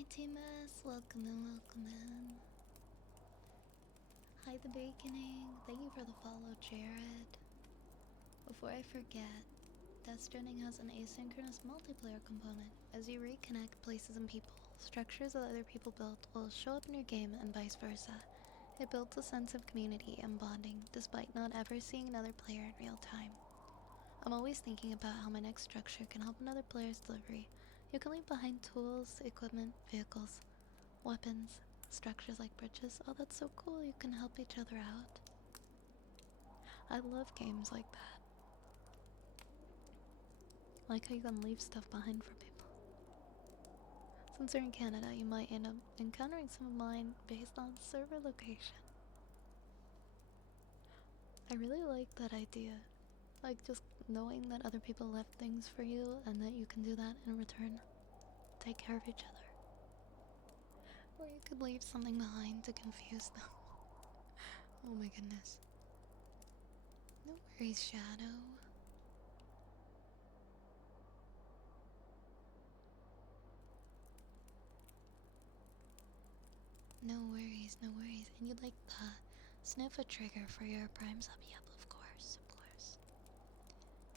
Hi Timus, welcome in, welcome in. Hi the Baconing, thank you for the follow, Jared. Before I forget, Death Stranding has an asynchronous multiplayer component. As you reconnect places and people, structures that other people built will show up in your game and vice versa. It builds a sense of community and bonding, despite not ever seeing another player in real time. I'm always thinking about how my next structure can help another player's delivery. You can leave behind tools, equipment, vehicles, weapons, structures like bridges. Oh, that's so cool, you can help each other out. I love games like that. Like how you can leave stuff behind for people. Since you're in Canada, you might end up encountering some of mine based on server location. I really like that idea. Like just knowing that other people left things for you and that you can do that in return. Take care of each other. Or you could leave something behind to confuse them. Oh my goodness. No worries, Shadow. No worries, no worries. And you'd like the sniffer trigger for your prime sub? Yep, of course, of course.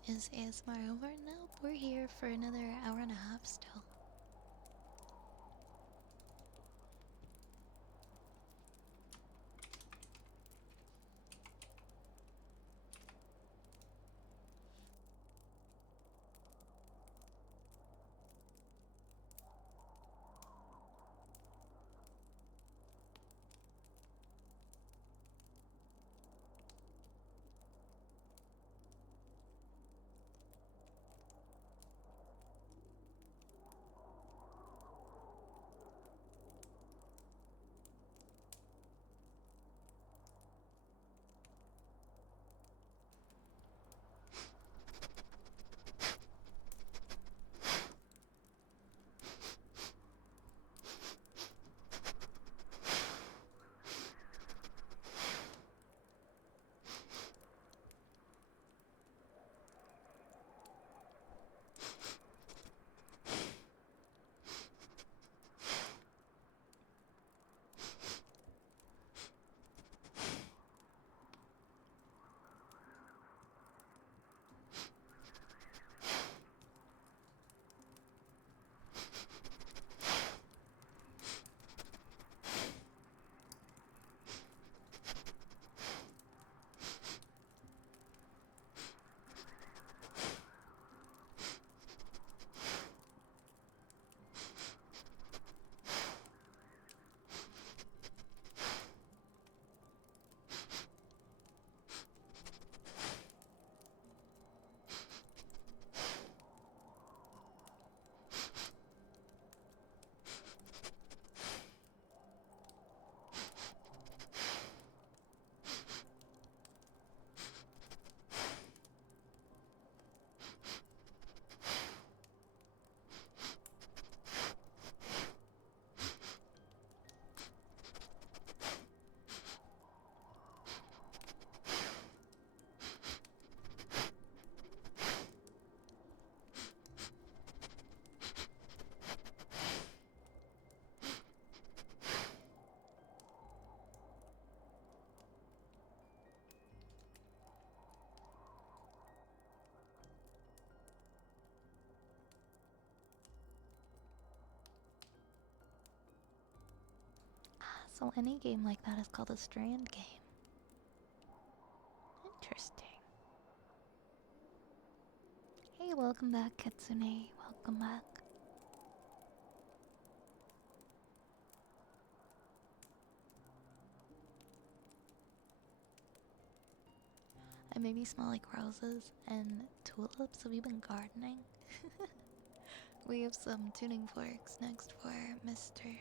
Is ASMR over? Nope, we're here for another hour and a half still. So any game like that is called a strand game. Interesting. Hey, welcome back, Kitsune. Welcome back. I maybe smell like roses and tulips. Have you been gardening? We have some tuning forks next for Mr. Dead.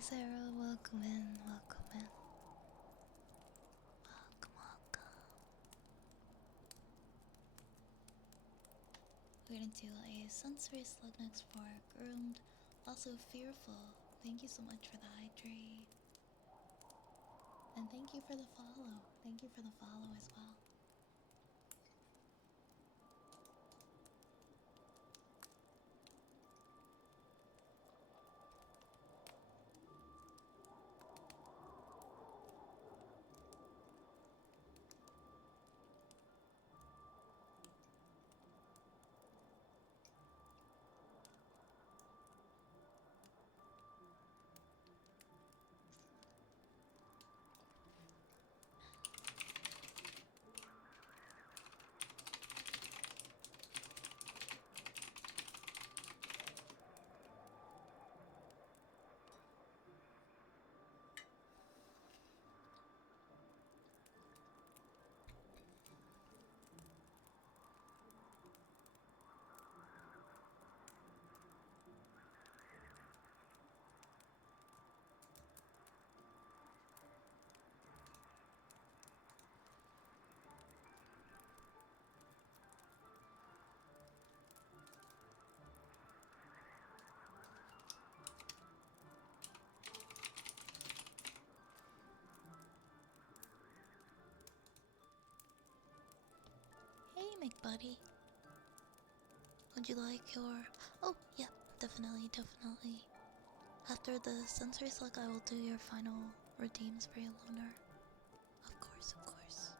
Sarah, welcome in, welcome in. Welcome, welcome. We're gonna do a sensory slug next for groomed, also fearful. Thank you so much for the hydrate. And thank you for the follow. Thank you for the follow as well. Hey, McBuddy. Would you like your... Oh, yeah, definitely, definitely. After the sensory slug, I will do your final redeems for you, Lunar. Of course, of course.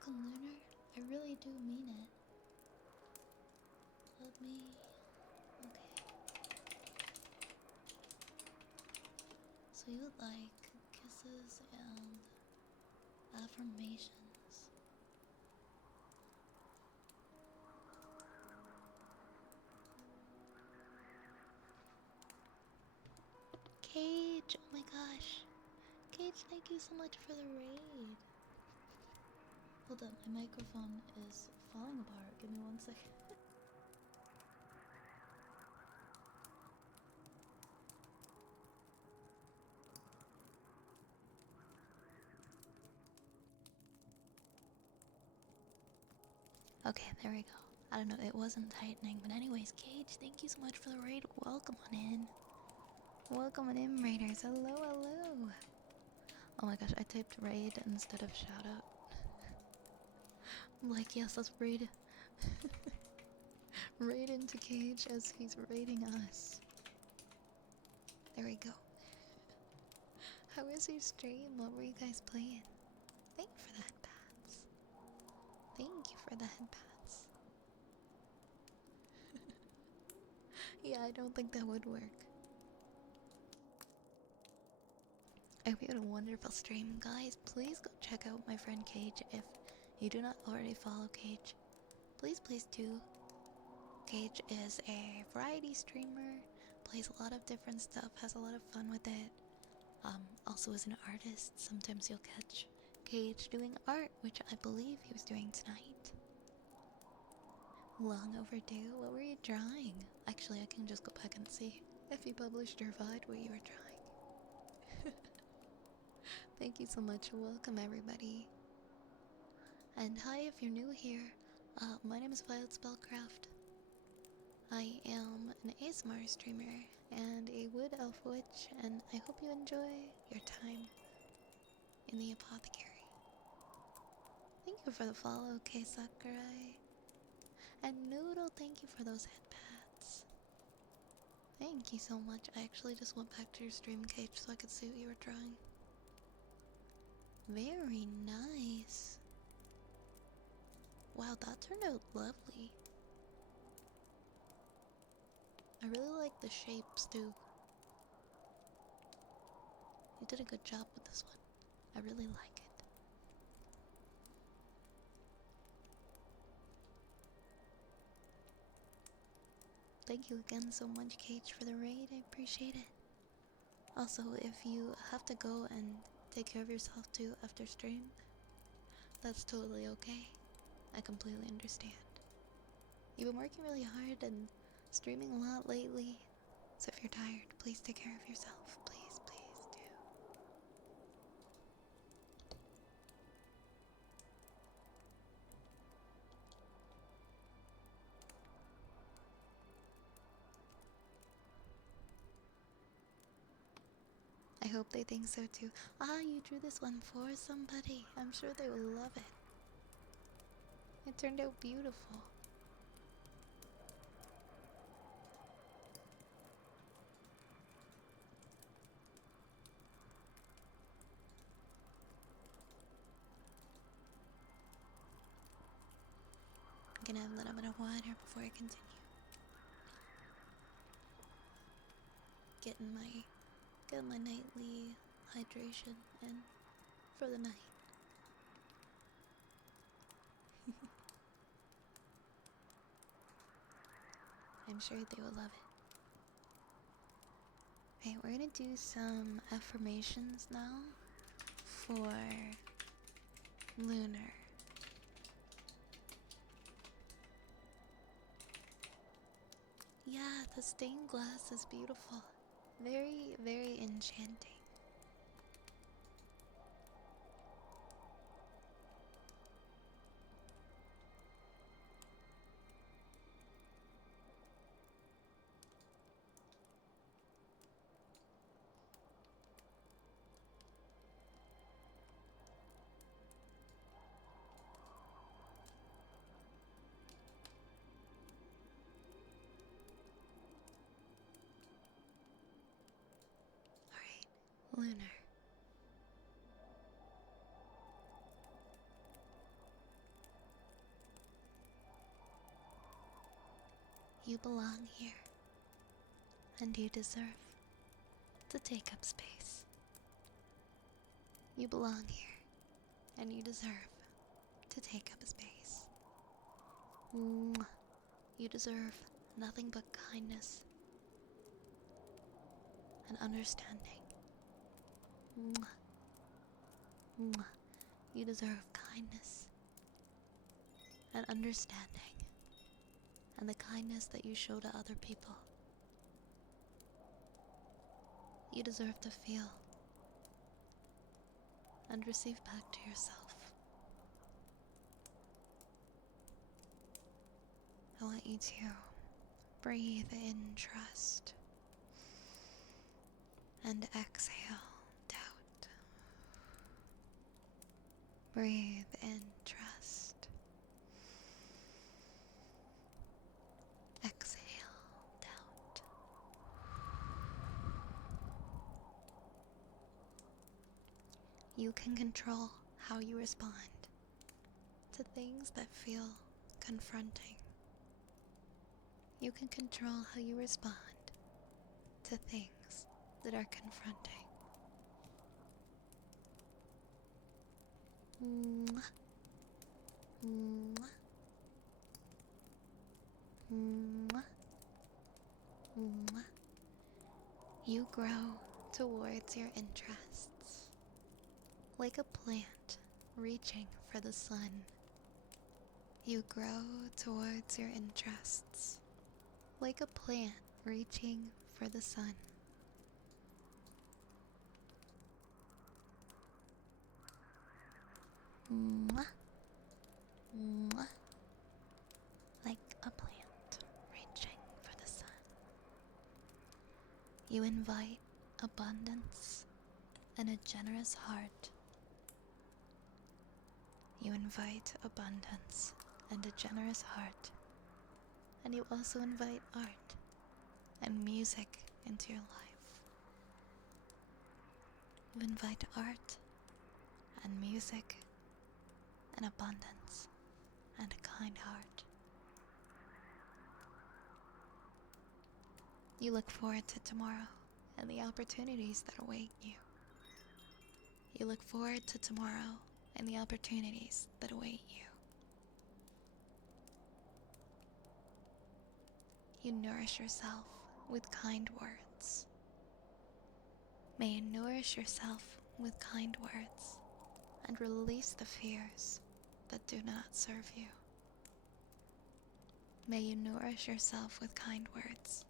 welcome, Lunar. I really do mean it. Let me. Okay. So you would like kisses and affirmations. Cage, oh my gosh. Cage, thank you so much for the raid. Hold up, my microphone is falling apart. Give me 1 second. Okay, there we go. I don't know, it wasn't tightening. But anyways, Cage, thank you so much for the raid. Welcome on in. Welcome on in, raiders. Hello, hello. Oh my gosh, I typed raid instead of shoutout. I'm like, yes, let's raid. Raid into Cage as he's raiding us. There we go. How was your stream? What were you guys playing? Thank you for the headpats. Thank you for the headpats. Yeah, I don't think that would work. I hope you had a wonderful stream, guys. Please go check out my friend Cage if you do not already follow Cage. Please, please do. Cage is a variety streamer, plays a lot of different stuff, has a lot of fun with it. Also is an artist. Sometimes you'll catch Cage doing art, which I believe he was doing tonight. Long overdue. What were you drawing? Actually, I can just go back and see if you published your VOD what you were drawing. Thank you so much. Welcome, everybody. And hi, if you're new here. My name is Violet Spellcraft. I am an ASMR streamer and a wood elf witch, and I hope you enjoy your time in the apothecary. Thank you for the follow, K Sakurai. And Noodle, thank you for those headpats. Thank you so much. I actually just went back to your stream, Cage, so I could see what you were drawing. Very nice. Wow, that turned out lovely. I really like the shapes too. You did a good job with this one. I really like it. Thank you again so much, Cage, for the raid. I appreciate it. Also, if you have to go and take care of yourself too after stream, that's totally okay. I completely understand. You've been working really hard and streaming a lot lately, so if you're tired, please take care of yourself. Please, please do. I hope they think so too. Ah, you drew this one for somebody. I'm sure they will love it. It turned out beautiful. I'm gonna have a little bit of water before I continue. Getting my nightly hydration in for the night. I'm sure they will love it. Okay, we're gonna do some affirmations now for Lunar. Yeah, the stained glass is beautiful. Very, very enchanting. Alright, Lunar. You belong here, and you deserve to take up space. You belong here, and you deserve to take up space. Mwah. You deserve nothing but kindness and understanding. Mwah. Mwah. You deserve kindness and understanding, and the kindness that you show to other people. You deserve to feel and receive back to yourself. I want you to breathe in trust and exhale doubt. Breathe in trust. Exhale doubt. You can control how you respond to things that feel confronting. You can control how you respond to things that are confronting. Mwah. Mwah. Mwah. Mwah. You grow towards your interests, like a plant reaching for the sun. You grow towards your interests, like a plant reaching for the sun. Mwah. Mwah. Like a plant reaching for the sun. You invite abundance and a generous heart. You invite abundance and a generous heart. And you also invite art and music into your life. You invite art and music and abundance and a kind heart. You look forward to tomorrow and the opportunities that await you. You look forward to tomorrow and the opportunities that await you. You nourish yourself with kind words. May you nourish yourself with kind words and release the fears that do not serve you. May you nourish yourself with kind words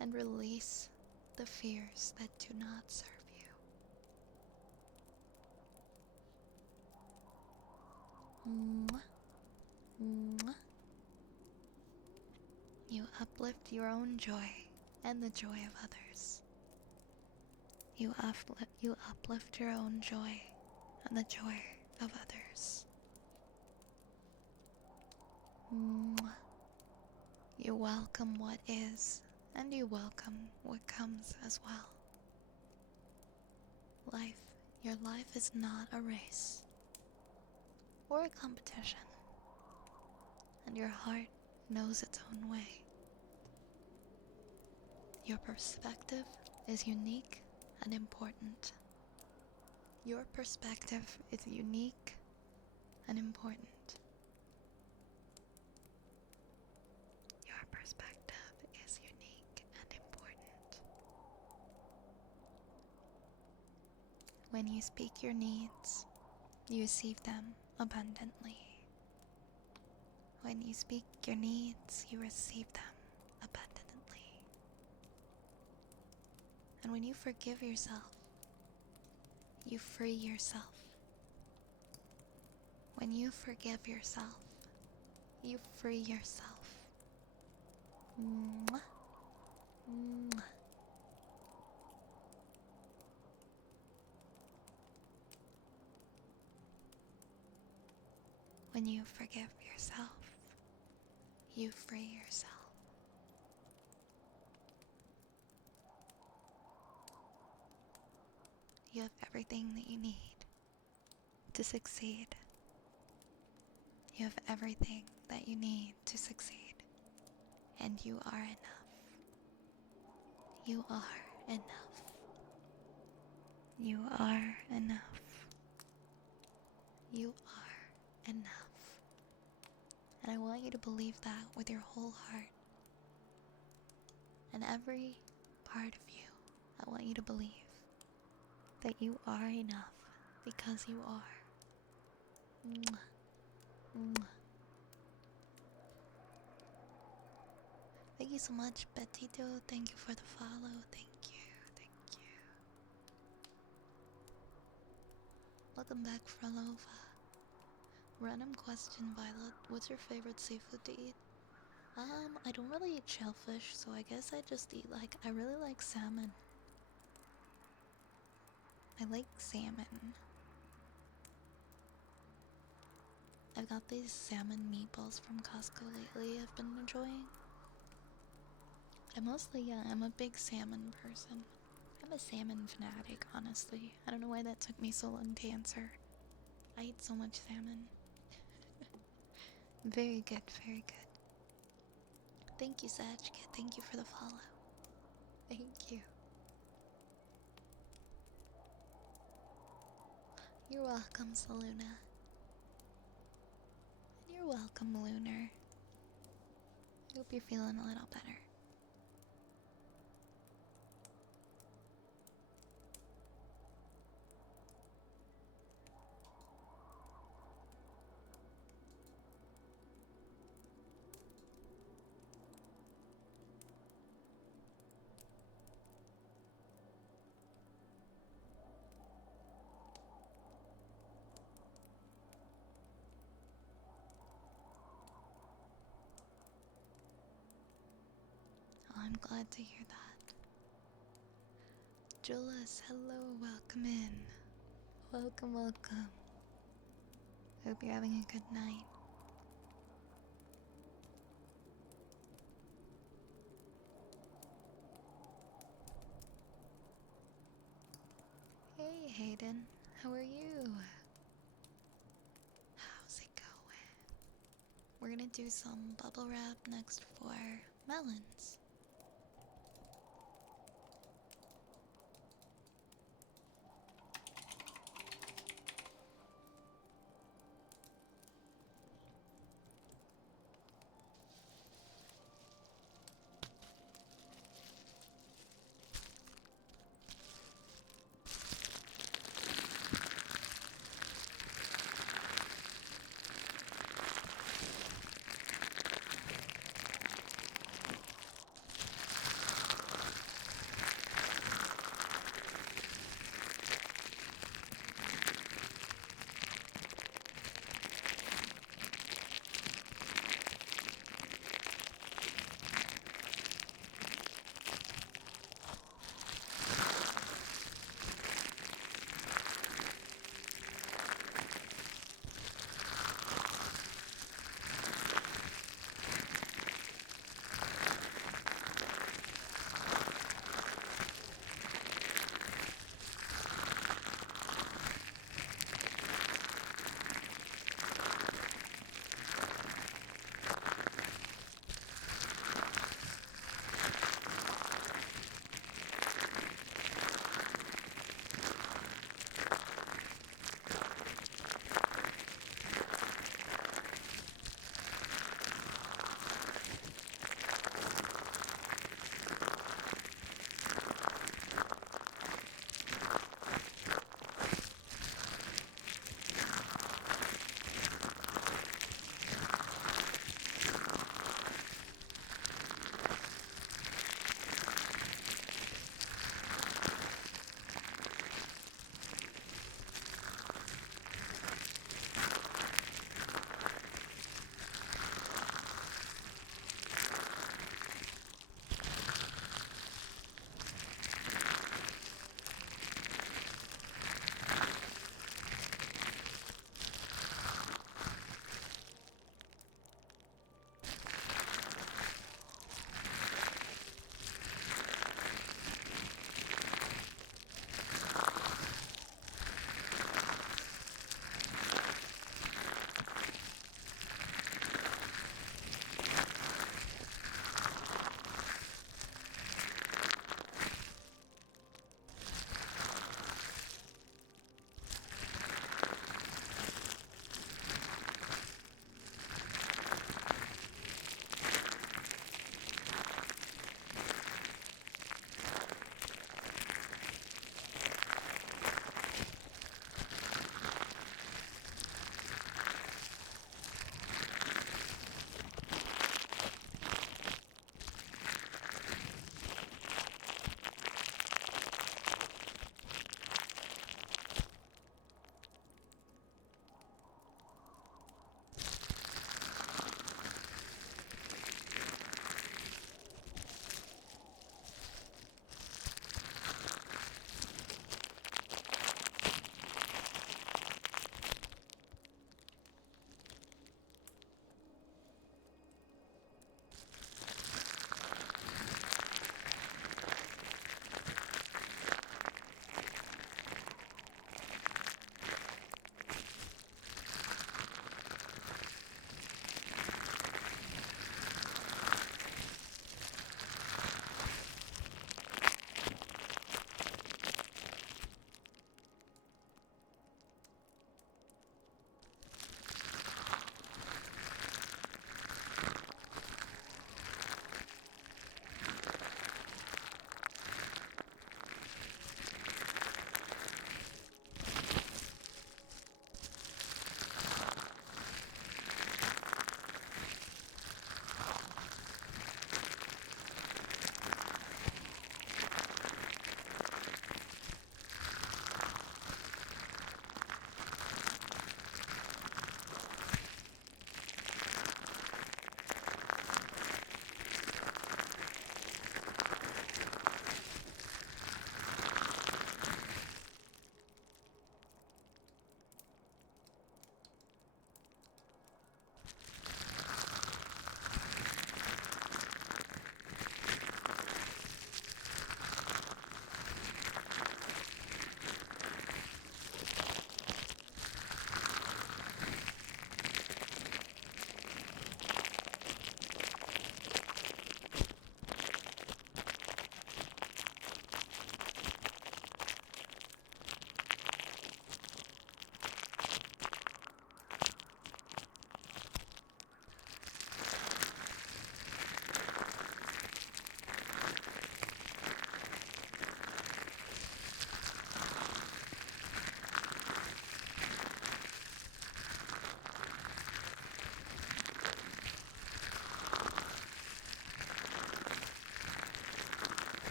and release the fears that do not serve you. Mwah. Mwah. You uplift your own joy and the joy of others. You uplift your own joy and the joy of others. Mwah. You welcome what is, and you welcome what comes as well. Your life is not a race or a competition, and your heart knows its own way. Your perspective is unique and important. Your perspective is unique and important. Your perspective is unique and important. When you speak your needs, you receive them abundantly. When you speak your needs, you receive them abundantly. And when you forgive yourself, you free yourself. When you forgive yourself, you free yourself. Mwah. Mwah. When you forgive yourself, you free yourself. You have everything that you need to succeed. You have everything that you need to succeed And you are enough. You are enough. You are enough. You are enough. And I want you to believe that with your whole heart. And every part of you, I want you to believe that you are enough because you are. Mwah. Mwah. Thank you so much, Betito. Thank you for the follow. Thank you. Thank you. Welcome back, Frolova. Random question, Violet. What's your favorite seafood to eat? I don't really eat shellfish, so I guess I just eat I really like salmon. I like salmon. I've got these salmon meatballs from Costco lately I've been enjoying. I'm a big salmon person. I'm a salmon fanatic, honestly. I don't know why that took me so long to answer. I eat so much salmon. Very good, very good. Thank you, Sajkit. Thank you for the follow. Thank you. You're welcome, Saluna. And you're welcome, Lunar. I hope you're feeling a little better. Oh, I'm glad to hear that. Julius, hello, welcome in. Welcome, welcome. Hope you're having a good night. Hey, Hayden, how are you? How's it going? We're gonna do some bubble wrap next for melons.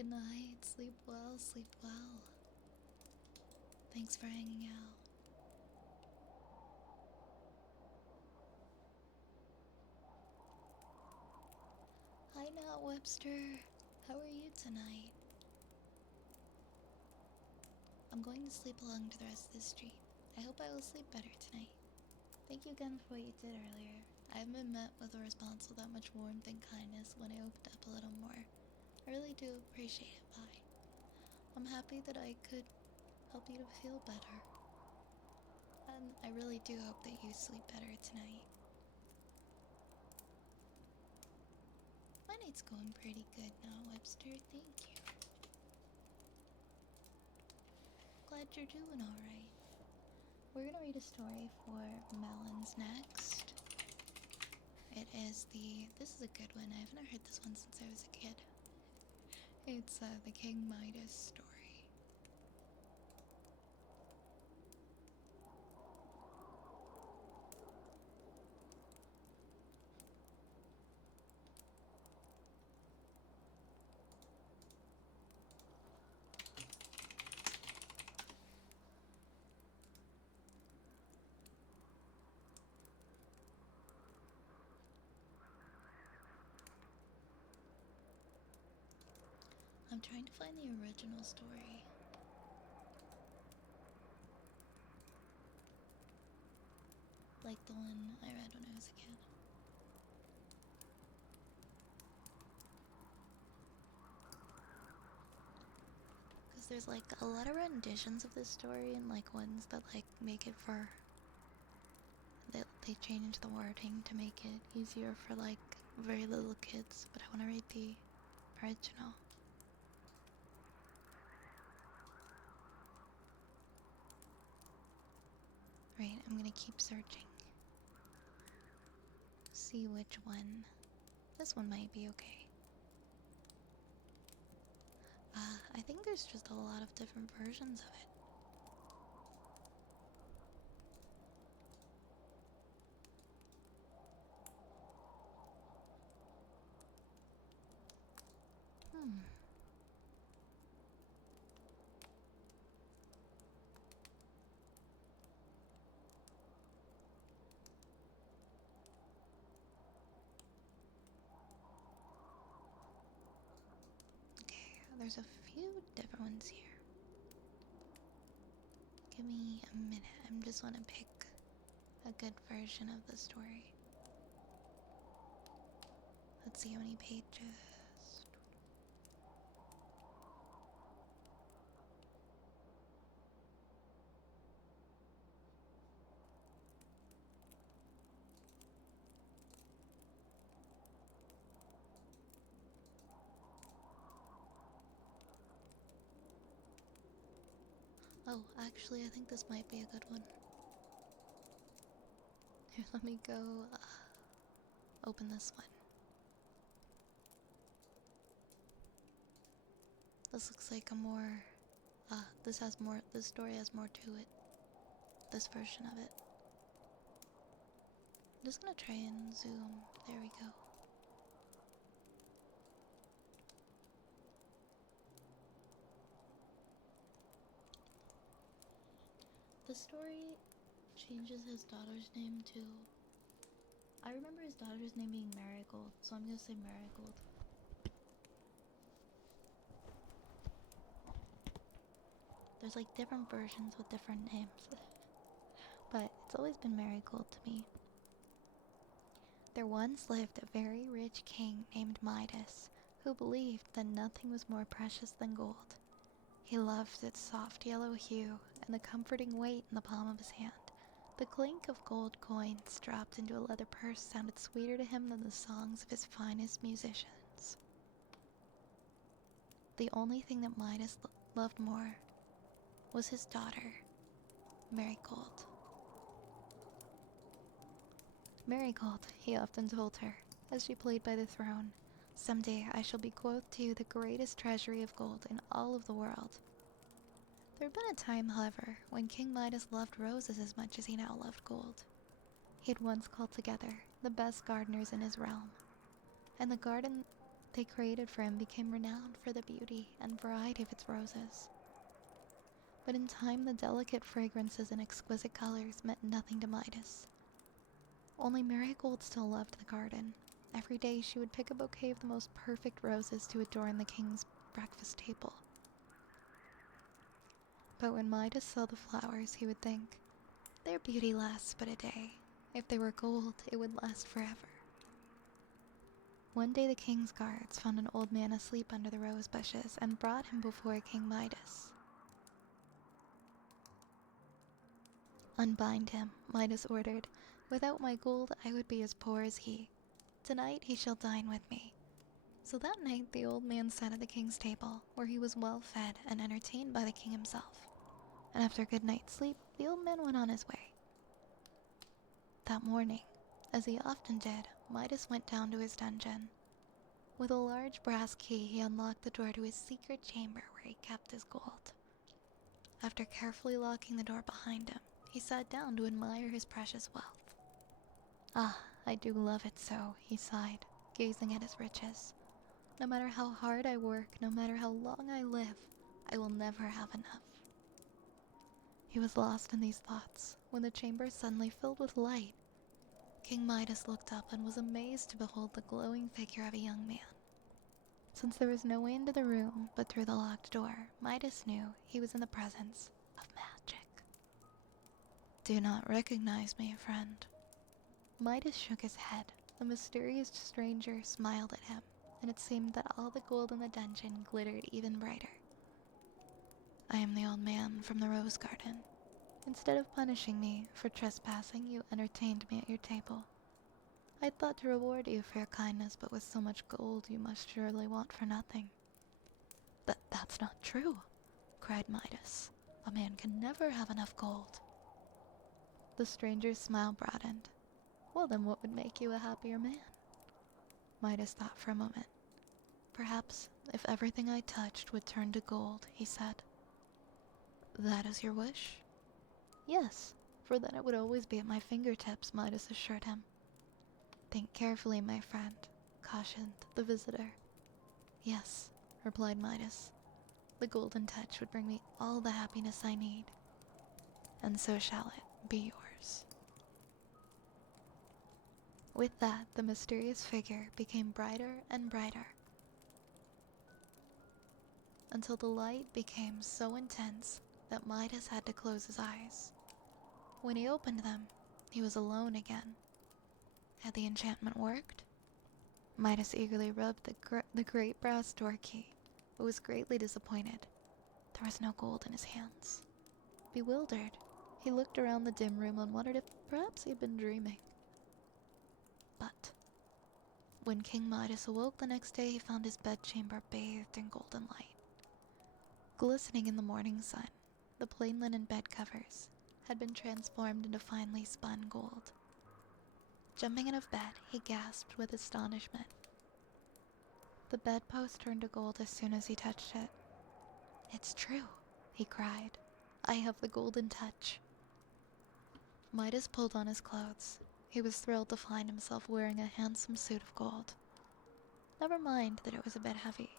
Good night. Sleep well, sleep well. Thanks for hanging out. Hi, Nat Webster. How are you tonight? I'm going to sleep along to the rest of the street. I hope I will sleep better tonight. Thank you again for what you did earlier. I haven't been met with a response with that much warmth and kindness when I opened up a little more. I really do appreciate it, Vi. I'm happy that I could help you to feel better. And I really do hope that you sleep better tonight. My night's going pretty good now, Webster. Thank you. Glad you're doing alright. We're gonna read a story for Melons next. This is a good one. I haven't heard this one since I was a kid. It's the King Midas story. I'm trying to find the original story. Like the one I read when I was a kid. Because there's like a lot of renditions of this story and like ones that like make it for... They change the wording to make it easier for like very little kids. But I want to read the original. Right, I'm gonna keep searching. See which one. This one might be okay. I think there's just a lot of different versions of it. Okay, there's a few different ones here. Give me a minute. I just want to pick a good version of the story. Let's see how many pages. Oh, actually, I think this might be a good one. Here, let me go open this one. This looks like a more... this story has more to it. This version of it. I'm just gonna try and zoom. There we go. The story changes his daughter's name to... I remember his daughter's name being Marigold, so I'm gonna say Marigold. There's like different versions with different names. But it's always been Marigold to me. There once lived a very rich king named Midas, who believed that nothing was more precious than gold. He loved its soft yellow hue and the comforting weight in the palm of his hand. The clink of gold coins dropped into a leather purse sounded sweeter to him than the songs of his finest musicians. The only thing that Midas loved more was his daughter, Marigold. Marigold, he often told her, as she played by the throne, someday I shall bequoth to you the greatest treasury of gold in all of the world. There had been a time, however, when King Midas loved roses as much as he now loved gold. He had once called together the best gardeners in his realm, and the garden they created for him became renowned for the beauty and variety of its roses. But in time, the delicate fragrances and exquisite colors meant nothing to Midas. Only Marigold still loved the garden. Every day she would pick a bouquet of the most perfect roses to adorn the king's breakfast table. But when Midas saw the flowers, he would think, their beauty lasts but a day. If they were gold, it would last forever. One day the king's guards found an old man asleep under the rose bushes and brought him before King Midas. Unbind him, Midas ordered. Without my gold, I would be as poor as he. Tonight he shall dine with me. So that night the old man sat at the king's table, where he was well fed and entertained by the king himself. And after a good night's sleep, the old man went on his way. That morning, as he often did, Midas went down to his dungeon. With a large brass key, he unlocked the door to his secret chamber where he kept his gold. After carefully locking the door behind him, he sat down to admire his precious wealth. Ah, I do love it so, he sighed, gazing at his riches. No matter how hard I work, no matter how long I live, I will never have enough. He was lost in these thoughts when the chamber suddenly filled with light. King Midas looked up and was amazed to behold the glowing figure of a young man. Since there was no way into the room but through the locked door, Midas knew he was in the presence of magic. Do not recognize me, friend. Midas shook his head. The mysterious stranger smiled at him, and it seemed that all the gold in the dungeon glittered even brighter. I am the old man from the rose garden. Instead of punishing me for trespassing, you entertained me at your table. I thought to reward you for your kindness, but with so much gold you must surely want for nothing. That's not true, cried Midas. A man can never have enough gold. The stranger's smile broadened. Well, then what would make you a happier man? Midas thought for a moment. Perhaps if everything I touched would turn to gold, he said. That is your wish? Yes, for then it would always be at my fingertips, Midas assured him. Think carefully, my friend, cautioned the visitor. Yes, replied Midas. The golden touch would bring me all the happiness I need. And so shall it be yours. With that, the mysterious figure became brighter and brighter, until the light became so intense that Midas had to close his eyes. When he opened them, he was alone again. Had the enchantment worked? Midas eagerly rubbed the great brass door key, but was greatly disappointed. There was no gold in his hands. Bewildered, he looked around the dim room and wondered if perhaps he had been dreaming. But when King Midas awoke the next day, he found his bedchamber bathed in golden light. Glistening in the morning sun, the plain linen bed covers had been transformed into finely spun gold. Jumping out of bed, he gasped with astonishment. The bedpost turned to gold as soon as he touched it. It's true, he cried. I have the golden touch. Midas pulled on his clothes. He was thrilled to find himself wearing a handsome suit of gold. Never mind that it was a bit heavy.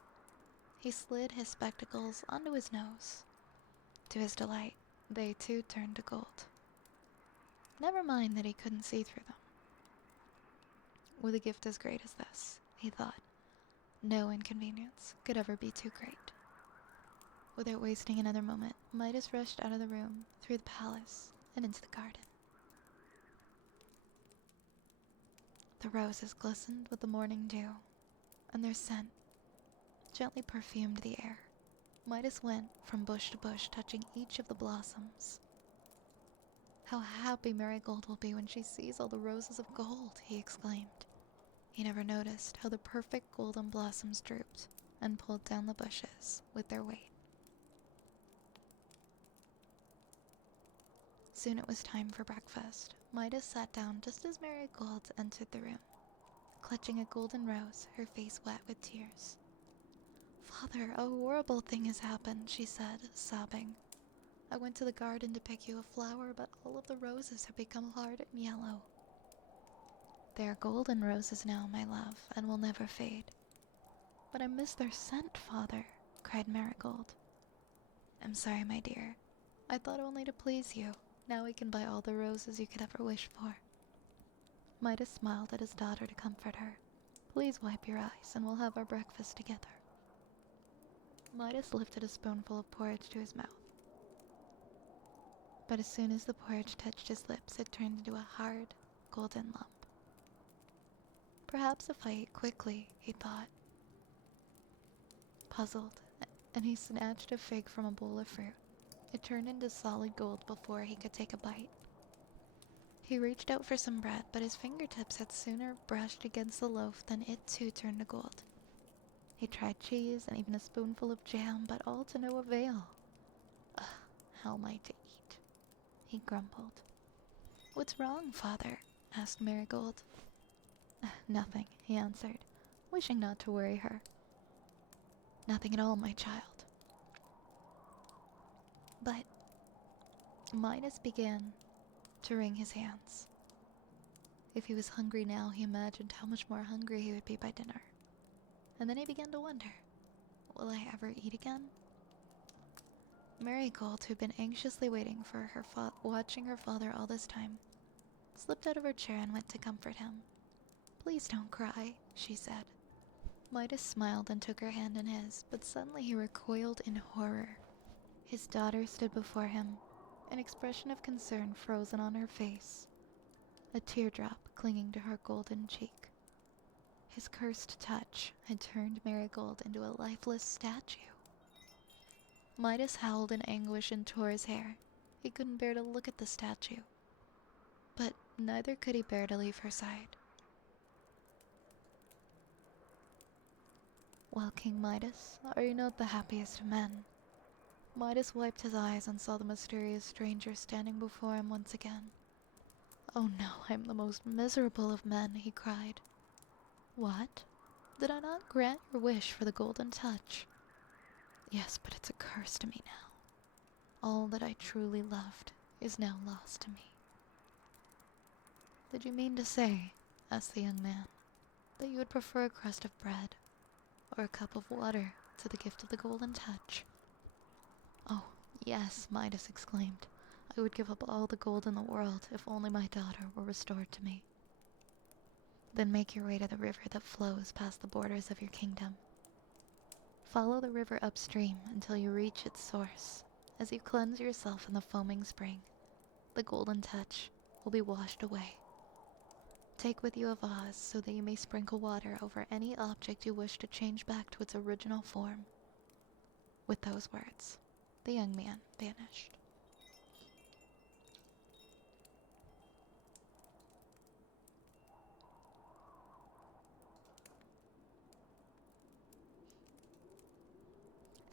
He slid his spectacles onto his nose. To his delight, they too turned to gold. Never mind that he couldn't see through them. With a gift as great as this, he thought, no inconvenience could ever be too great. Without wasting another moment, Midas rushed out of the room, through the palace, and into the garden. The roses glistened with the morning dew, and their scent gently perfumed the air. Midas went from bush to bush, touching each of the blossoms. How happy Marigold will be when she sees all the roses of gold, he exclaimed. He never noticed how the perfect golden blossoms drooped and pulled down the bushes with their weight. Soon it was time for breakfast. Midas sat down just as Marigold entered the room. Clutching a golden rose, her face wet with tears. Father, a horrible thing has happened, she said, sobbing. I went to the garden to pick you a flower, but all of the roses have become hard and yellow. They are golden roses now, my love, and will never fade. But I miss their scent, father, cried Marigold. I'm sorry, my dear. I thought only to please you. Now we can buy all the roses you could ever wish for. Midas smiled at his daughter to comfort her. Please wipe your eyes and we'll have our breakfast together. Midas lifted a spoonful of porridge to his mouth. But as soon as the porridge touched his lips, it turned into a hard, golden lump. Perhaps if I ate quickly, he thought. Puzzled, and he snatched a fig from a bowl of fruit. It turned into solid gold before he could take a bite. He reached out for some bread, but his fingertips had sooner brushed against the loaf than it too turned to gold. He tried cheese and even a spoonful of jam, but all to no avail. Ugh, how am I to eat? He grumbled. What's wrong, father? Asked Marigold. Nothing, he answered, wishing not to worry her. Nothing at all, my child. But Midas began to wring his hands. If he was hungry now, he imagined how much more hungry he would be by dinner. And then he began to wonder, will I ever eat again? Marigold, who'd been anxiously waiting for her watching her father all this time, slipped out of her chair and went to comfort him. Please don't cry, she said. Midas smiled and took her hand in his, but suddenly he recoiled in horror. His daughter stood before him, an expression of concern frozen on her face, a teardrop clinging to her golden cheek. His cursed touch had turned Marigold into a lifeless statue. Midas howled in anguish and tore his hair. He couldn't bear to look at the statue, but neither could he bear to leave her side. Well, King Midas, are you not the happiest of men? Midas wiped his eyes and saw the mysterious stranger standing before him once again. Oh no, I am the most miserable of men, he cried. What? Did I not grant your wish for the golden touch? Yes, but it's a curse to me now. All that I truly loved is now lost to me. Did you mean to say, asked the young man, that you would prefer a crust of bread or a cup of water to the gift of the golden touch? Oh, yes, Midas exclaimed. I would give up all the gold in the world if only my daughter were restored to me. Then make your way to the river that flows past the borders of your kingdom. Follow the river upstream until you reach its source. As you cleanse yourself in the foaming spring, the golden touch will be washed away. Take with you a vase so that you may sprinkle water over any object you wish to change back to its original form. With those words, the young man vanished.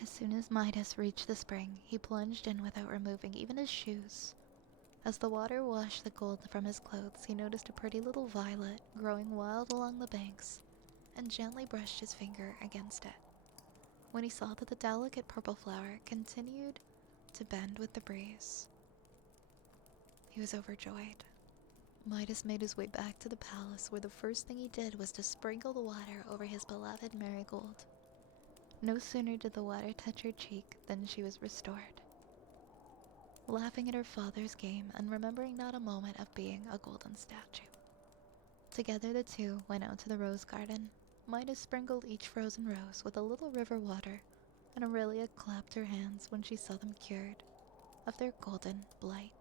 As soon as Midas reached the spring, he plunged in without removing even his shoes. As the water washed the gold from his clothes, he noticed a pretty little violet growing wild along the banks, and gently brushed his finger against it. When he saw that the delicate purple flower continued to bend with the breeze, he was overjoyed. Midas made his way back to the palace, where the first thing he did was to sprinkle the water over his beloved Marigold. No sooner did the water touch her cheek than she was restored. Laughing at her father's game and remembering not a moment of being a golden statue. Together the two went out to the rose garden. Midas sprinkled each frozen rose with a little river water, and Aurelia clapped her hands when she saw them cured of their golden blight.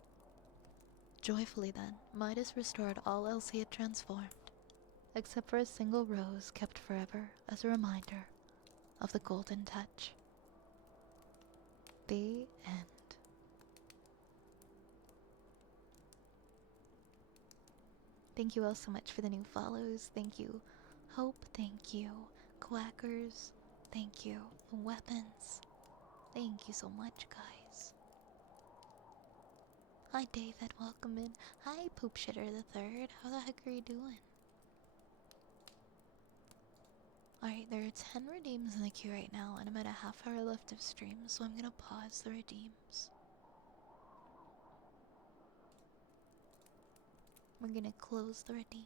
Joyfully then, Midas restored all else he had transformed, except for a single rose kept forever as a reminder of the golden touch. The end. Thank you all so much for the new follows. Thank you, Hope. Thank you, Quackers. Thank you, Weapons. Thank you so much, guys. Hi, David. Welcome in. Hi, Poop Shitter the Third. How the heck are you doing? Alright, there are 10 redeems in the queue right now, and I'm at a half hour left of stream, so I'm gonna pause the redeems. We're gonna close the redeems.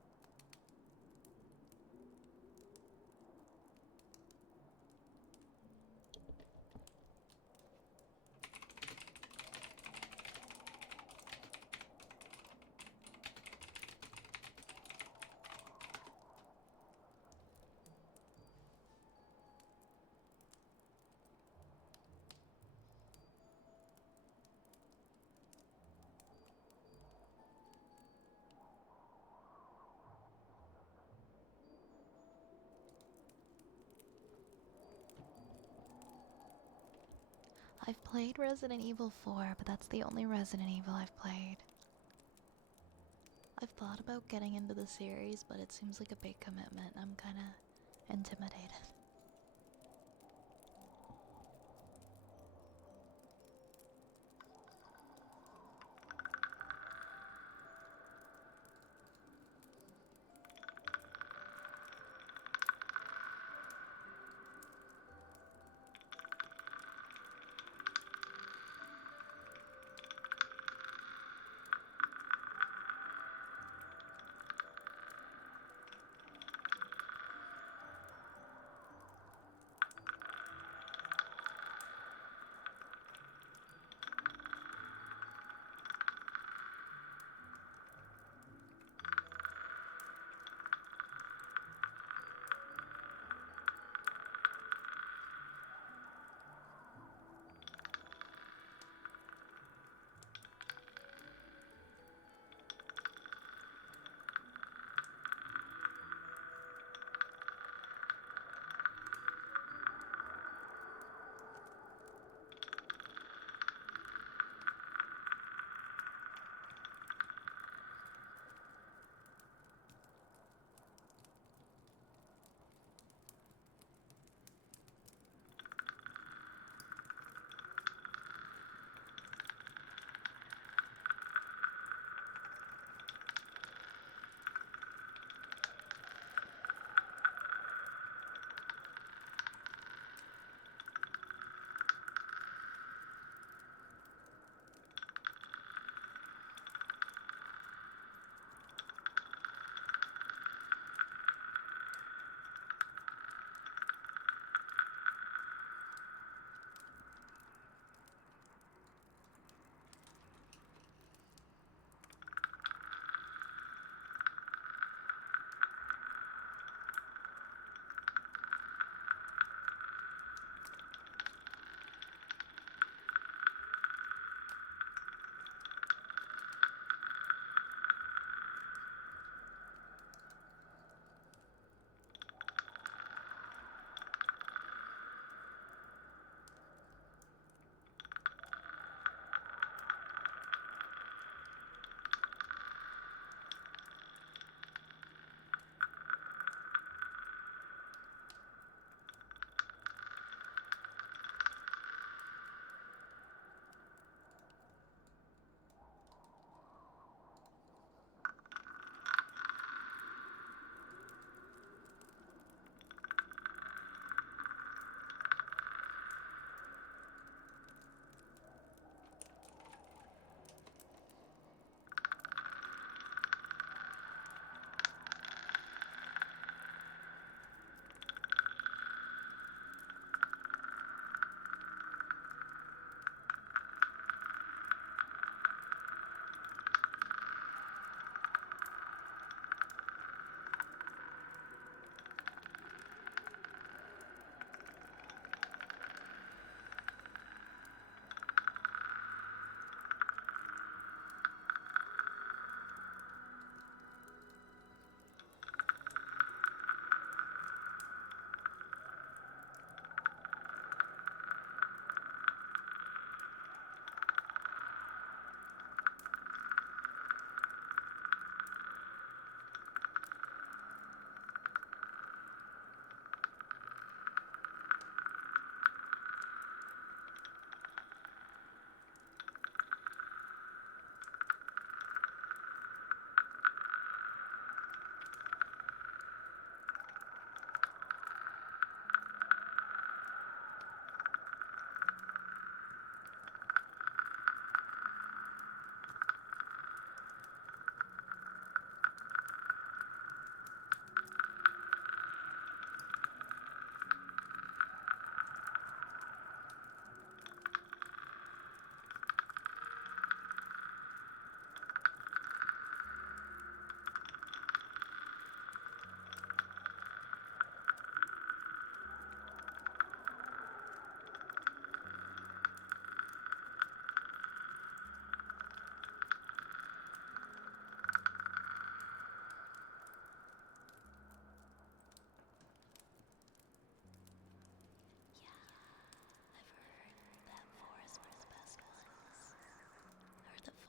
I've played Resident Evil 4, but that's the only Resident Evil I've played. I've thought about getting into the series, but it seems like a big commitment. I'm kinda intimidated.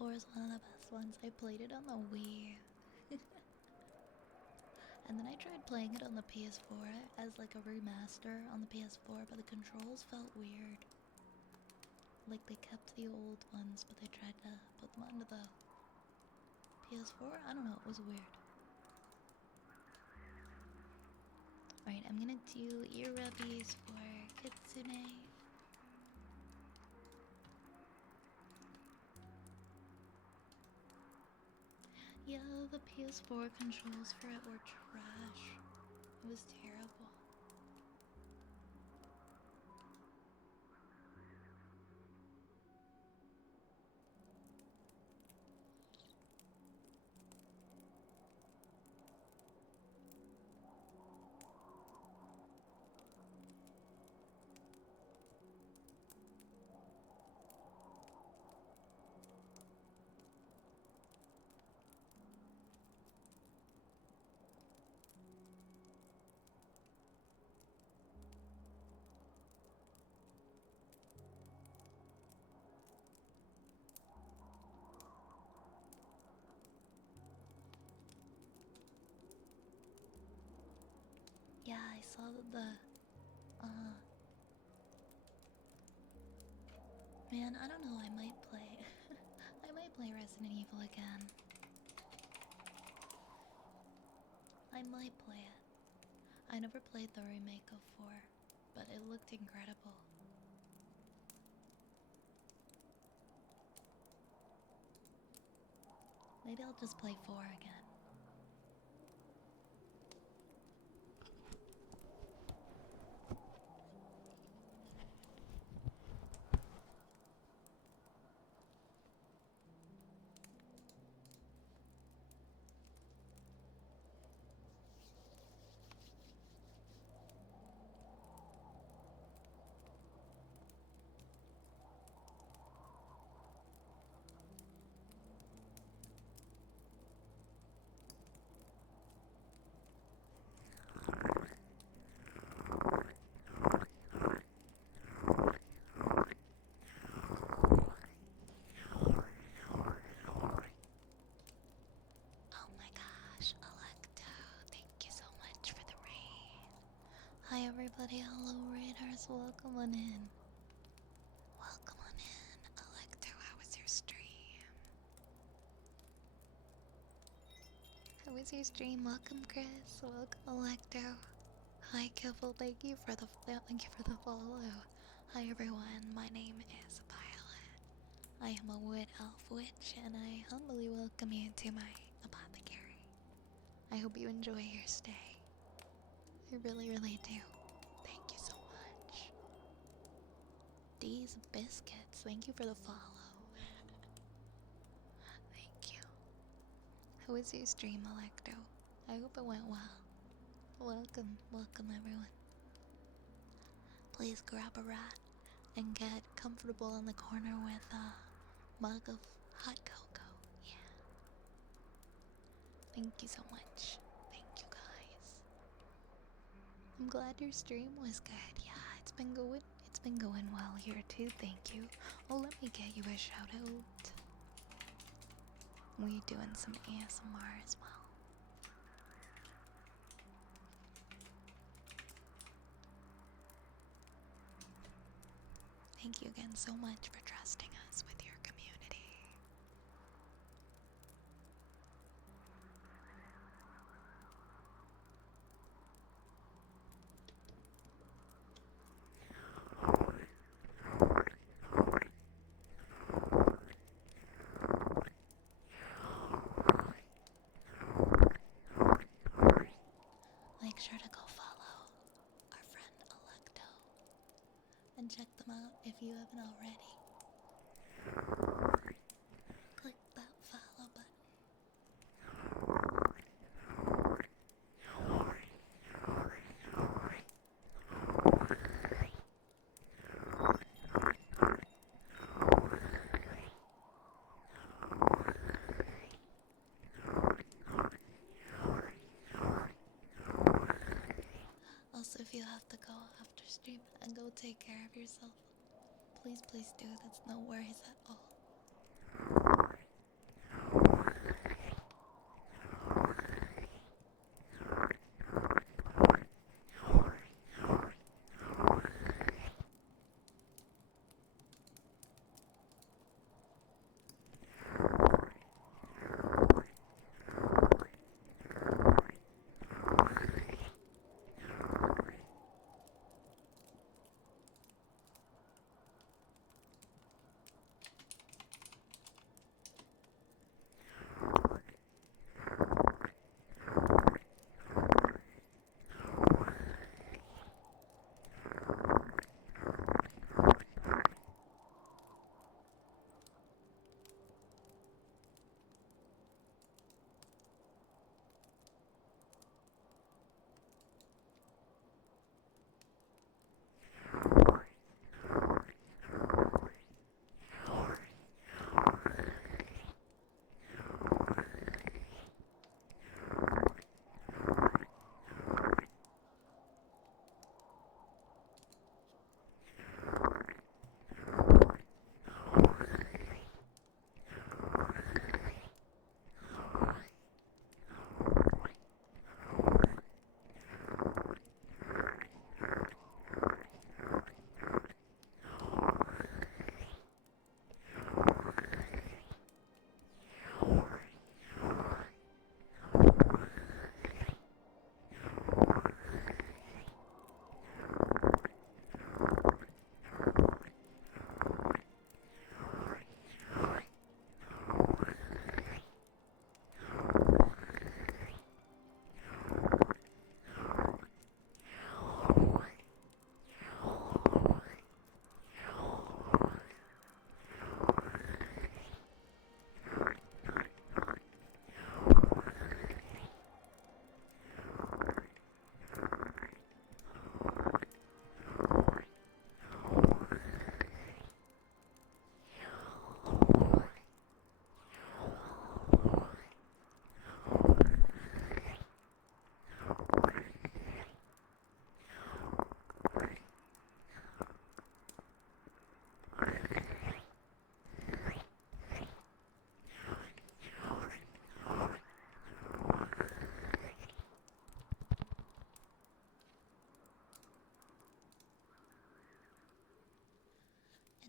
PS4 is one of the best ones. I played it on the Wii. And then I tried playing it on the PS4 as like a remaster on the PS4, but the controls felt weird. Like they kept the old ones, but they tried to put them onto the PS4. I don't know, it was weird. Alright, I'm gonna do ear rubbies for Kitsune. Yeah, the PS4 controls for it were trash. It was terrible. Yeah, I saw that man, I don't know, I might play. I might play Resident Evil again. I might play it. I never played the remake of 4, but it looked incredible. Maybe I'll just play 4 again. Oh my gosh, Electo, thank you so much for the raid. Hi everybody, hello raiders, welcome on in. Welcome on in. Electo, how was your stream? How was your stream? Welcome Chris, welcome Electo. Hi Kibble, thank you for the follow. Hi everyone, my name is Violet. I am a wood elf witch and I humbly welcome you to my apothecary. I hope you enjoy your stay. I really, really do. Thank you so much. These biscuits, thank you for the follow. Thank you. How was your stream, Electo? I hope it went well. Welcome, welcome everyone. Please grab a rat and get comfortable in the corner with a mug of hot cocoa. Yeah. Thank you so much. Thank you guys. I'm glad your stream was good. Yeah, it's been going well here too, thank you. Oh, let me get you a shout out. We doing some ASMR as well. Thank you again so much for trusting us with your community. Make sure to go follow our friend Electo and check them out if you haven't already. Click that follow button. Also, if you have to go after stream and go take care of yourself, please do. That's no worries at all.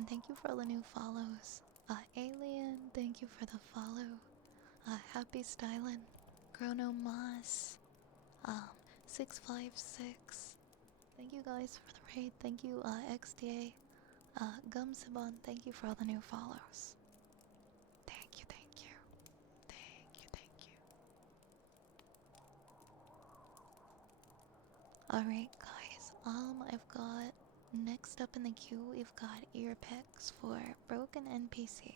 And thank you for all the new follows. Alien, thank you for the follow. Happy Stylin, Chrono Moss, 656. Thank you guys for the raid. Thank you, XDA. Gumsibon, thank you for all the new follows. Thank you, thank you. Thank you, thank you. Alright, guys. I've got next up in the queue, we've got ear picks for Broken NPC.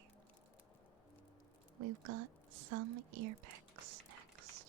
We've got some ear picks next.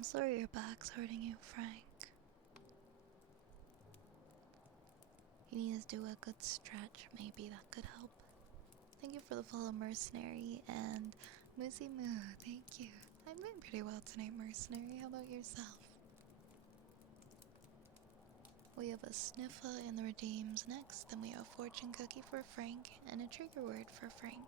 I'm sorry your back's hurting you, Frank. You need to do a good stretch, maybe that could help. Thank you for the follow, Mercenary, and Moosey Moo, thank you. I'm doing pretty well tonight, Mercenary. How about yourself? We have a sniffer in the redeems next, then we have a fortune cookie for Frank, and a trigger word for Frank.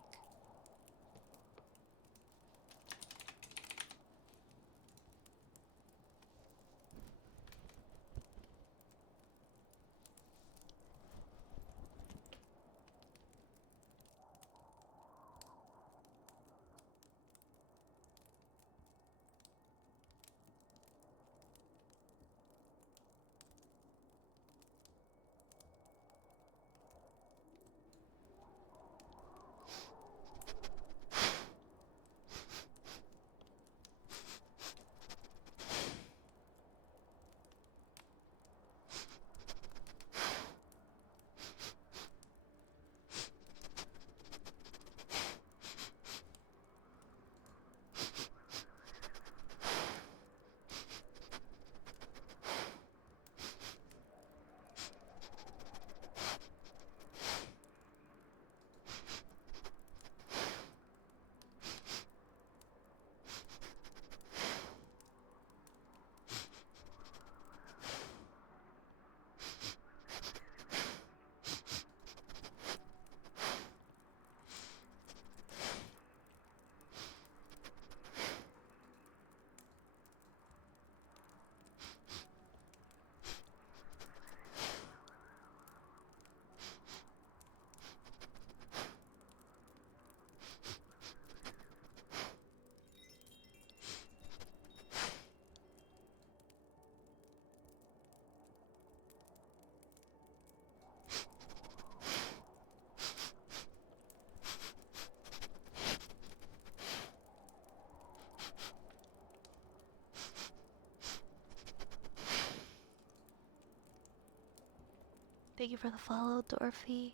Thank you for the follow, Dorothy.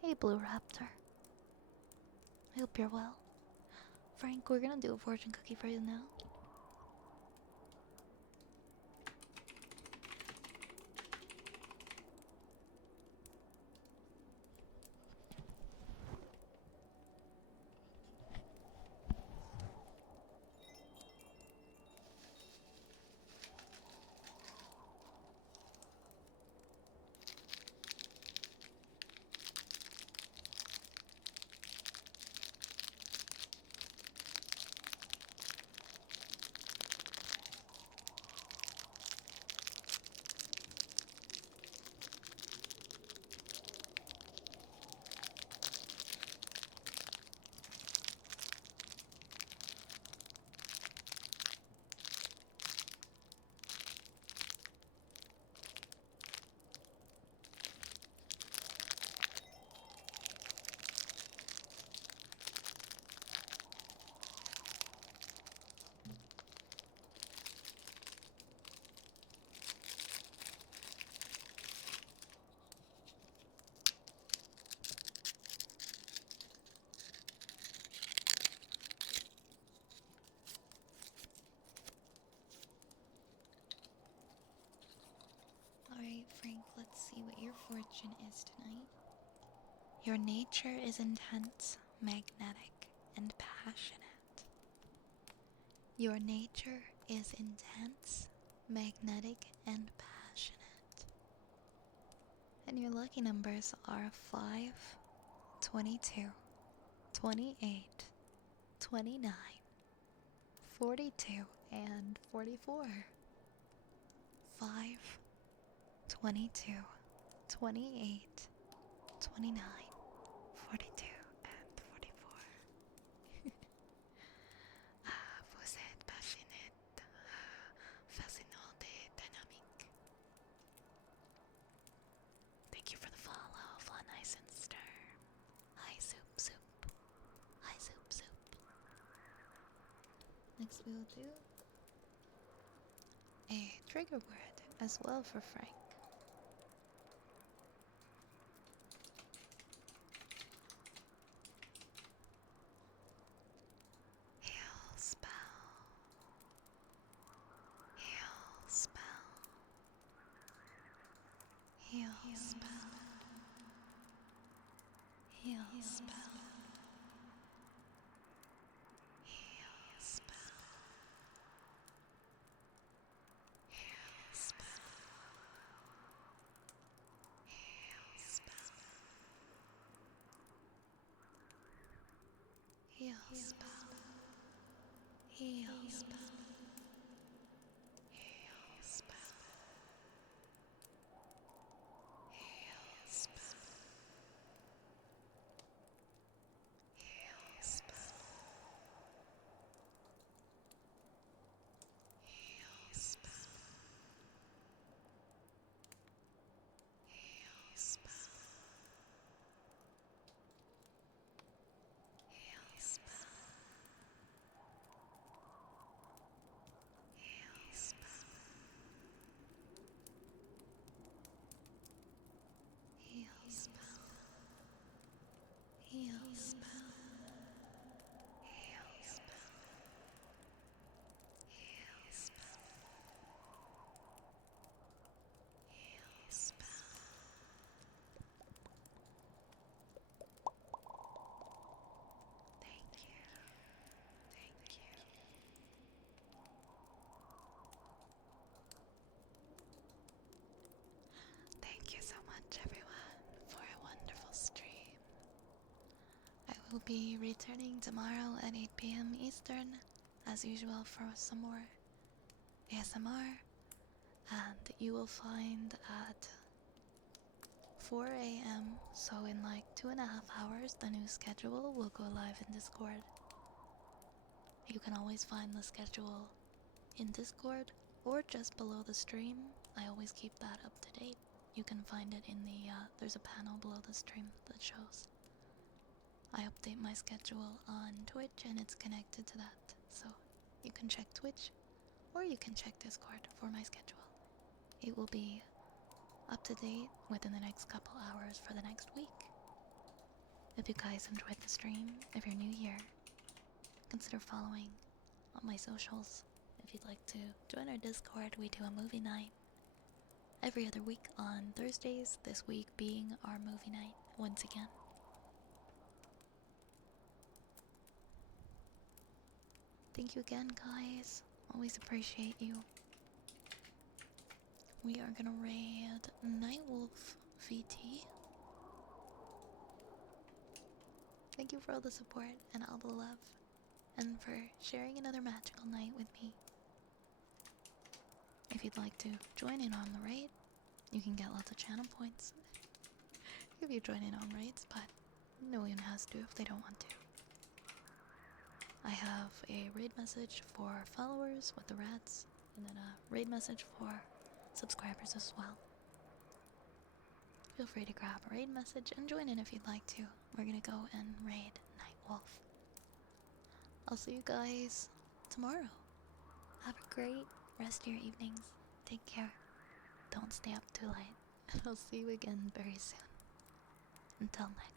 Hey, Blue Raptor. I hope you're well. Frank, we're gonna do a fortune cookie for you now. Alright, Frank, let's see what your fortune is tonight. Your nature is intense, magnetic, and passionate. Your nature is intense, magnetic, and passionate. And your lucky numbers are 5, 22, 28, 29, 42, and 44. 5, 22, 28, 29, 42, and 44. Vous êtes passionate, fascinante, dynamique. Thank you for the follow, Fun Ice and Stir. Hi, Soup Soup. Hi, Soup Soup. Next we will do a trigger word as well for Frank. Hail spell. Heal spell. Heal spell. Heal spell. Heal spell. Heal spell. Heal spell. Heal spell. Heal spell. Heal spell. Heal spell. Heal spell. Heal spell. Heal spell. Heal spell. Heal spell. Heal spell. Heal spell. Heal spell. Heal spell. Thank you. Thank you. Thank you so much, everyone, for a wonderful stream. I will be returning tomorrow at 8 p.m. Eastern, as usual, for some more ASMR, and you will find at 4 a.m., so in like 2.5 hours, the new schedule will go live in Discord. You can always find the schedule in Discord or just below the stream. I always keep that up to date. You can find it in the, there's a panel below the stream that shows. I update my schedule on Twitch and it's connected to that. So you can check Twitch or you can check Discord for my schedule. It will be up to date within the next couple hours for the next week. If you guys enjoyed the stream, if you're new here, consider following on my socials. If you'd like to join our Discord, we do a movie night every other week on Thursdays, this week being our movie night once again. Thank you again, guys. Always appreciate you. We are gonna raid Nightwolf VT. Thank you for all the support and all the love, and for sharing another magical night with me. If you'd like to join in on the raid, you can get lots of channel points if you join in on raids, but no one has to if they don't want to. I have a raid message for followers with the rats, and then a raid message for subscribers as well. Feel free to grab a raid message and join in if you'd like to. We're gonna go and raid Nightwolf. I'll see you guys tomorrow. Have a great rest of your evenings. Take care. Don't stay up too late. And I'll see you again very soon. Until next.